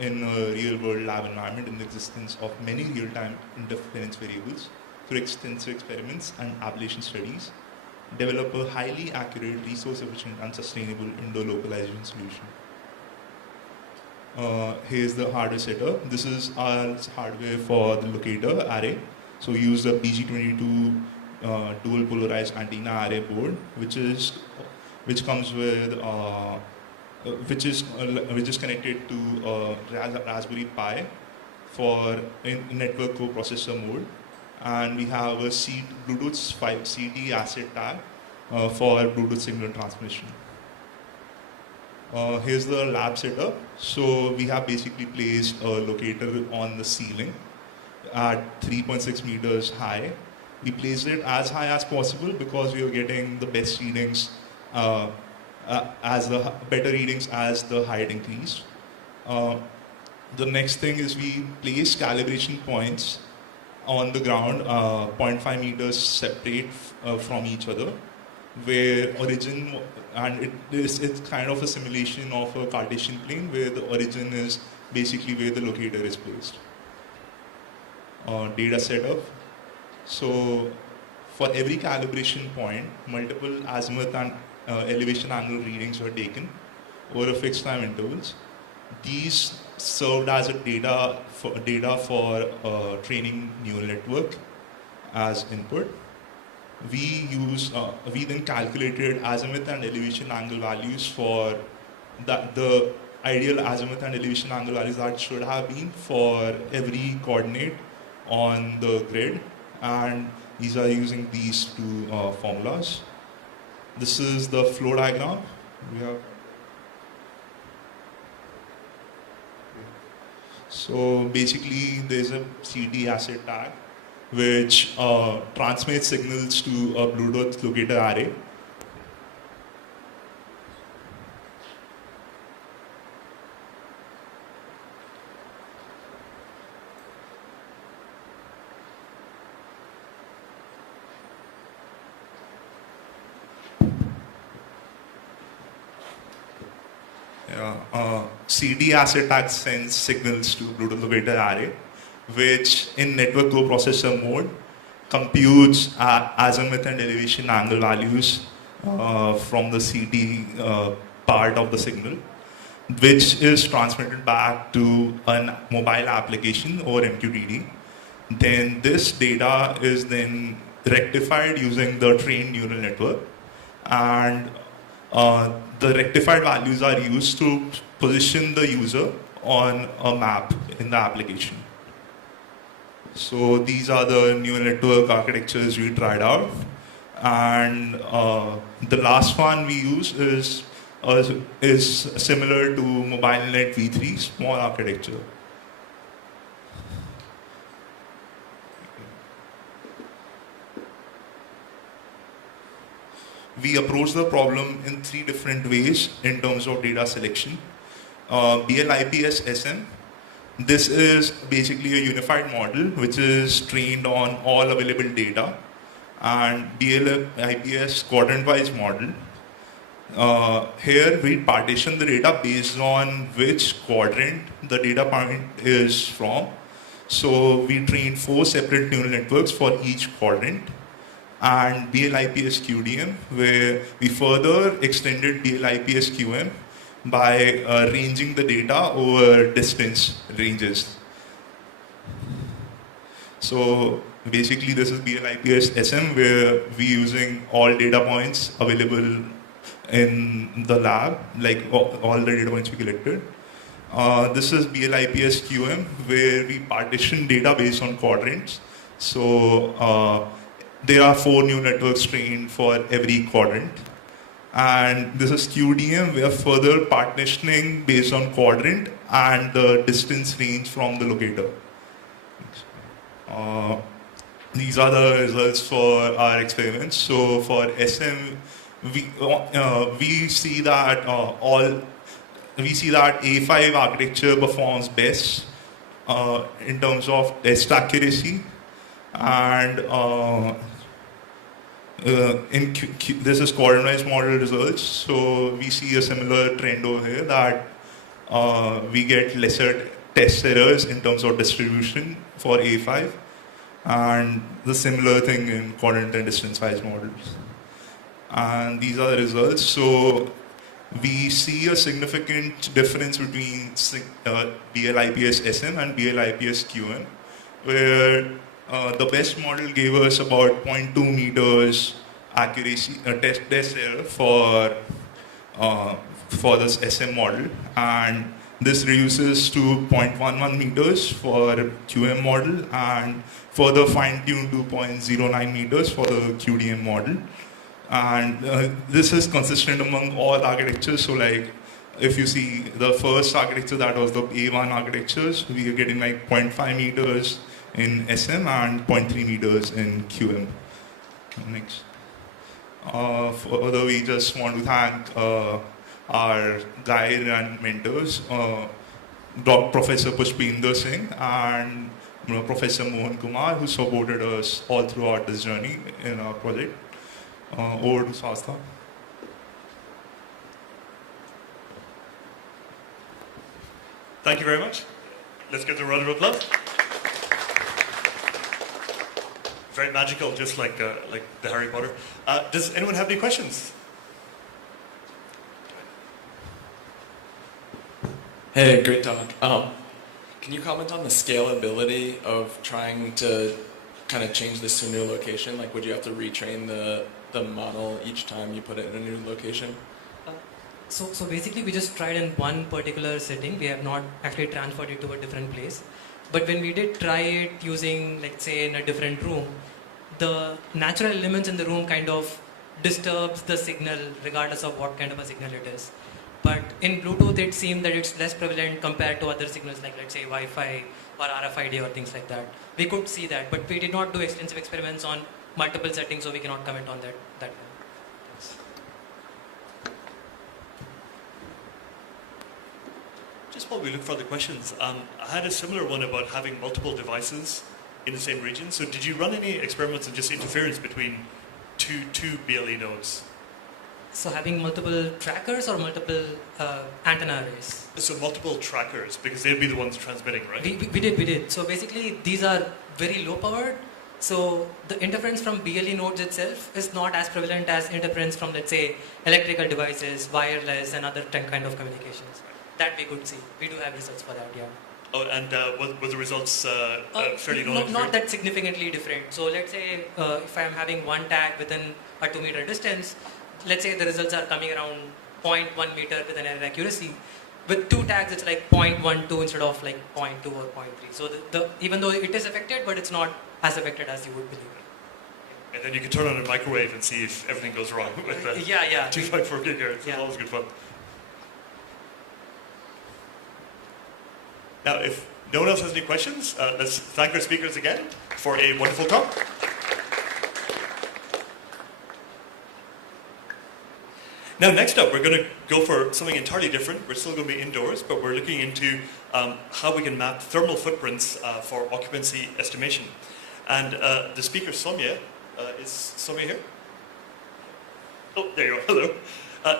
in a real-world lab environment in the existence of many real-time interference variables through extensive experiments and ablation studies. Develop a highly accurate, resource-efficient, and sustainable indoor localization solution. Here's the hardware setup. This is our hardware for the locator array. So we use the BG22 dual polarized antenna array board, which comes with which is connected to Raspberry Pi for in network coprocessor mode, and we have a Bluetooth 5 CD asset tag for Bluetooth signal transmission. Here's the lab setup. So we have basically placed a locator on the ceiling at 3.6 meters high. We placed it as high as possible because we are getting the best readings better readings as the height increased. The next thing is we place calibration points on the ground, 0.5 meters separate from each other, where origin, and it's kind of a simulation of a Cartesian plane where the origin is basically where the locator is placed. Data setup. So for every calibration point, multiple azimuth and elevation angle readings were taken over a fixed time intervals. These served as a data for training neural network as input. We then calculated azimuth and elevation angle values for the ideal azimuth and elevation angle values that should have been for every coordinate on the grid, and these are using these two formulas. This is the flow diagram. We have so basically there's a CD asset tag which transmits signals to a Bluetooth locator array. CD asset tag sends signals to Bluetooth locator array, which in network coprocessor mode computes azimuth and elevation angle values from the CD part of the signal, which is transmitted back to a mobile application over MQTT. Then this data is then rectified using the trained neural network, and the rectified values are used to position the user on a map in the application. So these are the neural network architectures we tried out, and the last one we use is similar to MobileNet v3 small architecture. We approach the problem in 3 different ways in terms of data selection. BLIPS SM. This is basically a unified model which is trained on all available data, and BLIPS quadrant-wise model. Here we partition the data based on which quadrant the data point is from. So we train 4 separate neural networks for each quadrant, and BLIPS QDM, where we further extended BLIPS QM by ranging the data over distance ranges. So basically this is BLIPS SM, where we're using all data points available in the lab, like all the data points we collected. This is BLIPS QM, where we partition data based on quadrants. So there are 4 new networks trained for every quadrant. And this is QDM, we are further partitioning based on quadrant and the distance range from the locator. These are the results for our experiments. So for SM, we see that A5 architecture performs best in terms of test accuracy, and this is coordinate model results. So we see a similar trend over here that we get lesser test errors in terms of distribution for A5, and the similar thing in coordinate and distance wise models. And these are the results. So we see a significant difference between BLIPS SM and BLIPS QM, where the best model gave us about 0.2 meters accuracy test error for this SM model, and this reduces to 0.11 meters for QM model, and further fine-tuned to 0.09 meters for the QDM model. And this is consistent among all architectures. So like if you see the first architecture, that was the A1 architectures, we are getting like 0.5 meters in SM and 0.3 meters in QM. Next. Further, we just want to thank our guide and mentors, Professor Pushpinder Singh and Professor Mohan Kumar, who supported us all throughout this journey in our project. Over to Sastha. Thank you very much. Let's give them a round of applause. Very magical, just like the Harry Potter. Does anyone have any questions? Hey, great talk. Can you comment on the scalability of trying to kind of change this to a new location? Like, would you have to retrain the model each time you put it in a new location? So basically we just tried in one particular setting. We have not actually transferred it to a different place. But when we did try it using, like say, in a different room, the natural elements in the room kind of disturbs the signal regardless of what kind of a signal it is. But in Bluetooth, it seemed that it's less prevalent compared to other signals like, let's say, Wi-Fi or RFID or things like that. We could see that, but we did not do extensive experiments on multiple settings, so we cannot comment on that. Just while we look for other questions, I had a similar one about having multiple devices in the same region. So did you run any experiments of just interference between two BLE nodes? So having multiple trackers or multiple antenna arrays? So multiple trackers, because they'll be the ones transmitting, right? We did. So basically, these are very low powered. So the interference from BLE nodes itself is not as prevalent as interference from, let's say, electrical devices, wireless, and other kind of communications. That we could see. We do have results for that, yeah. Oh, and were the results fairly non-interferent? Not that significantly different. So let's say if I am having one tag within a 2 meter distance, let's say the results are coming around 0.1 meter with an error accuracy. With two tags, it's like 0.12 instead of like 0.2 or 0.3. So even though it is affected, but it's not as affected as you would believe. And then you can turn on a microwave and see if everything goes wrong with the 2.4 gigahertz. It's always good fun. Now, if no one else has any questions, let's thank our speakers again for a wonderful talk. Now, next up, we're going to go for something entirely different. We're still going to be indoors, but we're looking into how we can map thermal footprints for occupancy estimation. And the speaker, Soumya, is Soumya here? Oh, there you are. Hello.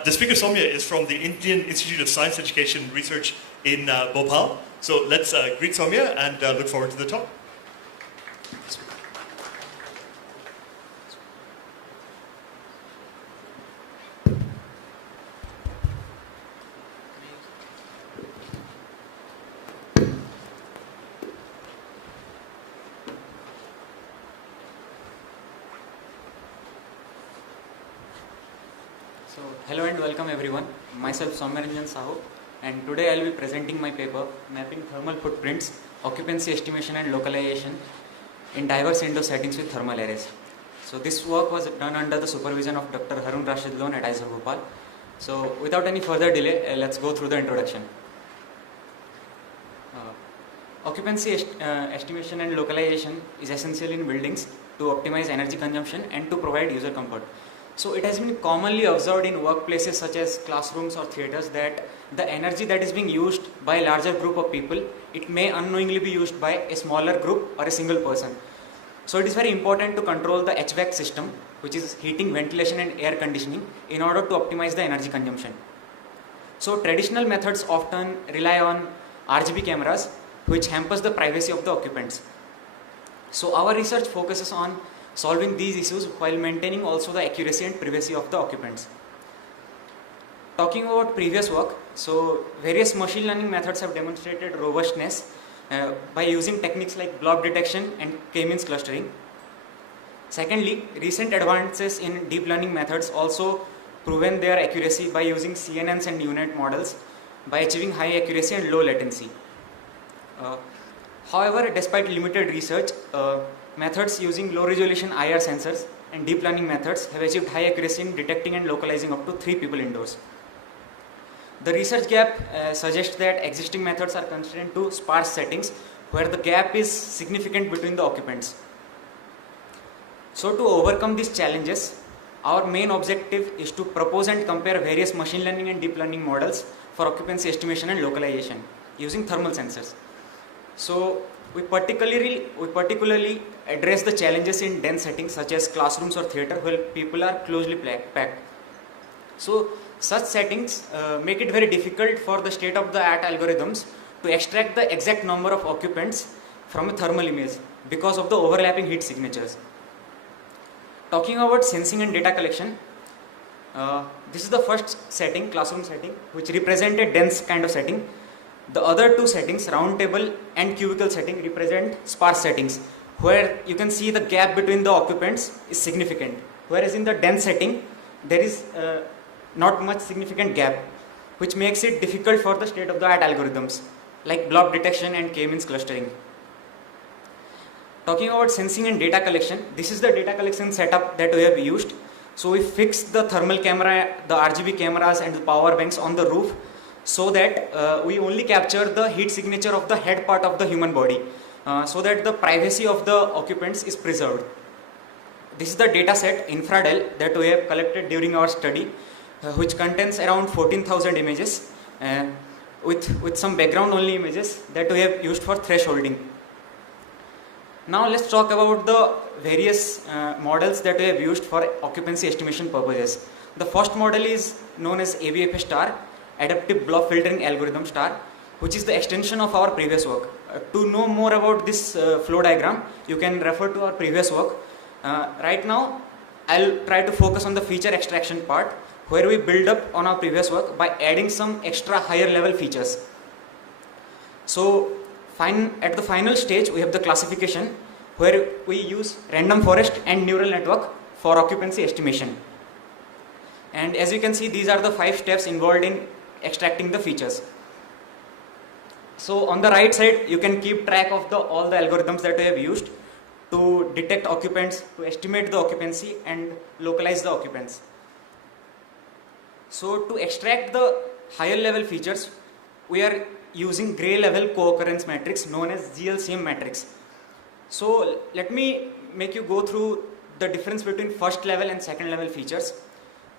The speaker, Soumya, is from the Indian Institute of Science Education and Research in Bhopal. So let's greet Soumya and look forward to the talk. So, hello and welcome everyone. Myself Soumya Ranjan Sahu, and today I will be presenting my paper, Mapping Thermal Footprints, Occupancy Estimation and Localization in Diverse Indoor Settings with Thermal Arrays. So this work was done under the supervision of Dr. Harun Rashid Lone at IISER Bhopal. So without any further delay, let's go through the introduction. Occupancy estimation and localization is essential in buildings to optimize energy consumption and to provide user comfort. So it has been commonly observed in workplaces such as classrooms or theaters that the energy that is being used by a larger group of people, it may unknowingly be used by a smaller group or a single person. So it is very important to control the HVAC system, which is heating, ventilation and air conditioning, in order to optimize the energy consumption. So traditional methods often rely on RGB cameras, which hampers the privacy of the occupants. So our research focuses on solving these issues while maintaining also the accuracy and privacy of the occupants. Talking about previous work, so various machine learning methods have demonstrated robustness by using techniques like block detection and k-means clustering. Secondly, recent advances in deep learning methods also proven their accuracy by using CNNs and UNet models by achieving high accuracy and low latency. However, despite limited research, methods using low resolution IR sensors and deep learning methods have achieved high accuracy in detecting and localizing up to 3 people indoors. The research gap suggests that existing methods are constrained to sparse settings where the gap is significant between the occupants. So to overcome these challenges, our main objective is to propose and compare various machine learning and deep learning models for occupancy estimation and localization using thermal sensors. So we particularly address the challenges in dense settings such as classrooms or theater where people are closely packed. So such settings make it very difficult for the state-of-the-art algorithms to extract the exact number of occupants from a thermal image because of the overlapping heat signatures. Talking about sensing and data collection, this is the first setting, classroom setting, which represent a dense kind of setting. The other two settings, round table and cubicle setting, represent sparse settings, where you can see the gap between the occupants is significant. Whereas in the dense setting, there is not much significant gap. which makes it difficult for the state-of-the-art algorithms like block detection and k-means clustering. Talking about sensing and data collection, this is the data collection setup that we have used. So we fixed the thermal camera, the RGB cameras and the power banks on the roof so that we only capture the heat signature of the head part of the human body so that the privacy of the occupants is preserved. This is the data set Infradel that we have collected during our study, which contains around 14,000 images with some background only images that we have used for thresholding. Now let's talk about the various models that we have used for occupancy estimation purposes. The first model is known as ABFS star, Adaptive Block Filtering Algorithm star, which is the extension of our previous work. To know more about this flow diagram, you can refer to our previous work. Right now, I'll try to focus on the feature extraction part, where we build up on our previous work by adding some extra higher level features. So at the final stage, we have the classification, where we use random forest and neural network for occupancy estimation. And as you can see, these are the 5 steps involved in extracting the features. So on the right side, you can keep track of all the algorithms that we have used to detect occupants, to estimate the occupancy and localize the occupants. So to extract the higher level features, we are using gray level co-occurrence matrix known as GLCM matrix. So let me make you go through the difference between first level and second level features.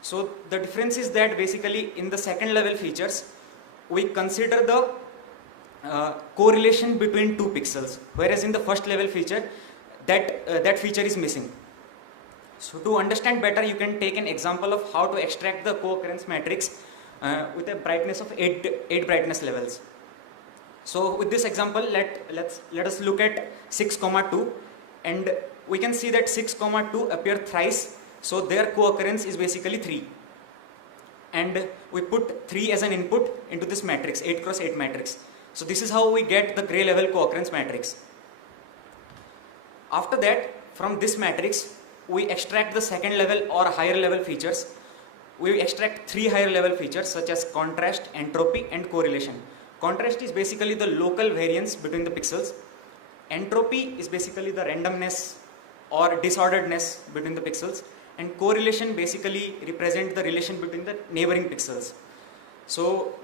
So the difference is that basically in the second level features, we consider the correlation between 2 pixels, whereas in the first level feature, that feature is missing. So to understand better, you can take an example of how to extract the co-occurrence matrix with a brightness of 8 brightness levels. So with this example, let us look at 6,2, and we can see that 6,2 appear thrice, so their co-occurrence is basically 3. And we put 3 as an input into this matrix, 8 cross 8 matrix. So this is how we get the gray level co-occurrence matrix. After that, from this matrix, we extract the second level or higher level features. We extract 3 higher level features such as contrast, entropy and correlation. Contrast is basically the local variance between the pixels. Entropy is basically the randomness or disorderedness between the pixels. And correlation basically represents the relation between the neighboring pixels. So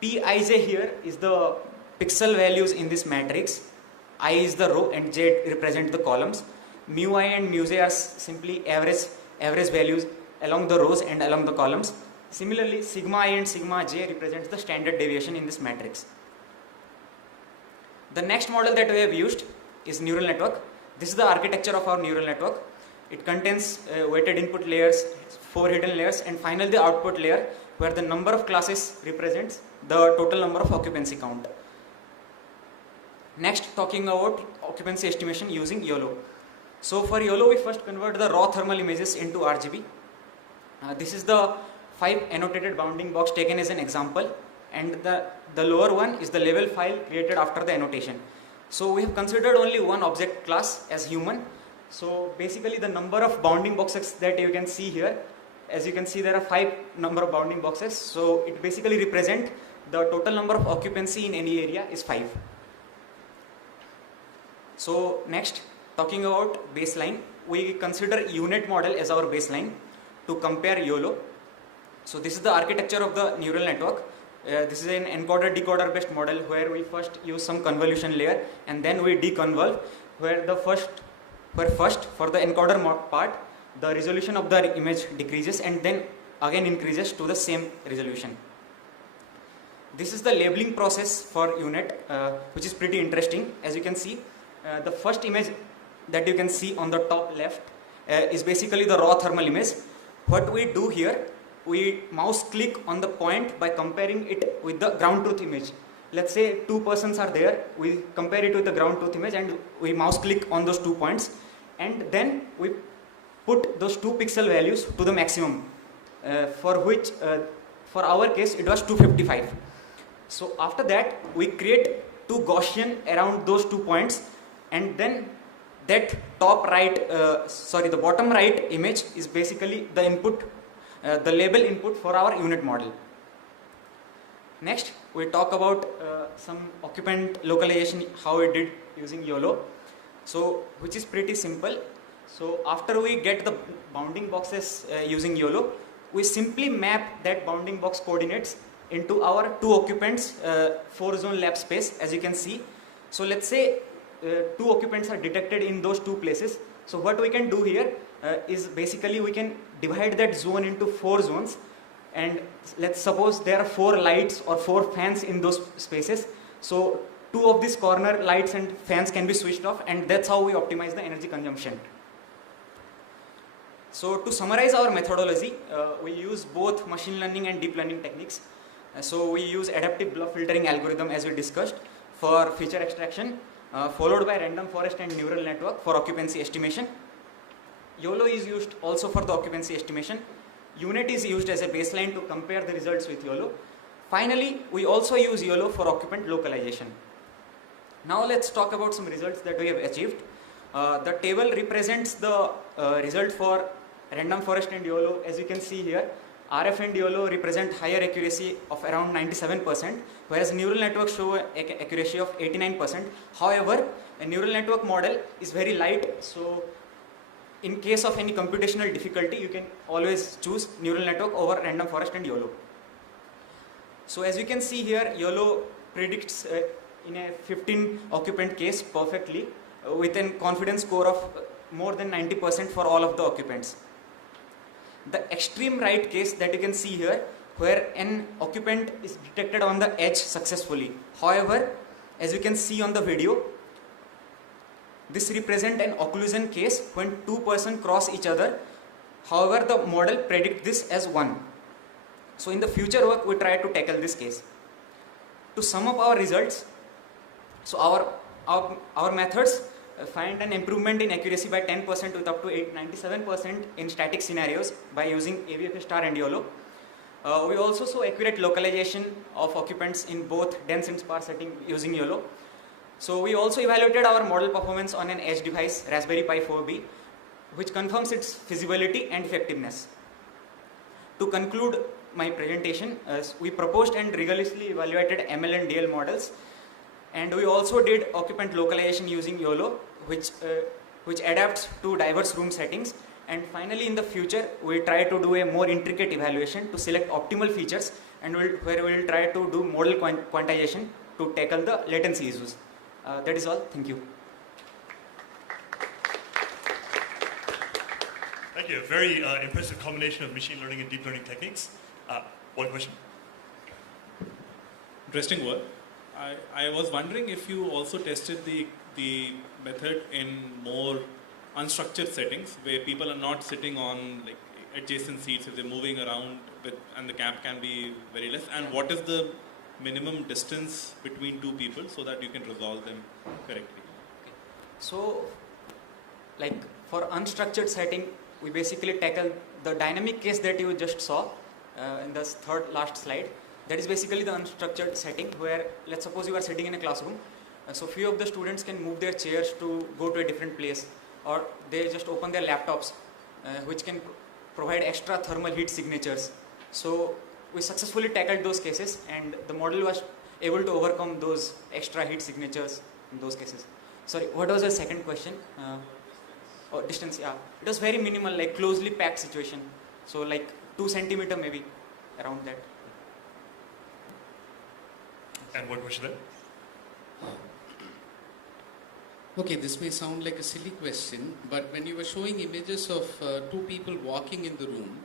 Pij here is the pixel values in this matrix. I is the row and j represent the columns. Mu I and mu j are simply average values along the rows and along the columns. Similarly, sigma I and sigma j represents the standard deviation in this matrix. The next model that we have used is neural network. This is the architecture of our neural network. It contains weighted input layers, 4 hidden layers, and finally the output layer, where the number of classes represents the total number of occupancy count. Next, talking about occupancy estimation using YOLO. So for YOLO, we first convert the raw thermal images into RGB. This is the 5 annotated bounding box taken as an example, and the lower one is the label file created after the annotation. So we have considered only one object class as human. So basically the number of bounding boxes that you can see here, as you can see there are 5 number of bounding boxes. So it basically represents the total number of occupancy in any area is 5. So next, talking about baseline, we consider UNet model as our baseline to compare YOLO. So this is the architecture of the neural network. This is an encoder-decoder based model where we first use some convolution layer and then we deconvolve, where first for the encoder part, the resolution of the image decreases and then again increases to the same resolution. This is the labeling process for UNet, which is pretty interesting. As you can see, the first image that you can see on the top left is basically the raw thermal image. What we do here, we mouse click on the point by comparing it with the ground truth image. Let's say 2 persons are there, we compare it with the ground truth image and we mouse click on those 2 points, and then we put those 2 pixel values to the maximum, for which for our case it was 255. So after that we create 2 Gaussian around those 2 points, and then that the bottom right image is basically the input, the label input for our UNet model. Next, we talk about some occupant localization, how we did using YOLO. So, which is pretty simple. So, after we get the bounding boxes using YOLO, we simply map that bounding box coordinates into our 2 occupants 4-zone lab space, as you can see. So, let's say 2 occupants are detected in those 2 places. So, what we can do here is basically we can divide that zone into 4 zones, and let's suppose there are 4 lights or 4 fans in those spaces. So 2 of these corner lights and fans can be switched off, and that's how we optimize the energy consumption. So to summarize our methodology, we use both machine learning and deep learning techniques. So we use adaptive block filtering algorithm, as we discussed, for feature extraction, followed by random forest and neural network for occupancy estimation. YOLO is used also for the occupancy estimation. UNIT is used as a baseline to compare the results with YOLO. Finally, we also use YOLO for occupant localization. Now let's talk about some results that we have achieved. The table represents the result for random forest and YOLO. As you can see here, RF and YOLO represent higher accuracy of around 97%, whereas neural networks show accuracy of 89%. However, a neural network model is very light, so in case of any computational difficulty, you can always choose neural network over random forest and YOLO. So as you can see here, YOLO predicts in a 15 occupant case perfectly with a confidence score of more than 90% for all of the occupants. The extreme right case that you can see here, where an occupant is detected on the edge successfully. However, as you can see on the video, this represents an occlusion case when 2 persons cross each other. However, the model predicts this as 1. So in the future work, we try to tackle this case. To sum up our results, so our methods find an improvement in accuracy by 10% with up to 97% in static scenarios by using AVFA star and YOLO. We also saw accurate localization of occupants in both dense and sparse setting using YOLO. So we also evaluated our model performance on an edge device, Raspberry Pi 4B, which confirms its feasibility and effectiveness. To conclude my presentation, we proposed and rigorously evaluated ML and DL models, and we also did occupant localization using YOLO, which adapts to diverse room settings. And finally, in the future, we try to do a more intricate evaluation to select optimal features, and where we will try to do model quantization to tackle the latency issues. That is all. Thank you. Thank you. A very impressive combination of machine learning and deep learning techniques. One question. Interesting work. I was wondering if you also tested the method in more unstructured settings where people are not sitting on like adjacent seats, if they're moving around and the gap can be very less, and what is the minimum distance between 2 people so that you can resolve them correctly? So like for unstructured setting, we basically tackle the dynamic case that you just saw in the third last slide. That is basically the unstructured setting where, let's suppose you are sitting in a classroom, so few of the students can move their chairs to go to a different place, or they just open their laptops, which can provide extra thermal heat signatures. So we successfully tackled those cases, and the model was able to overcome those extra heat signatures in those cases. Sorry, what was the second question? Distance, yeah. It was very minimal, like closely packed situation. So like 2 centimeter maybe, around that. And what question then? Okay, this may sound like a silly question, but when you were showing images of 2 people walking in the room,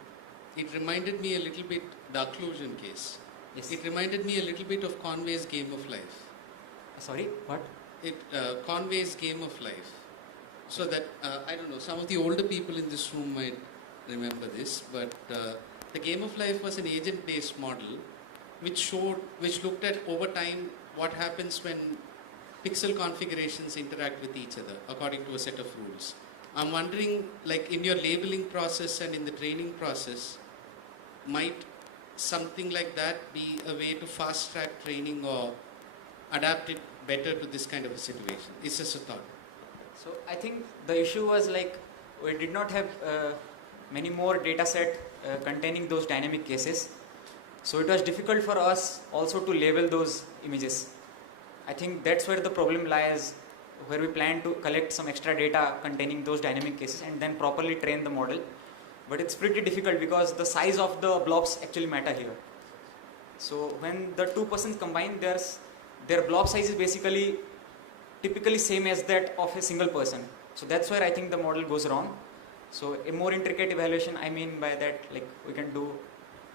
it reminded me a little bit the occlusion case. Yes. It reminded me a little bit of Conway's Game of Life. Sorry, what? Conway's Game of Life. So that, I don't know, some of the older people in this room might remember this, but the Game of Life was an agent-based model which looked at over time what happens when pixel configurations interact with each other according to a set of rules. I'm wondering, like in your labeling process and in the training process, might something like that be a way to fast track training or adapt it better to this kind of a situation? It's just a thought. So I think the issue was like we did not have many more data set containing those dynamic cases. So it was difficult for us also to label those images. I think that's where the problem lies, where we plan to collect some extra data containing those dynamic cases and then properly train the model. But it's pretty difficult because the size of the blobs actually matter here. So when the two persons combine, their blob size is basically typically same as that of a single person. So that's where I think the model goes wrong. So a more intricate evaluation, I mean by that, like we can do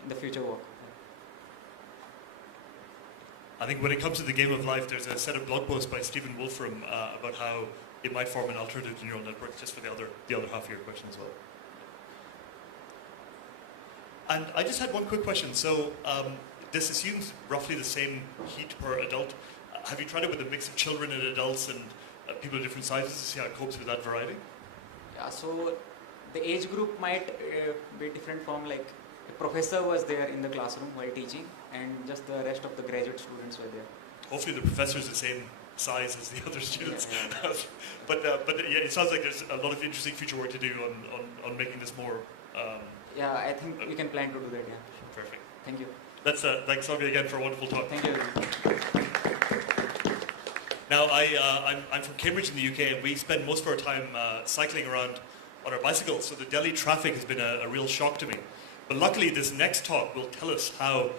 in the future work. I think when it comes to the game of life, there's a set of blog posts by Stephen Wolfram about how it might form an alternative to neural networks, just for the other half of your question as well. And I just had one quick question. So this assumes roughly the same heat per adult. Have you tried it with a mix of children and adults and people of different sizes to see how it copes with that variety? Yeah, so the age group might be different from, like, a professor was there in the classroom while teaching and just the rest of the graduate students were there. Hopefully the professor is the same size as the other students. Yeah. but yeah, it sounds like there's a lot of interesting future work to do on making this more... yeah, I think we can plan to do that, yeah. Perfect. Thank you. Thanks, Sonia, again for a wonderful talk. Thank you. Now, I'm from Cambridge in the UK, and we spend most of our time cycling around on our bicycles, so the Delhi traffic has been a real shock to me. But luckily, this next talk will tell us how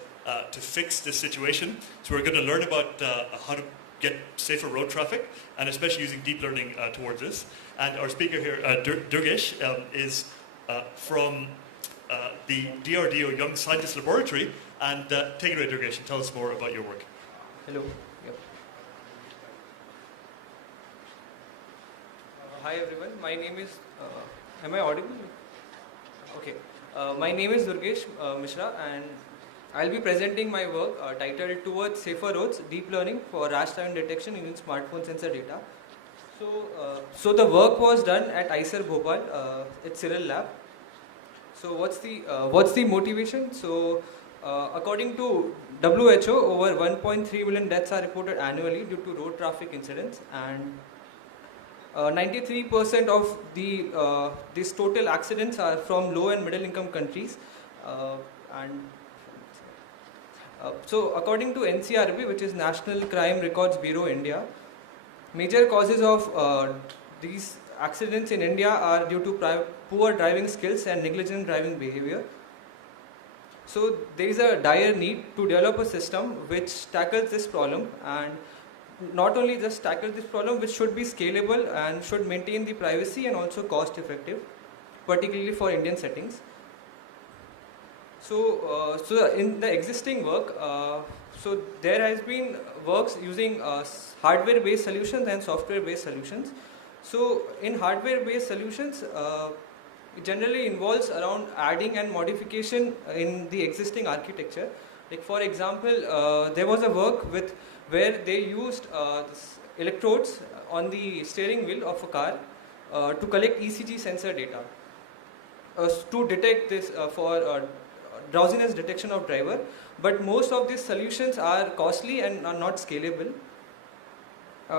to fix this situation. So we're going to learn about how to get safer road traffic, and especially using deep learning towards this. And our speaker here, Durgesh, is from the DRDO Young Scientist Laboratory. And take it away, Durgesh, and tell us more about your work. Hello. Yep. Hi everyone, my name is, am I audible? Okay. My name is Durgesh Mishra, and I'll be presenting my work titled Towards Safer Roads, Deep Learning for Rash Driving Detection Using Smartphone Sensor Data. So the work was done at ICER Bhopal, at Cyril Lab. So what's the motivation? So according to WHO, over 1.3 million deaths are reported annually due to road traffic incidents, and 93% of these total accidents are from low and middle income countries. So according to NCRB, which is National Crime Records Bureau India, major causes of these accidents in India are due to poor driving skills and negligent driving behavior. So there is a dire need to develop a system which tackles this problem, and not only just tackle this problem, which should be scalable and should maintain the privacy and also cost effective, particularly for Indian settings. So in the existing work, so there has been works using hardware based solutions and software based solutions. So in hardware based solutions, it generally involves around adding and modification in the existing architecture. Like for example, there was a work where they used electrodes on the steering wheel of a car to collect ECG sensor data to detect this for drowsiness detection of driver. But most of these solutions are costly and are not scalable.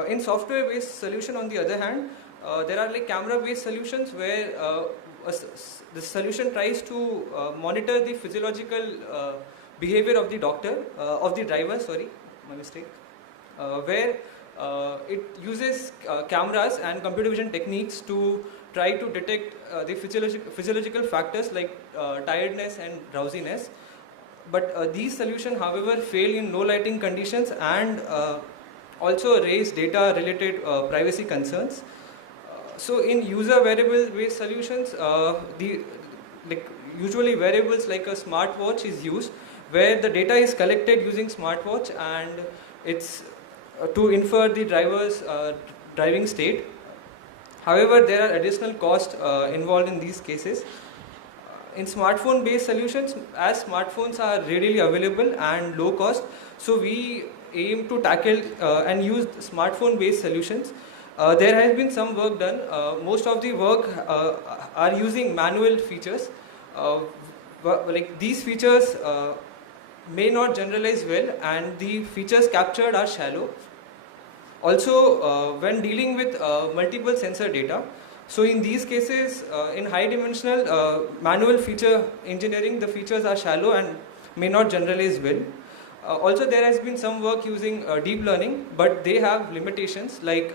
In software based solution, on the other hand, there are like camera based solutions where the solution tries to monitor the physiological behavior of the driver, sorry, my mistake, where it uses cameras and computer vision techniques to try to detect the physiological factors like tiredness and drowsiness. But these solutions, however, fail in low lighting conditions and also raise data related privacy concerns. So in user variable based solutions, usually variables like a smartwatch is used, where the data is collected using smartwatch and it's to infer the driver's driving state. However, there are additional costs involved in these cases. In smartphone based solutions, as smartphones are readily available and low cost, so we aim to tackle and use smartphone based solutions. There has been some work done. Most of the work are using manual features. Like these features may not generalize well, and the features captured are shallow. Also, when dealing with multiple sensor data, so in these cases, in high dimensional manual feature engineering, the features are shallow and may not generalize well. Also, there has been some work using deep learning, but they have limitations like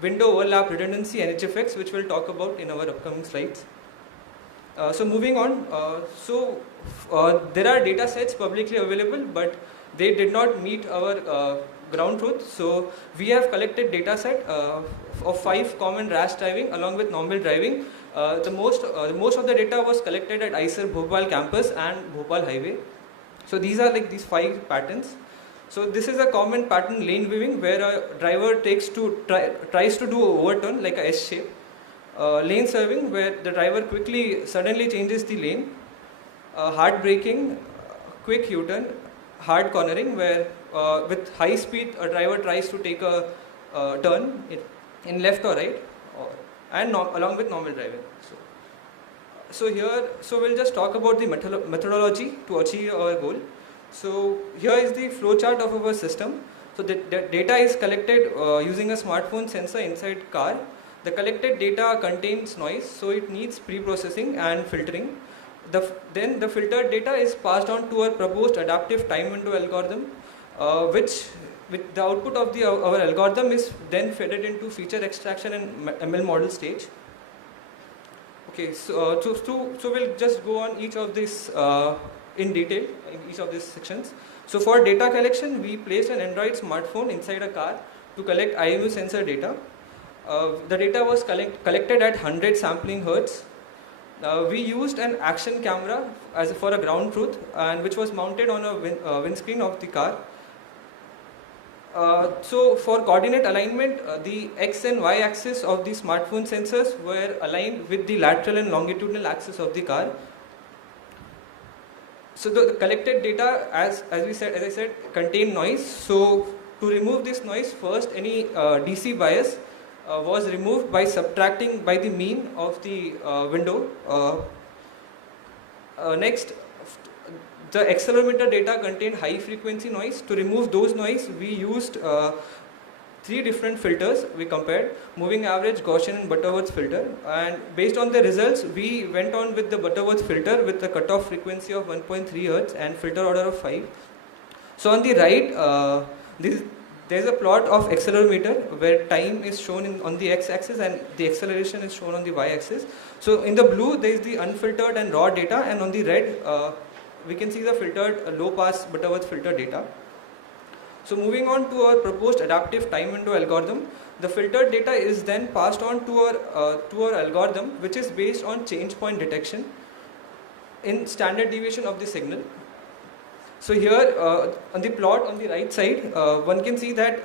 window overlap redundancy and edge effects, which we'll talk about in our upcoming slides. So moving on, there are data sets publicly available, but they did not meet our ground truth. So we have collected data set of 5 common rash driving along with normal driving. The most of the data was collected at ICER Bhopal campus and Bhopal highway. So these are like these 5 patterns. So this is a common pattern, lane weaving, where a driver tries to do an overturn like a S shape. Lane serving, where the driver suddenly changes the lane. Hard braking, quick U-turn. Hard cornering, where with high speed a driver tries to take a turn in left or right, along with normal driving. So we'll just talk about the methodology to achieve our goal. So here is the flowchart of our system. So the data is collected using a smartphone sensor inside car. The collected data contains noise, so it needs pre-processing and filtering. Then the filtered data is passed on to our proposed adaptive time window algorithm, which with the output of our algorithm is then fed into feature extraction and ML model stage. Okay, so we'll just go on each of these in detail in each of these sections. So for data collection, we placed an Android smartphone inside a car to collect IMU sensor data. The data was collected at 100 sampling hertz. We used an action camera for a ground truth, and which was mounted on a windscreen of the car. So for coordinate alignment, the X and Y axis of the smartphone sensors were aligned with the lateral and longitudinal axis of the car. So the collected data, as I said, contained noise. So to remove this noise, first any DC bias was removed by subtracting by the mean of the window. Next, the accelerometer data contained high frequency noise. To remove those noise, we used 3 different filters. We compared moving average, Gaussian and Butterworth filter, and based on the results we went on with the Butterworth filter with a cutoff frequency of 1.3 Hz and filter order of 5. So on the right, there is a plot of accelerometer where time is shown on the x-axis and the acceleration is shown on the y-axis. So in the blue there is the unfiltered and raw data, and on the red we can see the filtered low-pass Butterworth filter data. So moving on to our proposed adaptive time window algorithm, the filtered data is then passed on to our algorithm, which is based on change point detection in standard deviation of the signal. So here on the plot on the right side, one can see that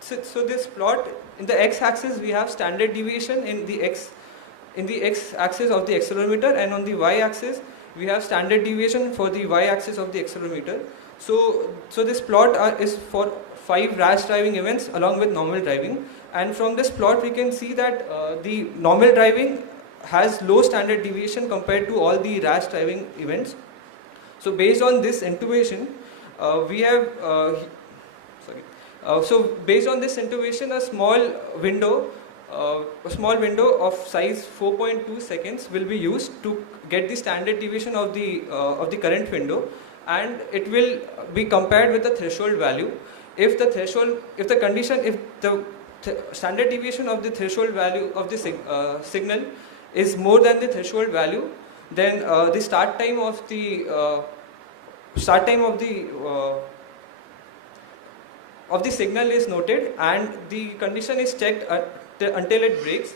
so this plot in the x-axis we have standard deviation in the x-axis of the accelerometer, and on the y-axis we have standard deviation for the y-axis of the accelerometer. So this plot is for 5 rash driving events along with normal driving, and from this plot we can see that the normal driving has low standard deviation compared to all the rash driving events. So based on this intuition, we have so based on this intuition, a small window of size 4.2 seconds will be used to get the standard deviation of the current window, and it will be compared with the threshold value. If the standard deviation of the threshold value of the signal is more than the threshold value, then the start time of the signal is noted, and the condition is checked until it breaks.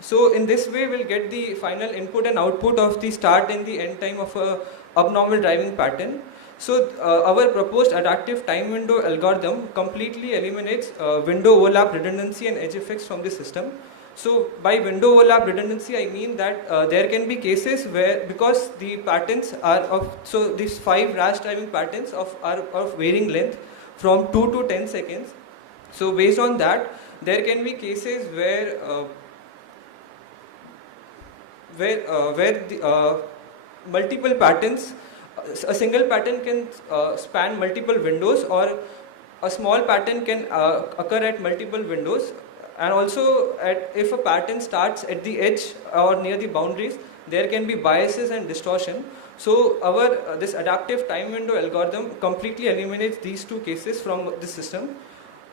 So in this way we'll get the final input and output of the start and the end time of a abnormal driving pattern. So our proposed adaptive time window algorithm completely eliminates window overlap redundancy and edge effects from the system. So by window overlap redundancy, I mean that there can be cases where, because the patterns are these 5 rash driving patterns are of varying length from 2 to 10 seconds. So based on that, there can be cases where the multiple patterns, a single pattern can span multiple windows, or a small pattern can occur at multiple windows. And also, if a pattern starts at the edge or near the boundaries, there can be biases and distortion. So our this adaptive time window algorithm completely eliminates these two cases from the system.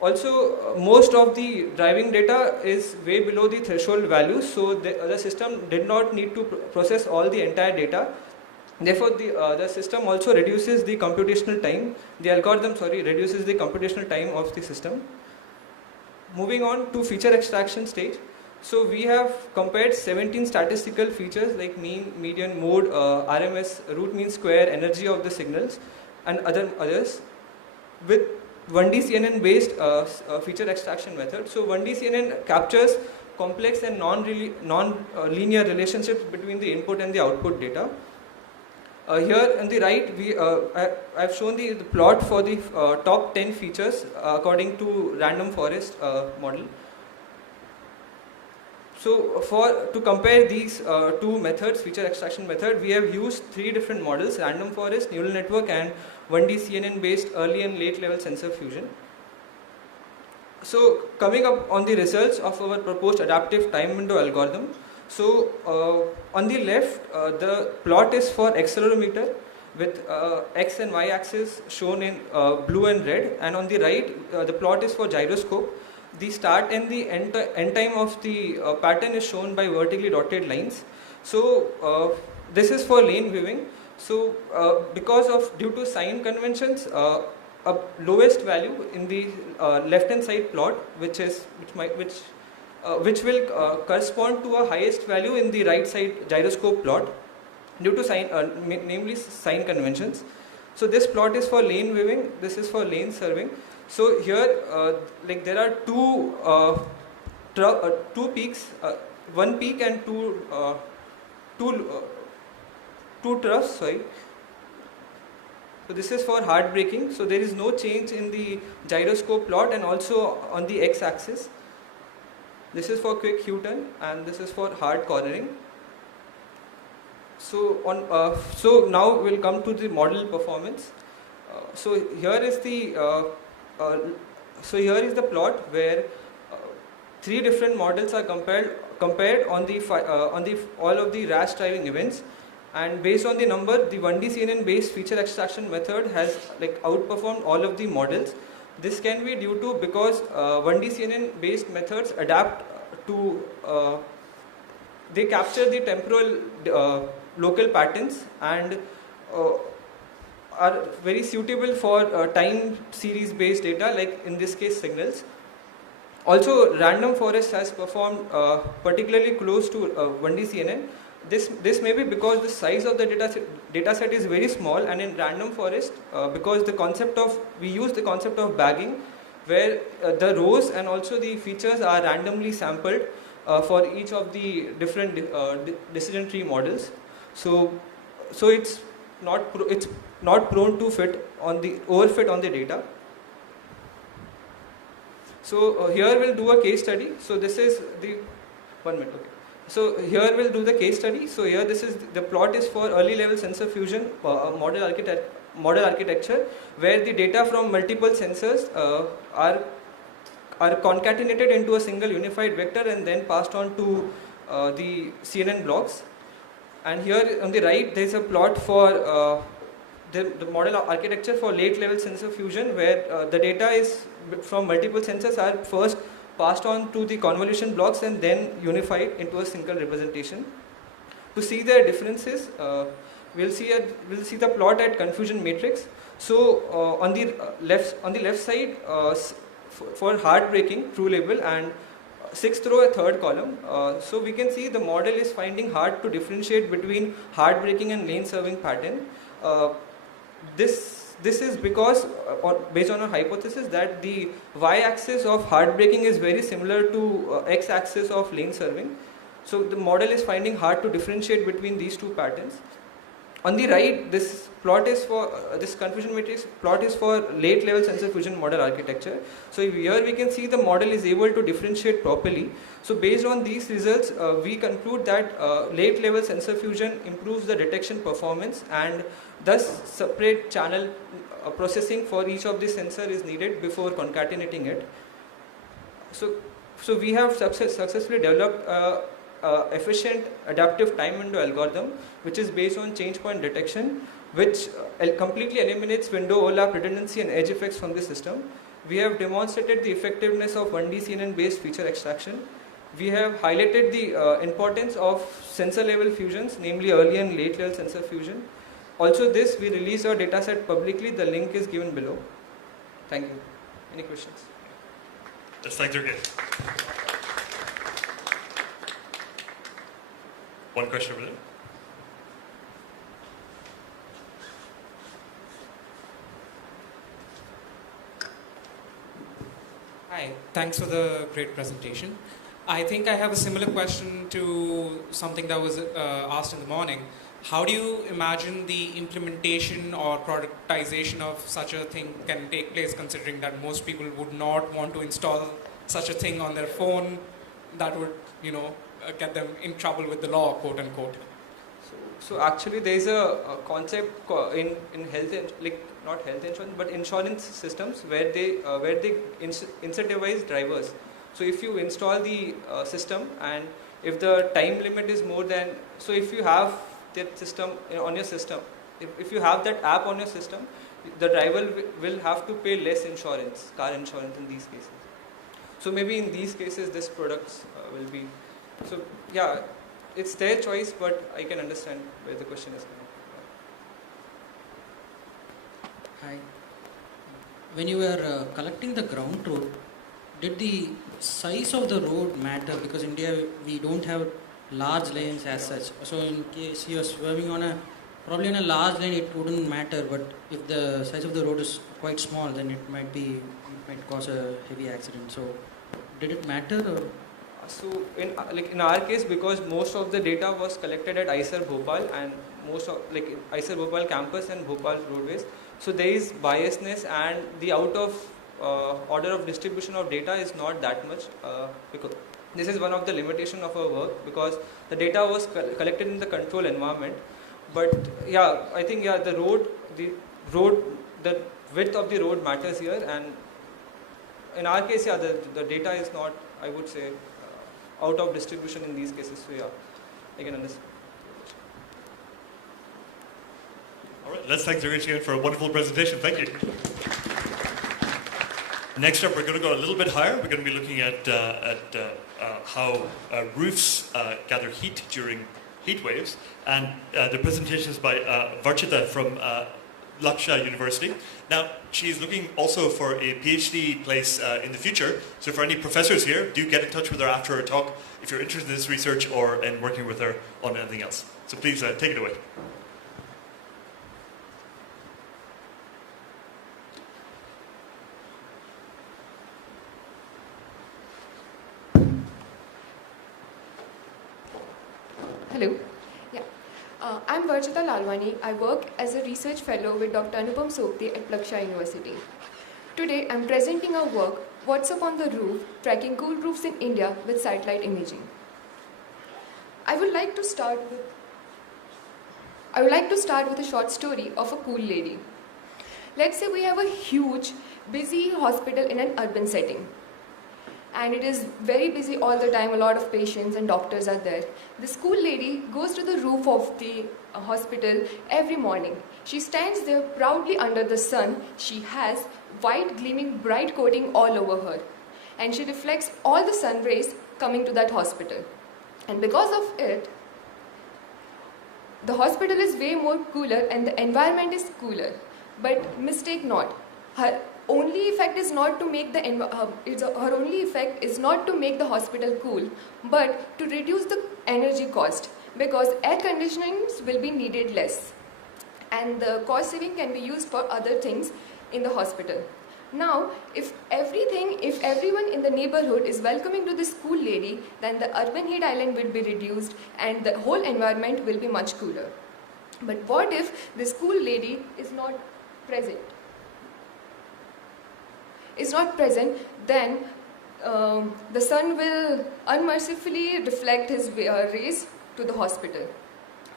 Also, most of the driving data is way below the threshold value, so the system did not need to process all the entire data. Therefore, the system also reduces the computational time. The algorithm, reduces the computational time of the system. Moving on to feature extraction stage. So we have compared 17 statistical features like mean, median, mode, RMS, root mean square, energy of the signals, and others with 1D CNN based feature extraction method. So 1D CNN captures complex and non-linear relationships between the input and the output data. Here on the right, I've shown the plot for the top 10 features according to random forest model. So to compare these two methods, feature extraction method, we have used 3 different models: random forest, neural network, and 1D CNN based early and late level sensor fusion. So coming up on the results of our proposed adaptive time window algorithm. So on the left, the plot is for accelerometer with x and y axis shown in blue and red, and on the right, the plot is for gyroscope. The start and the end time of the pattern is shown by vertically dotted lines. So this is for lane viewing. So due to sign conventions, a lowest value in the left hand side plot, which will correspond to a highest value in the right side gyroscope plot due to namely sign conventions. So this plot is for lane viewing, this is for lane serving. So here there are two peaks, one peak and two troughs, So this is for hard braking. So there is no change in the gyroscope plot and also on the x-axis. This is for quick U-turn and this is for hard cornering. So now we'll come to the model performance. So here is the plot where 3 different models are compared on all of the rash driving events, and based on the number, the 1D CNN based feature extraction method has outperformed all of the models. This can be due to because 1D CNN based methods adapt to they capture the temporal local patterns and are very suitable for time series based data, like in this case signals. Also, random forest has performed particularly close to 1D CNN. This may be because the size of the data set is very small, and in random forest because we use the concept of bagging, where the rows and also the features are randomly sampled for each of the different decision tree models. So it's not prone to overfit on the data. So here we'll do a case study. So this is the 1 minute. Okay. So here we'll do the case study. So here the plot is for early level sensor fusion model architecture, where the data from multiple sensors are concatenated into a single unified vector and then passed on to the CNN blocks. And here on the right, there is a plot for the model architecture for late level sensor fusion, where the data is from multiple sensors are first passed on to the convolution blocks and then unified into a single representation. To see their differences, we'll see the plot at confusion matrix. So on the left side, for hard braking, true label, and 6th row, a 3rd column. So we can see the model is finding hard to differentiate between hard braking and lane serving pattern. This is because, based on a hypothesis, that the y-axis of hard braking is very similar to x-axis of lane serving. So the model is finding hard to differentiate between these two patterns. On the right, this plot is for this confusion matrix plot is for late level sensor fusion model architecture. So here we can see the model is able to differentiate properly. So based on these results, we conclude that late level sensor fusion improves the detection performance, and thus separate channel processing for each of the sensor is needed before concatenating it. So we have successfully developed efficient adaptive time window algorithm, which is based on change point detection, which completely eliminates window overlap, redundancy, and edge effects from the system. We have demonstrated the effectiveness of 1D CNN based feature extraction. We have highlighted the importance of sensor level fusions, namely early and late level sensor fusion. Also this, we released our dataset publicly. The link is given below. Thank you. Any questions? Yes, thanks, Sergey. One question over there. Hi, thanks for the great presentation. I think I have a similar question to something that was asked in the morning. How do you imagine the implementation or productization of such a thing can take place, considering that most people would not want to install such a thing on their phone that would, get them in trouble with the law, quote unquote? So actually there is a concept in health, not health insurance, but insurance systems where they incentivize drivers. So if you install the system, and if the time limit is more than, so if you have that system on your system, if you have that app on your system, the driver will have to pay less insurance, car insurance in these cases. So maybe in these cases this products will be, so yeah, it's their choice, but I can understand where the question is coming from. Hi. When you were collecting the ground truth, did the size of the road matter? Because in India we don't have large lanes as such. So in case you are swerving on probably on a large lane, it wouldn't matter. But if the size of the road is quite small, then it might cause a heavy accident. So did it matter? Or? So in our case, because most of the data was collected at ICER Bhopal and most of ICER Bhopal campus and Bhopal roadways, so there is biasness, and the out of order of distribution of data is not that much, because this is one of the limitation of our work, because the data was collected in the control environment. But yeah, I think the width of the road matters here, and in our case, the data is not, I would say, out of distribution in these cases. So yeah, I can understand. All right, let's thank Zurich again for a wonderful presentation. Thank you. Next up, we're going to go a little bit higher. We're going to be looking at how roofs gather heat during heat waves, and the presentation is by Varchita from Laksha University. Now, she's looking also for a PhD place in the future. So for any professors here, do get in touch with her after her talk if you're interested in this research or in working with her on anything else. So please take it away. Hello. Yeah. I'm Varchita Lalwani. I work as a research fellow with Dr. Anupam Sopte at Laksha University. Today, I'm presenting our work, What's Up on the Roof, Tracking Cool Roofs in India with Satellite Imaging. I would like to start with a short story of a cool lady. Let's say we have a huge, busy hospital in an urban setting. And it is very busy all the time, a lot of patients and doctors are there. This cool lady goes to the roof of the hospital every morning. She stands there proudly under the sun. She has white gleaming bright coating all over her. And she reflects all the sun rays coming to that hospital. And because of it, the hospital is way more cooler and the environment is cooler. But mistake not, her only effect is not to make the hospital cool, but to reduce the energy cost, because air conditionings will be needed less, and the cost saving can be used for other things in the hospital. Now, if everyone in the neighborhood is welcoming to this cool lady, then the urban heat island will be reduced and the whole environment will be much cooler. But what if this cool lady is not present? Then the sun will unmercifully reflect his rays to the hospital.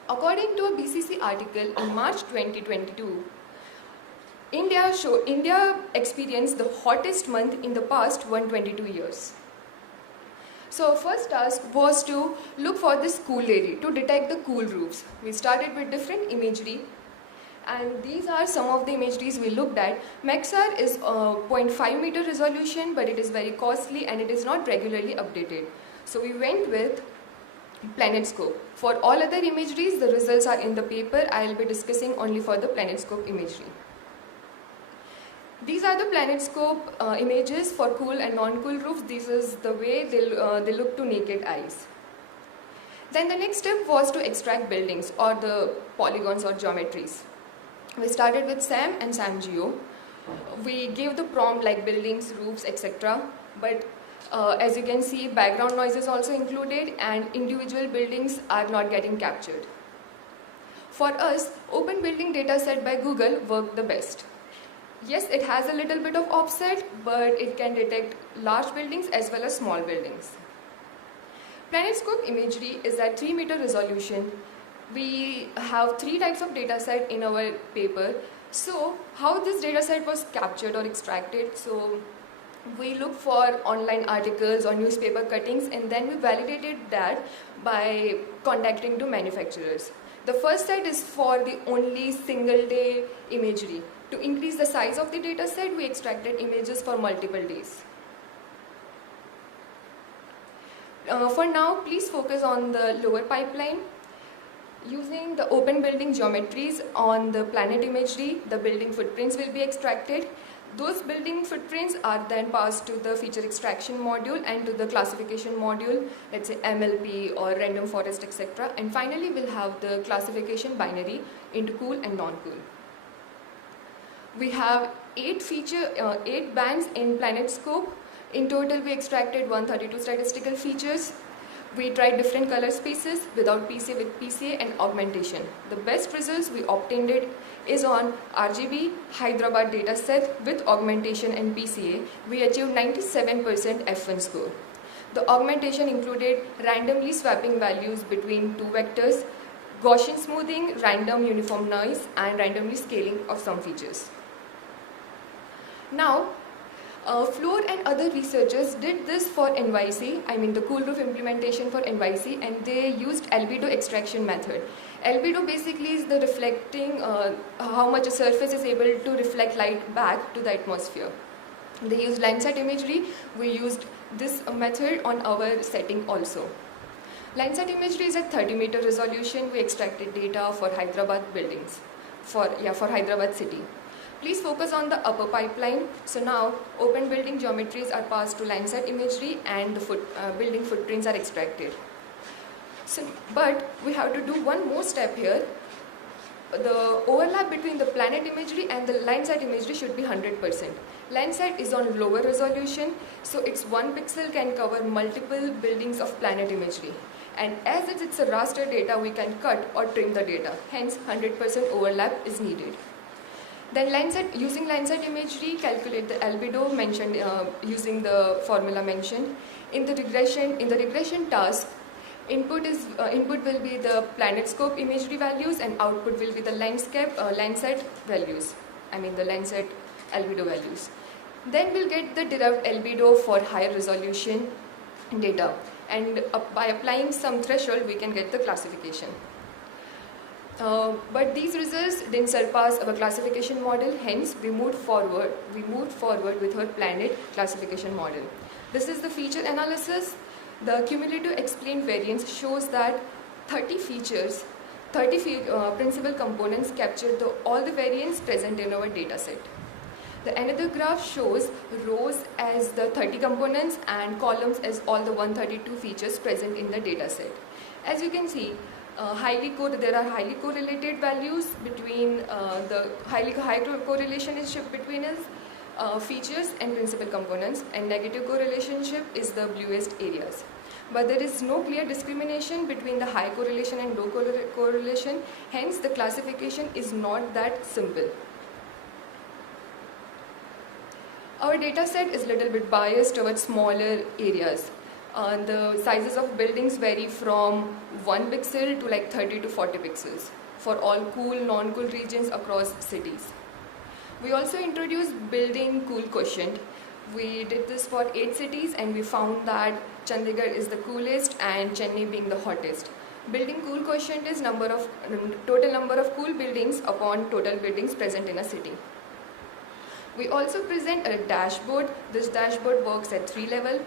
According to a BCC article in March 2022, India experienced the hottest month in the past 122 years. So first task was to look for this cool lady, to detect the cool roofs. We started with different imagery, and these are some of the imageries we looked at. Maxar is 0.5 meter resolution, but it is very costly and it is not regularly updated. So we went with PlanetScope. For all other imageries, the results are in the paper. I will be discussing only for the PlanetScope imagery. These are the PlanetScope images for cool and non-cool roofs. This is the way they look to naked eyes. Then the next step was to extract buildings or the polygons or geometries. We started with SAM and SAMGeo. We gave the prompt like buildings, roofs, etc. But as you can see, background noise is also included and individual buildings are not getting captured. For us, Open Building Dataset by Google worked the best. Yes, it has a little bit of offset, but it can detect large buildings as well as small buildings. PlanetScope imagery is at 3 meter resolution. We have 3 types of dataset in our paper. So how this dataset was captured or extracted? So we looked for online articles or newspaper cuttings, and then we validated that by contacting to manufacturers. The first set is for the only single day imagery. To increase the size of the dataset, we extracted images for multiple days. For now, please focus on the lower pipeline. Using the open building geometries on the planet imagery, the building footprints will be extracted. Those building footprints are then passed to the feature extraction module and to the classification module, let's say MLP or random forest, etc. And finally, we'll have the classification binary into cool and non-cool. We have 8 bands in PlanetScope. In total, we extracted 132 statistical features. We tried different color spaces without PCA, with PCA and augmentation. The best results we obtained is on RGB Hyderabad dataset with augmentation and PCA. We achieved 97% F1 score. The augmentation included randomly swapping values between 2 vectors, Gaussian smoothing, random uniform noise, and randomly scaling of some features. Now, Floor and other researchers did this for NYC, I mean the cool roof implementation for NYC, and they used albedo extraction method. Albedo basically is the reflecting, how much a surface is able to reflect light back to the atmosphere. They used Landsat imagery. We used this method on our setting also. Landsat imagery is at 30 meter resolution. We extracted data for Hyderabad buildings, for Hyderabad city. Please focus on the upper pipeline. So now open building geometries are passed to Landsat imagery and the building footprints are extracted. So, but we have to do one more step here. The overlap between the planet imagery and the Landsat imagery should be 100%. Landsat is on lower resolution, so its 1 pixel can cover multiple buildings of planet imagery. And as it's a raster data, we can cut or trim the data. Hence, 100% overlap is needed. Then using Landsat imagery, calculate the albedo mentioned using the formula mentioned. In the regression task, input will be the PlanetScope imagery values and output will be the Landsat values. I mean the Landsat albedo values. Then we'll get the derived albedo for higher resolution data. And by applying some threshold, we can get the classification. But these results didn't surpass our classification model, hence we moved forward with our planet classification model. This is the feature analysis. The cumulative explained variance shows that 30 features, 30 principal components capture all the variance present in our dataset. The another graph shows rows as the 30 components and columns as all the 132 features present in the dataset. As you can see, there are highly correlated values between the high correlation is between features and principal components, and negative correlationship is the bluest areas. But there is no clear discrimination between the high correlation and low correlation, hence the classification is not that simple. Our dataset is a little bit biased towards smaller areas. The sizes of buildings vary from 1 pixel to like 30 to 40 pixels for all cool, non-cool regions across cities. We also introduced building cool quotient. We did this for 8 cities and we found that Chandigarh is the coolest and Chennai being the hottest. Building cool quotient is total number of cool buildings upon total buildings present in a city. We also present a dashboard. This dashboard works at 3 levels: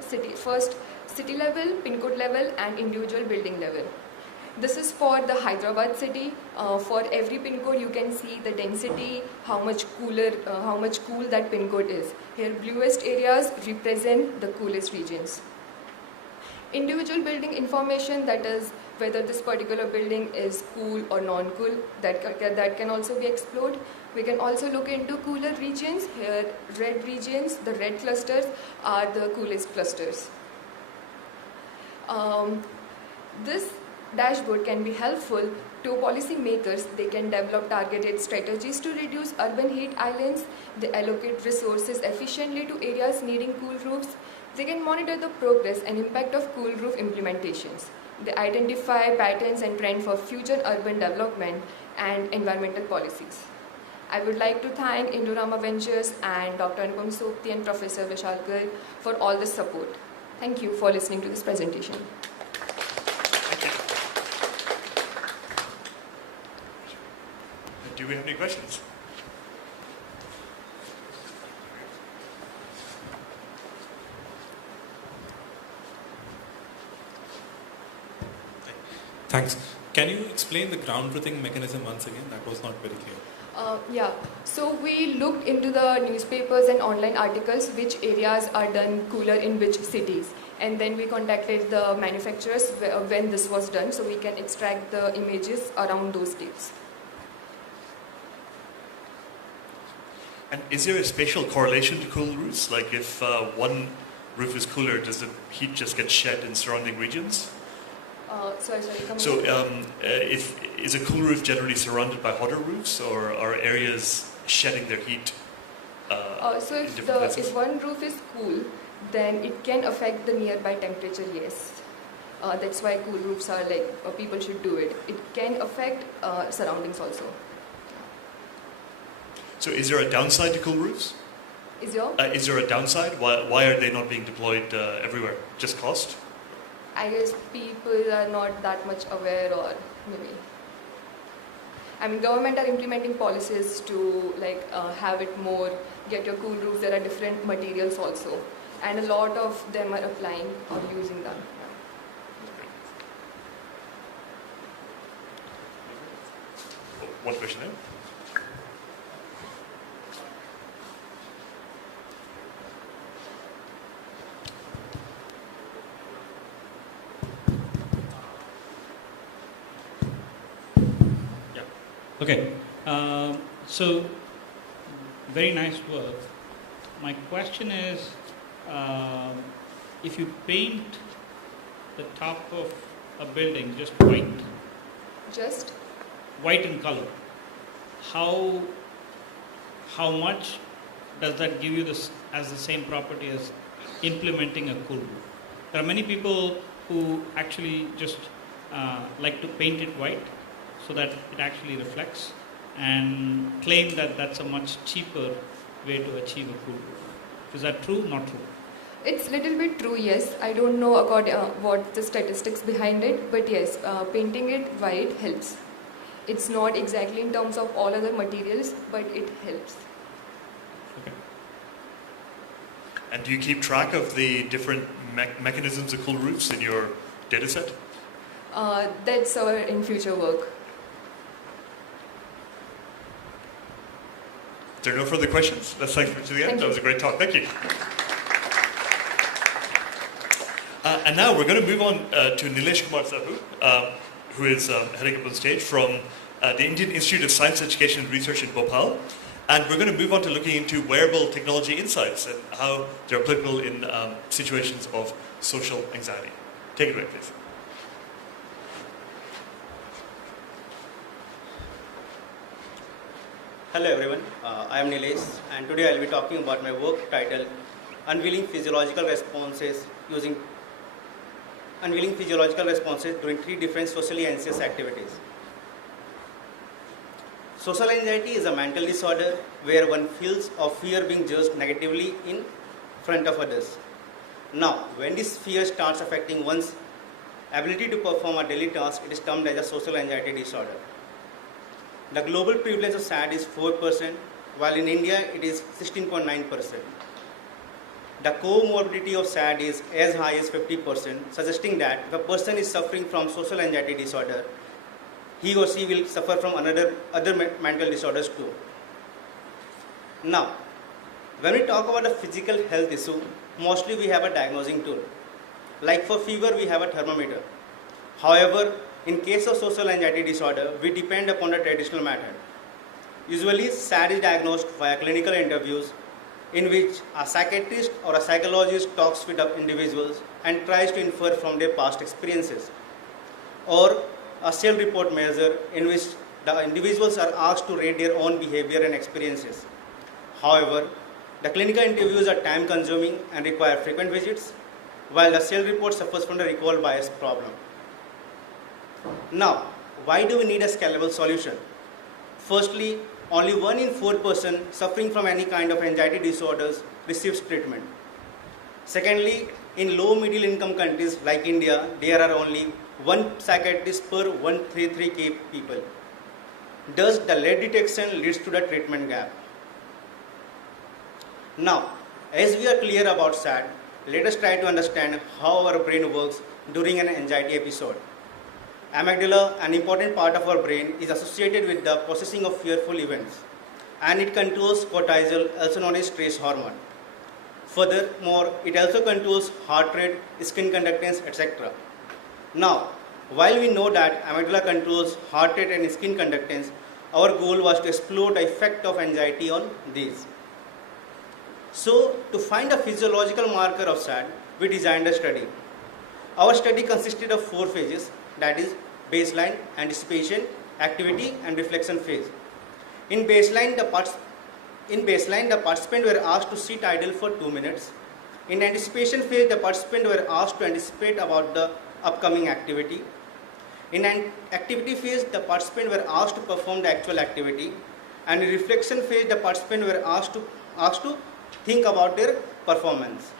city level, pin code level and individual building level. This is for the Hyderabad city. For every pin code you can see the density, how much cool that pin code is. Here bluest areas represent the coolest regions. Individual building information, that is whether this particular building is cool or non-cool, that can also be explored. We can also look into cooler regions. Here red regions, the red clusters are the coolest clusters. This dashboard can be helpful to policy makers. They can develop targeted strategies to reduce urban heat islands. They allocate resources efficiently to areas needing cool roofs. They can monitor the progress and impact of cool roof implementations. They identify patterns and trends for future urban development and environmental policies. I would like to thank Indorama Ventures and Dr. Anupam Sopti and Professor Vishal Garg for all the support. Thank you for listening to this presentation. Do we have any questions? Thanks. Can you explain the ground truthing mechanism once again? That was not very clear. Yeah, so we looked into the newspapers and online articles which areas are done cooler in which cities, and then we contacted the manufacturers when this was done so we can extract the images around those dates. And is there a spatial correlation to cool roofs? Like if one roof is cooler, does the heat just get shed in surrounding regions? Sorry, come So again. is a cool roof generally surrounded by hotter roofs, or are areas shedding their heat So in different places? if one roof is cool, then it can affect the nearby temperature, yes. That's why cool roofs are people should do it. It can affect surroundings also. So is there a downside to cool roofs? Is there a downside? Why are they not being deployed everywhere? Just cost? I guess people are not that much aware, or maybe. I mean, government are implementing policies to have it more, get your cool roofs. There are different materials also, and a lot of them are applying or using them. One question there. Okay, so very nice work. My question is, if you paint the top of a building just white in color, how much does that give you this as the same property as implementing a cool roof? There are many people who actually just like to paint it white so that it actually reflects, and claim that that's a much cheaper way to achieve a cool roof. Is that true? Not true? It's little bit true, yes. I don't know what the statistics behind it, but yes, painting it white helps. It's not exactly in terms of all other materials, but it helps. Okay. And do you keep track of the different mechanisms of cool roofs in your data set? That's our in future work. Is there no further questions? Let's thank you to the end. That was a great talk. Thank you. And now we're going to move on to Nilesh Kumar Sahu, who is heading up on stage from the Indian Institute of Science, Education and Research in Bhopal. And we're going to move on to looking into wearable technology insights and how they're applicable in situations of social anxiety. Take it away, please. Hello everyone, I am Nilesh, and today I will be talking about my work titled Unveiling Physiological Responses during 3 different socially anxious activities. Social anxiety is a mental disorder where one feels of fear being judged negatively in front of others. Now, when this fear starts affecting one's ability to perform a daily task, it is termed as a social anxiety disorder. The global prevalence of SAD is 4%, while in India it is 16.9%. The comorbidity of SAD is as high as 50%, suggesting that if a person is suffering from social anxiety disorder, he or she will suffer from other mental disorders too. Now, when we talk about a physical health issue, mostly we have a diagnosing tool. Like for fever, we have a thermometer. However, in case of social anxiety disorder, we depend upon the traditional method. Usually, SAD is diagnosed via clinical interviews in which a psychiatrist or a psychologist talks with the individuals and tries to infer from their past experiences. Or a self-report measure in which the individuals are asked to rate their own behavior and experiences. However, the clinical interviews are time-consuming and require frequent visits, while the self-report suffers from the recall bias problem. Now, why do we need a scalable solution? Firstly, only 1 in 4 persons suffering from any kind of anxiety disorders receives treatment. Secondly, in low-middle income countries like India, there are only 1 psychiatrist per 133k people. Thus, the late detection leads to the treatment gap. Now, as we are clear about SAD, let us try to understand how our brain works during an anxiety episode. Amygdala, an important part of our brain, is associated with the processing of fearful events, and it controls cortisol, also known as stress hormone. Furthermore, it also controls heart rate, skin conductance, etc. Now, while we know that amygdala controls heart rate and skin conductance, our goal was to explore the effect of anxiety on these. So, to find a physiological marker of SAD, we designed a study. Our study consisted of 4 phases, that is baseline, anticipation, activity and reflection phase. In baseline, the participants were asked to sit idle for 2 minutes. In anticipation phase, the participants were asked to anticipate about the upcoming activity. In an activity phase, the participants were asked to perform the actual activity. And in reflection phase, the participants were asked to think about their performance.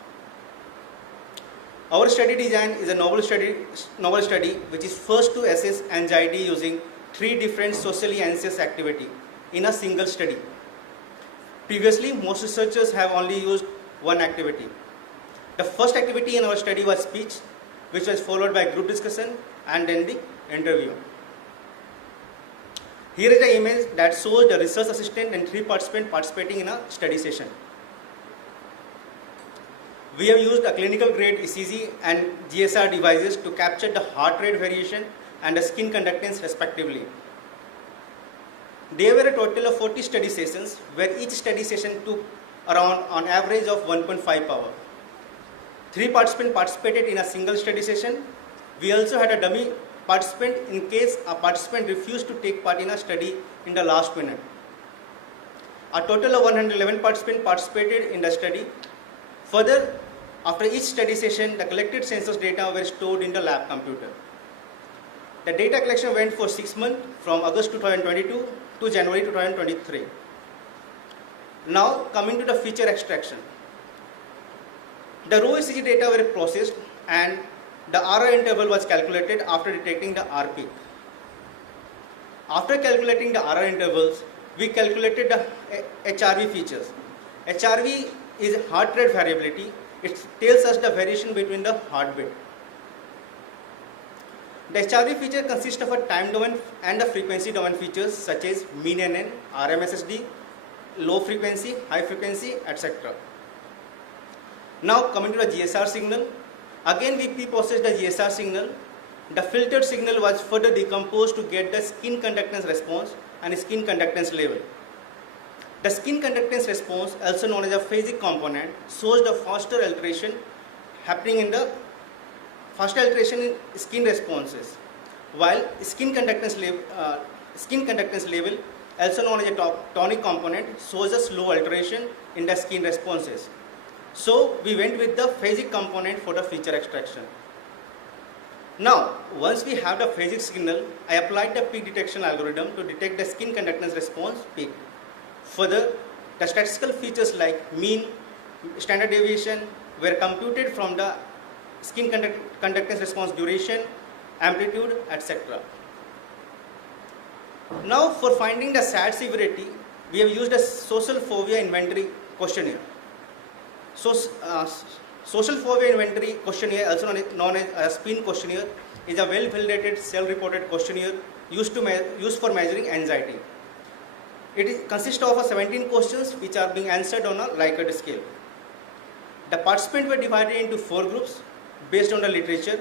Our study design is a novel study which is first to assess anxiety using 3 different socially anxious activities in a single study. Previously, most researchers have only used 1 activity. The first activity in our study was speech, which was followed by group discussion and then the interview. Here is an image that shows the research assistant and 3 participants participating in a study session. We have used a clinical grade ECG and GSR devices to capture the heart rate variation and the skin conductance respectively. There were a total of 40 study sessions where each study session took around on average of 1.5 hours. 3 participants participated in a single study session. We also had a dummy participant in case a participant refused to take part in a study in the last minute. A total of 111 participants participated in the study. Further, after each study session, the collected census data were stored in the lab computer. The data collection went for 6 months from August 2022 to January 2023. Now, coming to the feature extraction. The raw ECG data were processed and the RR interval was calculated after detecting the R peak. After calculating the RR intervals, we calculated the HRV features. HRV is heart rate variability. It tells us the variation between the heartbeat. The HRV feature consists of a time domain and the frequency domain features such as mean NN, RMSSD, low frequency, high frequency, etc. Now coming to the GSR signal. Again we pre-processed the GSR signal. The filtered signal was further decomposed to get the skin conductance response and skin conductance level. The skin conductance response, also known as a phasic component, shows the faster alteration happening in the skin responses, while skin conductance level, also known as a tonic component, shows a slow alteration in the skin responses. So we went with the phasic component for the feature extraction. Now, once we have the phasic signal, I applied the peak detection algorithm to detect the skin conductance response peak. Further, the statistical features like mean, standard deviation were computed from the skin conductance response duration, amplitude, etc. Now for finding the SAD severity, we have used a social phobia inventory questionnaire. So, social phobia inventory questionnaire, also known as a SPIN questionnaire, is a well-validated, self-reported questionnaire used for measuring anxiety. It consists of 17 questions which are being answered on a Likert scale. The participants were divided into 4 groups based on the literature,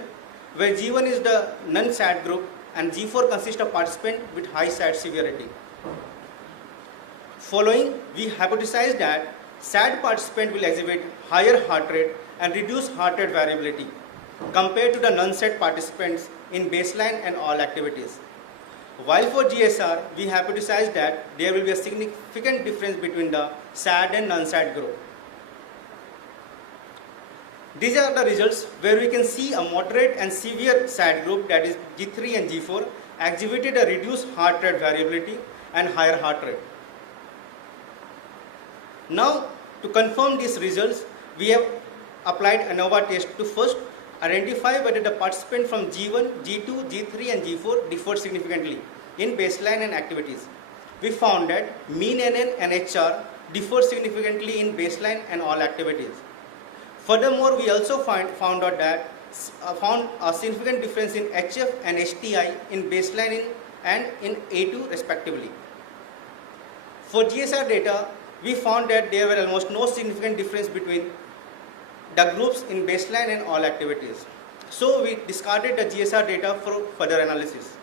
where G1 is the non-SAD group and G4 consists of participants with high SAD severity. Following, we hypothesized that SAD participant will exhibit higher heart rate and reduced heart rate variability compared to the non-SAD participants in baseline and all activities. While for GSR, we hypothesized that there will be a significant difference between the SAD and non-SAD group. These are the results where we can see a moderate and severe SAD group, that is G3 and G4, exhibited a reduced heart rate variability and higher heart rate. Now, to confirm these results, we have applied ANOVA test to first identify whether the participant from G1, G2, G3 and G4 differed significantly in baseline and activities. We found that mean NN and HR differ significantly in baseline and all activities. Furthermore, we also found out that found a significant difference in HF and HTI in baseline and in A2 respectively. For GSR data, we found that there were almost no significant difference between the groups in baseline and all activities. So we discarded the GSR data for further analysis.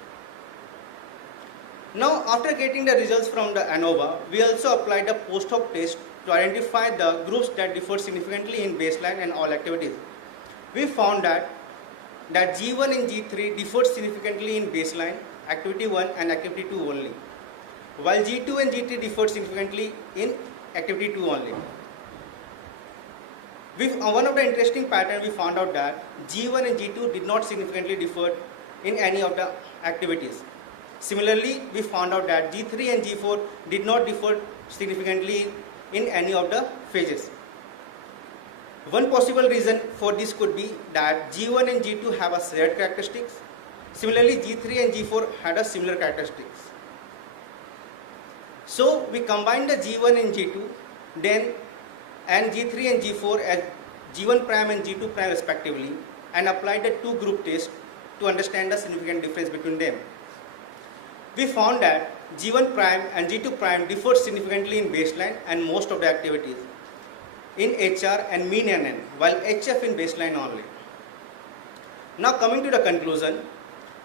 Now, after getting the results from the ANOVA, we also applied a post hoc test to identify the groups that differ significantly in baseline and all activities. We found that G1 and G3 differed significantly in baseline, activity 1 and activity 2 only, while G2 and G3 differed significantly in activity 2 only. One of the interesting patterns we found out that G1 and G2 did not significantly differ in any of the activities. Similarly, we found out that G3 and G4 did not differ significantly in any of the phases. One possible reason for this could be that G1 and G2 have a shared characteristics. Similarly, G3 and G4 had a similar characteristics. So we combined the G1 and G2 and G3 and G4 as G1 prime and G2 prime respectively, and applied the 2 group test to understand the significant difference between them. We found that G1 prime and G2 prime differed significantly in baseline and most of the activities, in HR and mean NN, while HF in baseline only. Now coming to the conclusion,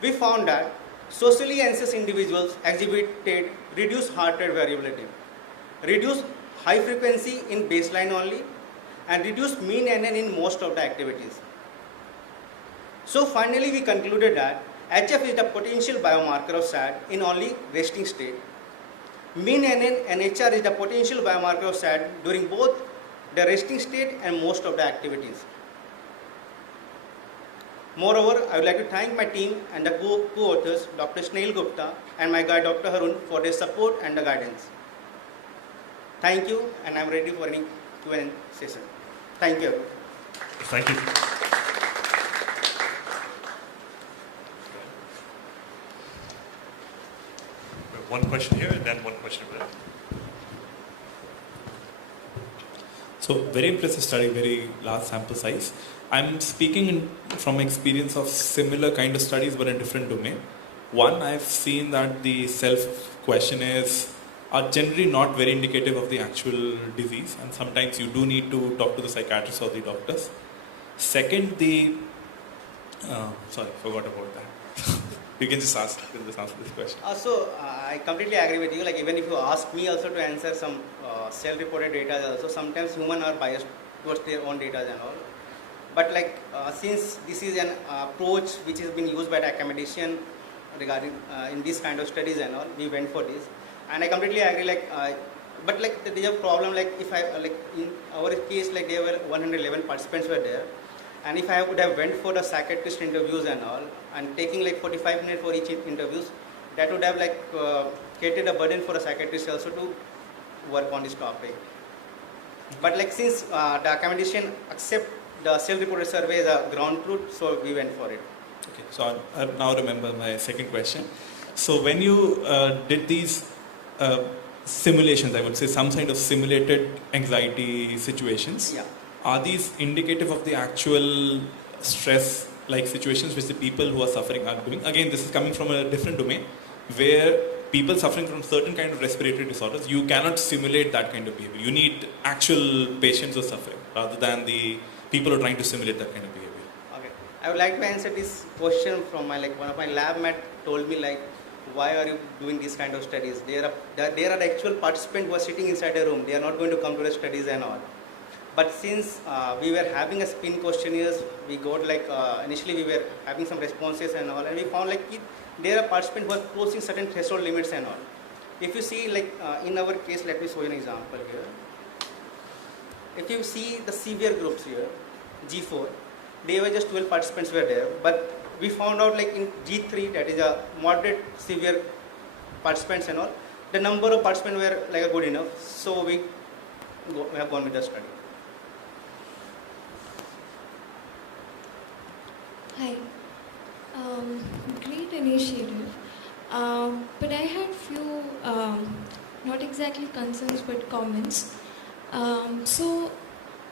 we found that socially anxious individuals exhibited reduced heart rate variability, reduced high frequency in baseline only, and reduced mean NN in most of the activities. So finally we concluded that HF is the potential biomarker of SAD in only resting state. Mean NN and HR is the potential biomarker of SAD during both the resting state and most of the activities. Moreover, I would like to thank my team and the co-authors, Dr. Snail Gupta and my guide Dr. Harun, for their support and the guidance. Thank you, and I am ready for any Q&A session. Thank you. Thank you. One question here and then one question over there. So very impressive study, very large sample size. I'm speaking from experience of similar kind of studies but in different domain. One, I've seen that the self-questionnaires are generally not very indicative of the actual disease, and sometimes you do need to talk to the psychiatrist or the doctors. Second, sorry, forgot about that. You can just answer this question. I completely agree with you. Like even if you ask me also to answer some self-reported data also, sometimes humans are biased towards their own data and all. But like since this is an approach which has been used by the academician regarding in this kind of studies and all, we went for this. And I completely agree. But there is a problem. Like if in our case, like there were 111 participants were there. And if I would have went for the psychiatrist interviews and all, and taking like 45 minutes for each interviews, that would have created a burden for a psychiatrist also to work on this topic. But like since the accommodation accept the self-reported survey as a ground truth, so we went for it. Okay, so I now remember my second question. So when you did these simulations, I would say some kind of simulated anxiety situations, Yeah. are these indicative of the actual stress-like situations which the people who are suffering are doing? Again, this is coming from a different domain where people suffering from certain kind of respiratory disorders, you cannot simulate that kind of behavior. You need actual patients who are suffering rather than the people who are trying to simulate that kind of behavior. Okay. I would like to answer this question from my one of my lab mate told me like, why are you doing these kind of studies? There are the actual participants who are sitting inside a room. They are not going to come to the studies and all. But since we were having a spin questionnaires, we got like initially we were having some responses and all, and we found like there are participants who are crossing certain threshold limits and all. If you see like in our case, let me show you an example here. If you see the severe groups here, G4, they were just 12 participants were there, but we found out like in G3, that is a moderate severe participants and all, the number of participants were like good enough, so we have gone with the study. Hi. Great initiative. But I had few, not exactly concerns, but comments. So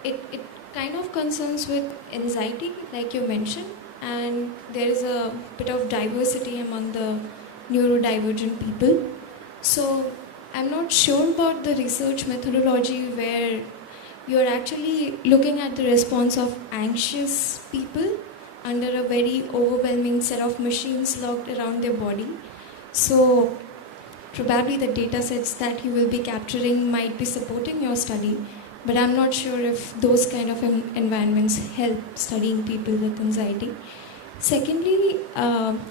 it kind of concerns with anxiety, like you mentioned, and there is a bit of diversity among the neurodivergent people. So I'm not sure about the research methodology where you're actually looking at the response of anxious people under a very overwhelming set of machines locked around their body. So probably the data sets that you will be capturing might be supporting your study, but I'm not sure if those kind of environments help studying people with anxiety. Secondly,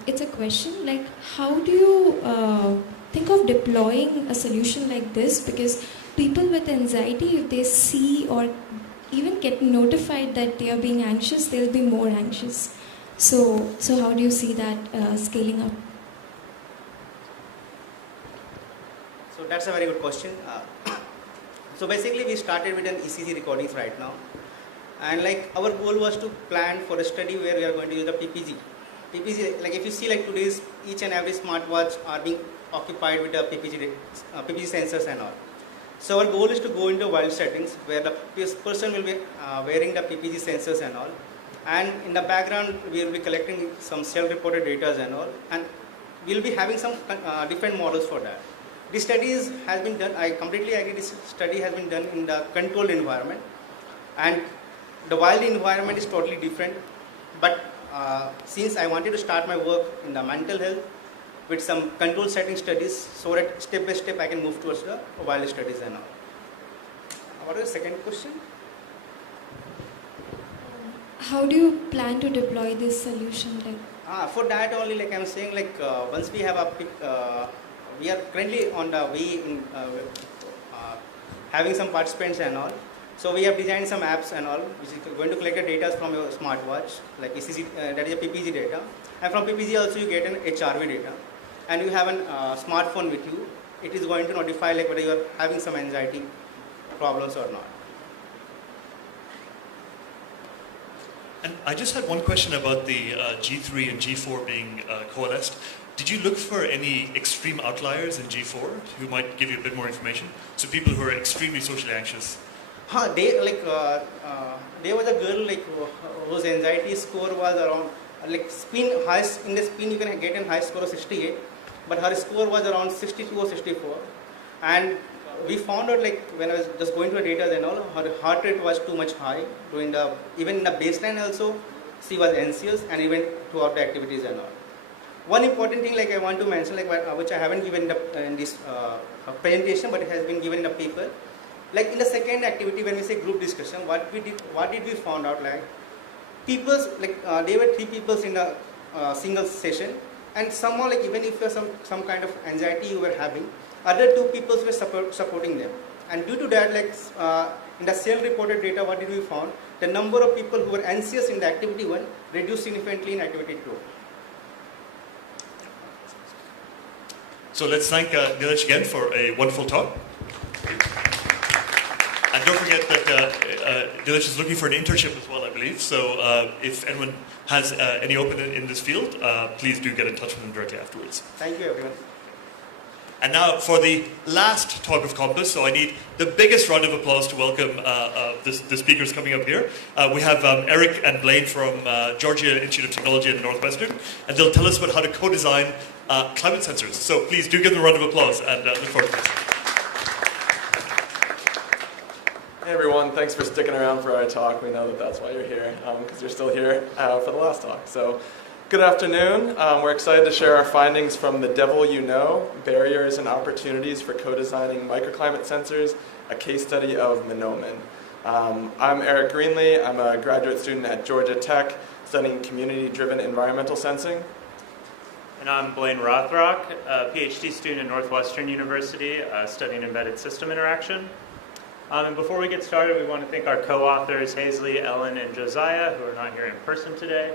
it's a question like, how do you think of deploying a solution like this? Because people with anxiety, if they see or even get notified that they are being anxious, they'll be more anxious. So how do you see that scaling up? So that's a very good question. So basically we started with an ECG recordings right now, and like our goal was to plan for a study where we are going to use the PPG. PPG, like if you see like today's each and every smartwatch are being occupied with the PPG sensors and all. So our goal is to go into wild settings where the person will be wearing the PPG sensors and all, and in the background we will be collecting some self-reported data and all, and we will be having some different models for that. This study has been done, I completely agree, this study has been done in the controlled environment, and the wild environment is totally different. But since I wanted to start my work in the mental health with some control setting studies, so that step by step I can move towards the wild studies and all. What is the second question? How do you plan to deploy this solution? Like? For that only, like I'm saying, like once we have we are currently on the way in having some participants and all. So we have designed some apps and all, which is going to collect the data from your smartwatch, like ECG, that is a PPG data. And from PPG also you get an HRV data. And you have a smartphone with you. It is going to notify like whether you are having some anxiety problems or not. And I just had one question about the G3 and G4 being coalesced. Did you look for any extreme outliers in G4 who might give you a bit more information? So people who are extremely socially anxious. There was a girl like whose anxiety score was around like in the spin you can get a high score of 68, but her score was around 62 or 64, and we found out like when I was just going through the data and all, her heart rate was too much high during the even in the baseline also she was anxious, and even throughout the activities and all. One important thing like I want to mention, like which I haven't given in this presentation, but it has been given in the paper. Like in the second activity, when we say group discussion, what did we found out? Like people's like there were 3 people in a single session, and somehow like even if you have some kind of anxiety you were having, other 2 people were supporting them, and due to that, like in the self-reported data, what did we found? The number of people who were anxious in the activity 1 reduced significantly in activity 2. So let's thank Nilesh again for a wonderful talk. And don't forget forget that Dilish is looking for an internship as well, I believe. So if anyone has any opening in this field, please do get in touch with them directly afterwards. Thank you, everyone. And now for the last talk of Compass, so I need the biggest round of applause to welcome the speakers coming up here. We have Eric and Blaine from Georgia Institute of Technology in Northwestern, and they'll tell us about how to co-design climate sensors. So please do give them a round of applause, and look forward to this. Hey everyone, thanks for sticking around for our talk. We know that that's why you're here, because you're still here for the last talk. So, good afternoon. We're excited to share our findings from The Devil You Know, Barriers and Opportunities for Co-Designing Microclimate Sensors, a case study of Monomen. I'm Eric Greenlee. I'm a graduate student at Georgia Tech studying community-driven environmental sensing. And I'm Blaine Rothrock, a PhD student at Northwestern University studying embedded system interaction. And before we get started, we want to thank our co-authors, Hazley, Ellen, and Josiah, who are not here in person today.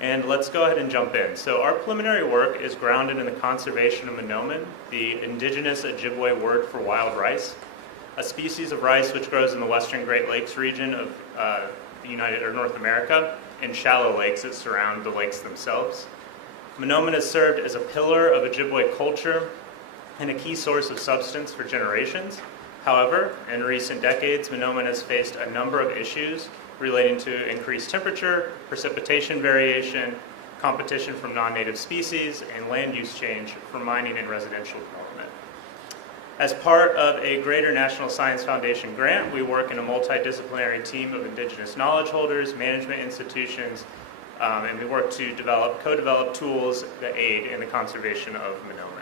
And let's go ahead and jump in. So our preliminary work is grounded in the conservation of Monomen, the indigenous Ojibwe word for wild rice, a species of rice which grows in the western Great Lakes region of North America, in shallow lakes that surround the lakes themselves. Monomen has served as a pillar of Ojibwe culture and a key source of substance for generations. However, in recent decades, Monomen has faced a number of issues relating to increased temperature, precipitation variation, competition from non-native species, and land use change for mining and residential development. As part of a Greater National Science Foundation grant, we work in a multidisciplinary team of indigenous knowledge holders, management institutions, and we work to co-develop tools that aid in the conservation of Monomen.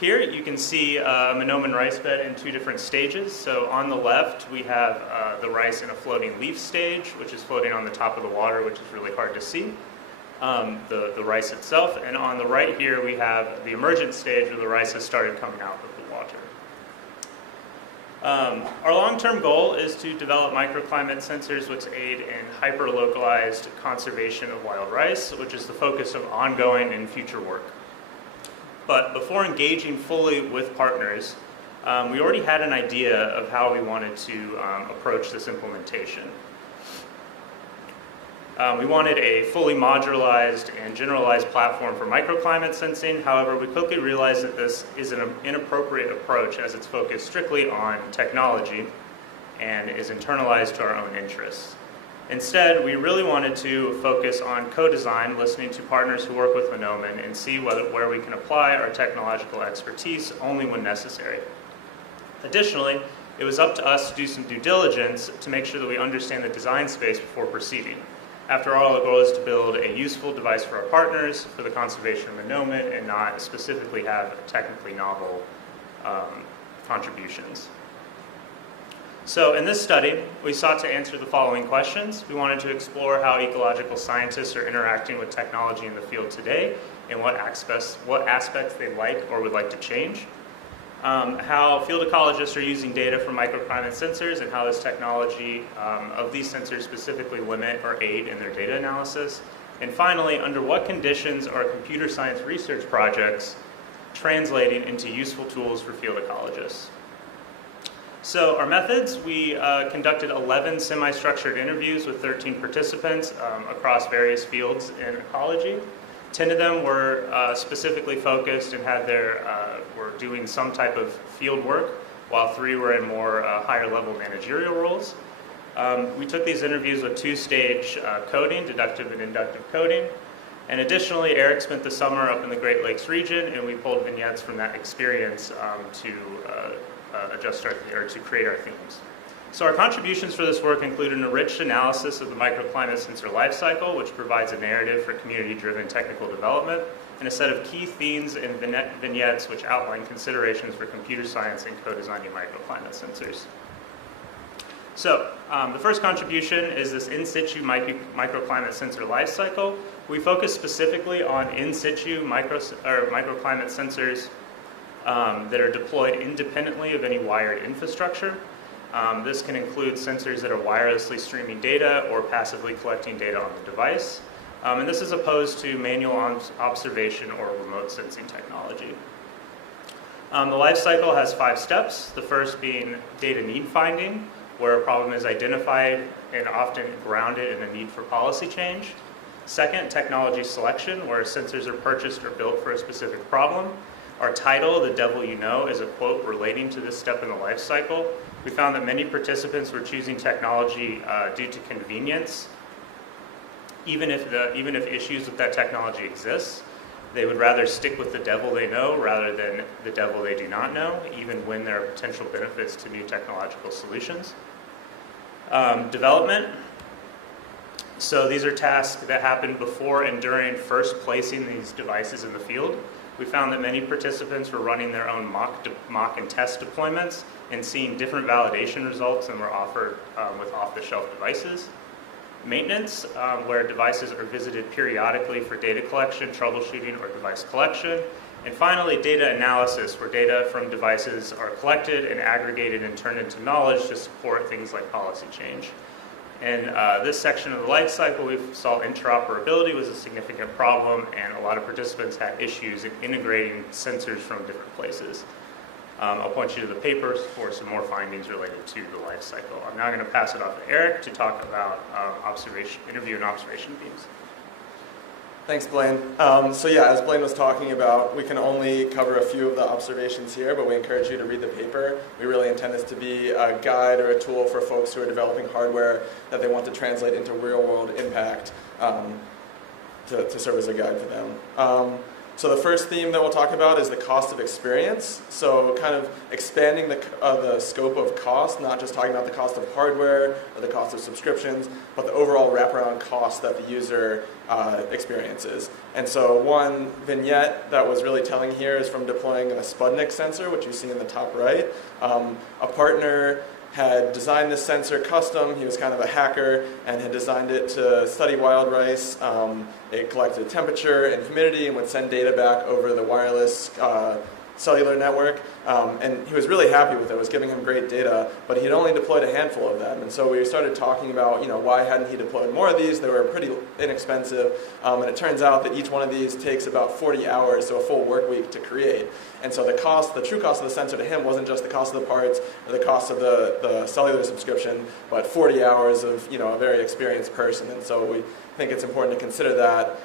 Here you can see a Monomen rice bed in two different stages. So on the left we have the rice in a floating leaf stage, which is floating on the top of the water, which is really hard to see, the rice itself. And on the right here we have the emergent stage where the rice has started coming out of the water. Our long-term goal is to develop microclimate sensors which aid in hyper-localized conservation of wild rice, which is the focus of ongoing and future work. But before engaging fully with partners, we already had an idea of how we wanted to approach this implementation. We wanted a fully modularized and generalized platform for microclimate sensing. However, we quickly realized that this is an inappropriate approach as it's focused strictly on technology and is internalized to our own interests. Instead, we really wanted to focus on co-design, listening to partners who work with Monomen, and see where we can apply our technological expertise only when necessary. Additionally, it was up to us to do some due diligence to make sure that we understand the design space before proceeding. After all, the goal is to build a useful device for our partners for the conservation of Monomen and not specifically have technically novel contributions. So in this study, we sought to answer the following questions. We wanted to explore how ecological scientists are interacting with technology in the field today and what aspects they like or would like to change. How field ecologists are using data from microclimate sensors and how this technology of these sensors specifically limit or aid in their data analysis. And finally, under what conditions are computer science research projects translating into useful tools for field ecologists? So our methods, we conducted 11 semi-structured interviews with 13 participants across various fields in ecology. 10 of them were specifically focused and were doing some type of field work, while 3 were in more higher level managerial roles. We took these interviews with 2-stage coding, deductive and inductive coding. And additionally, Eric spent the summer up in the Great Lakes region, and we pulled vignettes from that experience to create our themes. So our contributions for this work include an enriched analysis of the microclimate sensor lifecycle, which provides a narrative for community-driven technical development, and a set of key themes and vignettes which outline considerations for computer science and co-designing microclimate sensors. So the first contribution is this in situ microclimate sensor lifecycle. We focus specifically on in situ microclimate sensors that are deployed independently of any wired infrastructure. This can include sensors that are wirelessly streaming data or passively collecting data on the device. And this is opposed to manual observation or remote sensing technology. The life cycle has 5 steps. The first being data need finding, where a problem is identified and often grounded in a need for policy change. Second, technology selection, where sensors are purchased or built for a specific problem. Our title, The Devil You Know, is a quote relating to this step in the life cycle. We found that many participants were choosing technology due to convenience, even if issues with that technology exist. They would rather stick with the devil they know rather than the devil they do not know, even when there are potential benefits to new technological solutions. Development. So these are tasks that happen before and during first placing these devices in the field. We found that many participants were running their own mock and test deployments and seeing different validation results than were offered with off-the-shelf devices. Maintenance, where devices are visited periodically for data collection, troubleshooting, or device collection. And finally, data analysis, where data from devices are collected and aggregated and turned into knowledge to support things like policy change. In this section of the life cycle, we saw interoperability was a significant problem, and a lot of participants had issues in integrating sensors from different places. I'll point you to the papers for some more findings related to the life cycle. I'm now going to pass it off to Eric to talk about interview and observation themes. Thanks, Blaine. So yeah, as Blaine was talking about, we can only cover a few of the observations here, but we encourage you to read the paper. We really intend this to be a guide or a tool for folks who are developing hardware that they want to translate into real-world impact to serve as a guide to them. So the first theme that we'll talk about is the cost of experience. So kind of expanding the scope of cost, not just talking about the cost of hardware or the cost of subscriptions, but the overall wraparound cost that the user experiences. And so one vignette that was really telling here is from deploying a Sputnik sensor, which you see in the top right. A partner had designed this sensor custom. He was kind of a hacker and had designed it to study wild rice. It collected temperature and humidity and would send data back over the wireless cellular network. And he was really happy with it. It was giving him great data, but he'd only deployed a handful of them. And so we started talking about, why hadn't he deployed more of these? They were pretty inexpensive. And it turns out that each one of these takes about 40 hours, so a full work week to create. And so the true cost of the sensor to him wasn't just the cost of the parts or the cost of the cellular subscription, but 40 hours of, a very experienced person. And so we think it's important to consider that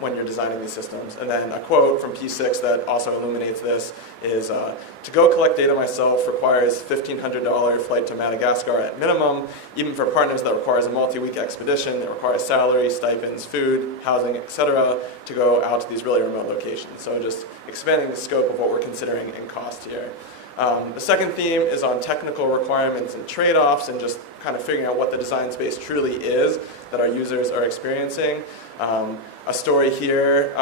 when you're designing these systems. And then a quote from P6 that also illuminates this is, to go collect data myself requires $1,500 flight to Madagascar at minimum. Even for partners, that requires a multi-week expedition. It requires salary, stipends, food, housing, etc. to go out to these really remote locations. So just expanding the scope of what we're considering in cost here. The second theme is on technical requirements and trade-offs and just kind of figuring out what the design space truly is that our users are experiencing. A story here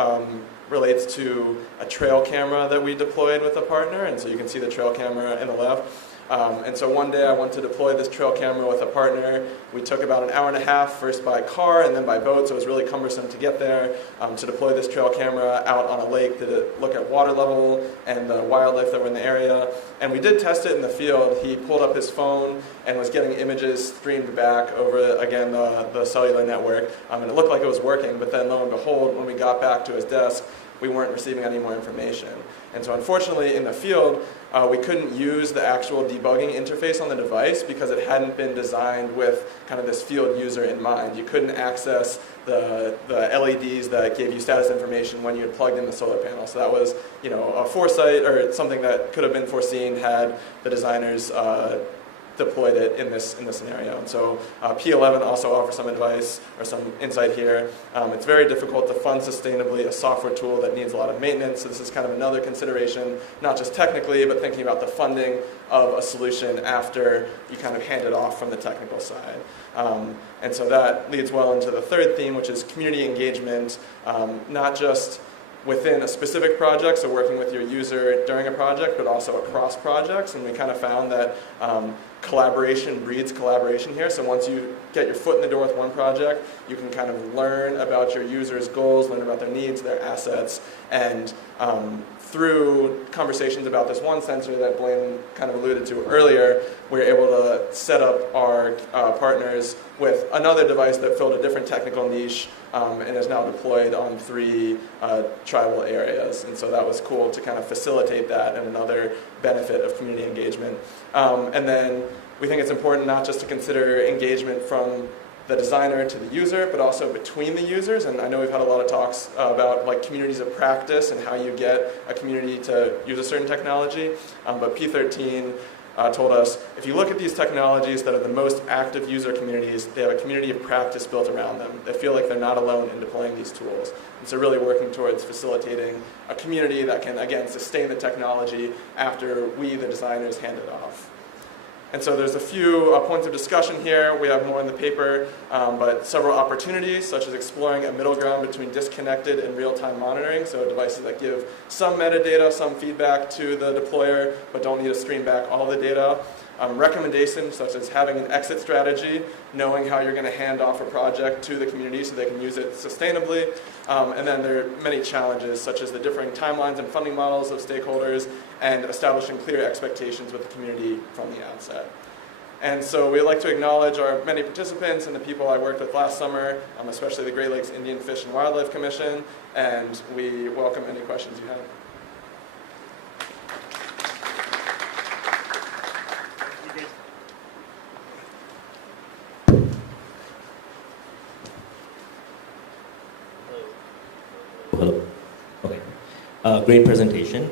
relates to a trail camera that we deployed with a partner, and so you can see the trail camera in the left. And so one day I went to deploy this trail camera with a partner. We took about an hour and a half, first by car and then by boat, so it was really cumbersome to get there, to deploy this trail camera out on a lake to look at water level and the wildlife that were in the area. And we did test it in the field. He pulled up his phone and was getting images streamed back over, again, the cellular network. And it looked like it was working, but then lo and behold, when we got back to his desk, we weren't receiving any more information. And so unfortunately in the field, we couldn't use the actual debugging interface on the device because it hadn't been designed with kind of this field user in mind. You couldn't access the LEDs that gave you status information when you had plugged in the solar panel. So that was, a foresight or something that could have been foreseen had the designers deployed it in this scenario. And so P11 also offers some advice or some insight here. It's very difficult to fund sustainably a software tool that needs a lot of maintenance. So this is kind of another consideration, not just technically, but thinking about the funding of a solution after you kind of hand it off from the technical side. And so that leads well into the third theme, which is community engagement, not just within a specific project, so working with your user during a project, but also across projects. And we kind of found that collaboration breeds collaboration here. So once you get your foot in the door with one project, you can kind of learn about your users' goals, learn about their needs, their assets, and through conversations about this one sensor that Blaine kind of alluded to earlier, we're able to set up our partners with another device that filled a different technical niche and is now deployed on 3 tribal areas. And so that was cool to kind of facilitate that, and another benefit of community engagement. And then we think it's important not just to consider engagement from the designer to the user, but also between the users. And I know we've had a lot of talks about like communities of practice and how you get a community to use a certain technology. But P13 told us, if you look at these technologies that are the most active user communities, they have a community of practice built around them. They feel like they're not alone in deploying these tools. And so really working towards facilitating a community that can, again, sustain the technology after we, the designers, hand it off. And so there's a few points of discussion here. We have more in the paper, but several opportunities, such as exploring a middle ground between disconnected and real-time monitoring, so devices that give some metadata, some feedback to the deployer, but don't need to stream back all the data. Recommendations, such as having an exit strategy, knowing how you're going to hand off a project to the community so they can use it sustainably. And then there are many challenges, such as the differing timelines and funding models of stakeholders, and establishing clear expectations with the community from the outset. And so we'd like to acknowledge our many participants and the people I worked with last summer, especially the Great Lakes Indian Fish and Wildlife Commission, and we welcome any questions you have. Hello. Okay. Great presentation.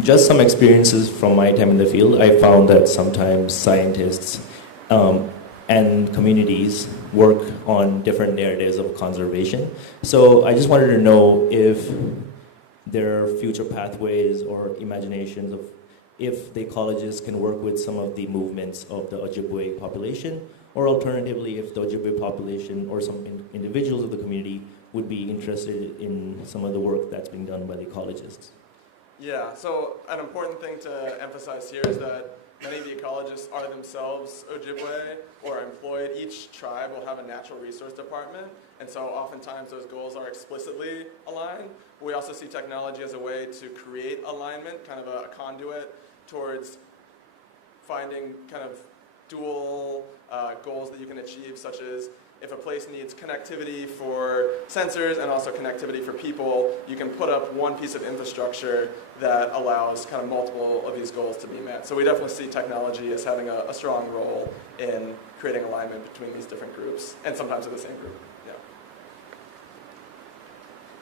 Just some experiences from my time in the field. I found that sometimes scientists and communities work on different narratives of conservation. So I just wanted to know if there are future pathways or imaginations of if the ecologists can work with some of the movements of the Ojibwe population, or alternatively, if the Ojibwe population or some individuals of the community would be interested in some of the work that's being done by the ecologists. Yeah, so an important thing to emphasize here is that many of the ecologists are themselves Ojibwe or employed. Each tribe will have a natural resource department, and so oftentimes those goals are explicitly aligned. We also see technology as a way to create alignment, kind of a conduit towards finding kind of dual goals that you can achieve, such as if a place needs connectivity for sensors and also connectivity for people, you can put up one piece of infrastructure that allows kind of multiple of these goals to be met. So we definitely see technology as having a strong role in creating alignment between these different groups, and sometimes with the same group. Yeah.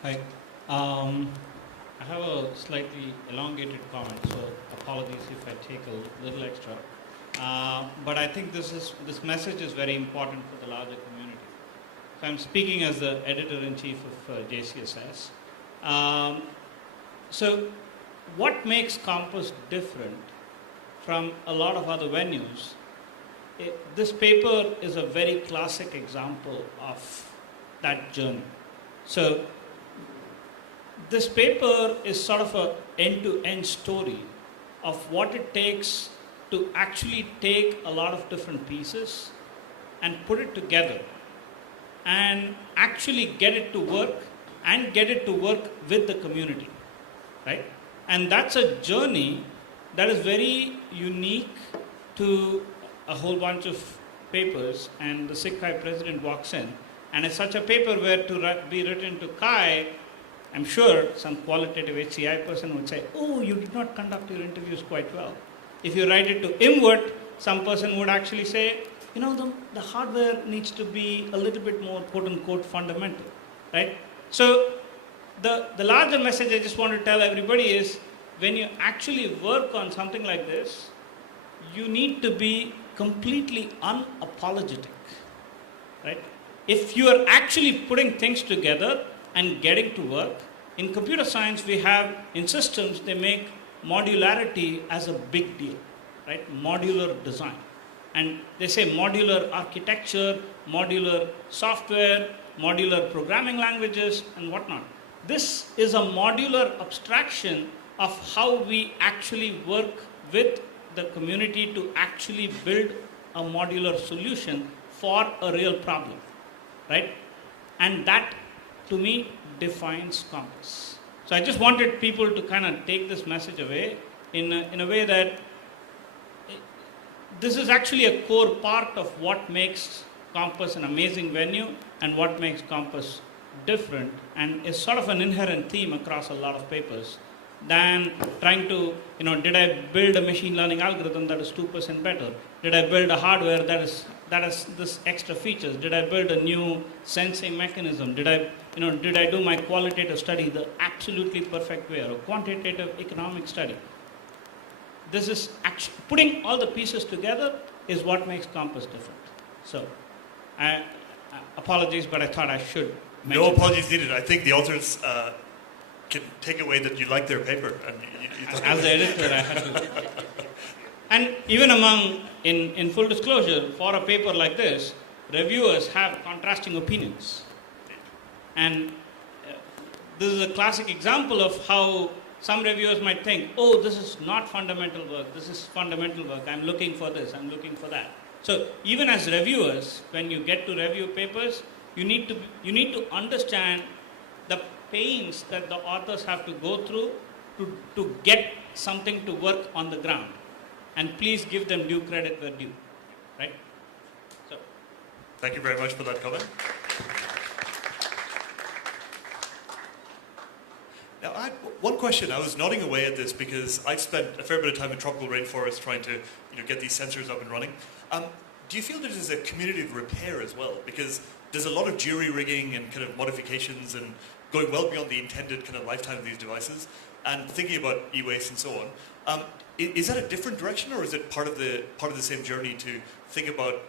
Hi. I have a slightly elongated comment, so apologies if I take a little extra. But I think this message is very important for the larger community. So I'm speaking as the editor-in-chief of JCSS. So what makes Compass different from a lot of other venues? This paper is a very classic example of that journey. So this paper is sort of an end-to-end story of what it takes to actually take a lot of different pieces and put it together and actually get it to work and get it to work with the community, right? And that's a journey that is very unique to a whole bunch of papers, and the SIGCHI president walks in, and it's such a paper where to be written to CHI, I'm sure some qualitative HCI person would say, oh, you did not conduct your interviews quite well. If you write it to IMWT, some person would actually say, you know, the hardware needs to be a little bit more quote-unquote fundamental, right? So the larger message I just want to tell everybody is, when you actually work on something like this, you need to be completely unapologetic, right? If you are actually putting things together and getting to work, in computer science we have, in systems, they make modularity as a big deal, right? Modular design. And they say modular architecture, modular software, modular programming languages, and whatnot. This is a modular abstraction of how we actually work with the community to actually build a modular solution for a real problem, right? And that, to me, defines Compass. So I just wanted people to kind of take this message away in a way that this is actually a core part of what makes Compass an amazing venue and what makes Compass different and is sort of an inherent theme across a lot of papers than trying to, did I build a machine learning algorithm that is 2% better? Did I build a hardware that has this extra features? Did I build a new sensing mechanism? Did I do my qualitative study the absolutely perfect way, or a quantitative economic study? This is putting all the pieces together is what makes Compass different. So, apologies, but I thought I should. No apologies needed. I think the authors can take away that you like their paper. And as the editor, I had to. And even in full disclosure, for a paper like this, reviewers have contrasting opinions. And this is a classic example of how some reviewers might think, oh, this is not fundamental work, this is fundamental work, I'm looking for this, I'm looking for that. So even as reviewers, when you get to review papers, you need to understand the pains that the authors have to go through to get something to work on the ground. And please give them due credit where due, right? So, thank you very much for that comment. Now, I had one question. I was nodding away at this because I've spent a fair bit of time in tropical rainforests trying to get these sensors up and running. Do you feel there's a community of repair as well? Because there's a lot of jury rigging and kind of modifications and going well beyond the intended kind of lifetime of these devices, and thinking about e-waste and so on. Is that a different direction, or is it part of the same journey to think about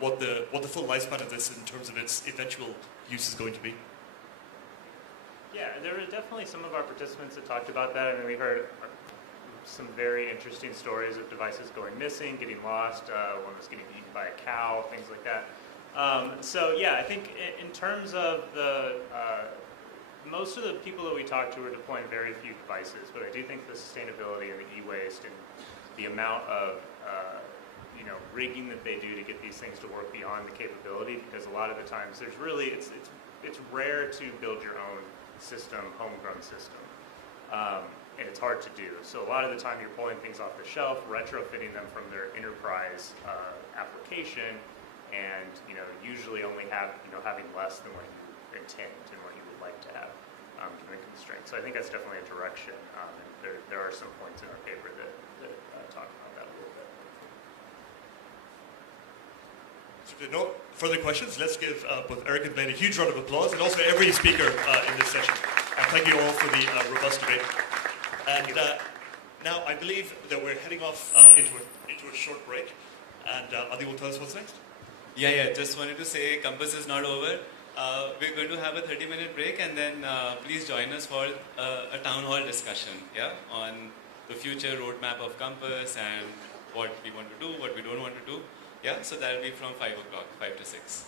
what the full lifespan of this in terms of its eventual use is going to be? Yeah, there were definitely some of our participants that talked about that. I mean, we heard some very interesting stories of devices going missing, getting lost. One was getting eaten by a cow, things like that. So yeah, I think in terms of most of the people that we talked to were deploying very few devices, but I do think the sustainability and the e-waste and the amount of rigging that they do to get these things to work beyond the capability, because a lot of the times there's really it's rare to build your own system, homegrown system, and it's hard to do. So a lot of the time you're pulling things off the shelf, retrofitting them from their enterprise application, and usually only having less than what you intend and what you would like to have given constraints. So I think that's definitely a direction. And there are some points in our paper that talk about that a little bit. So if there are no further questions, let's give both Eric and Blaine a huge round of applause, and also every speaker in this session. And thank you all for the robust debate. And now I believe that we're heading off into a short break. And Adi will tell us what's next. Yeah, just wanted to say Compass is not over. We're going to have a 30-minute break, and then please join us for a town hall discussion, on the future roadmap of Compass and what we want to do, what we don't want to do. Yeah, so that'll be from 5 o'clock, 5 to 6.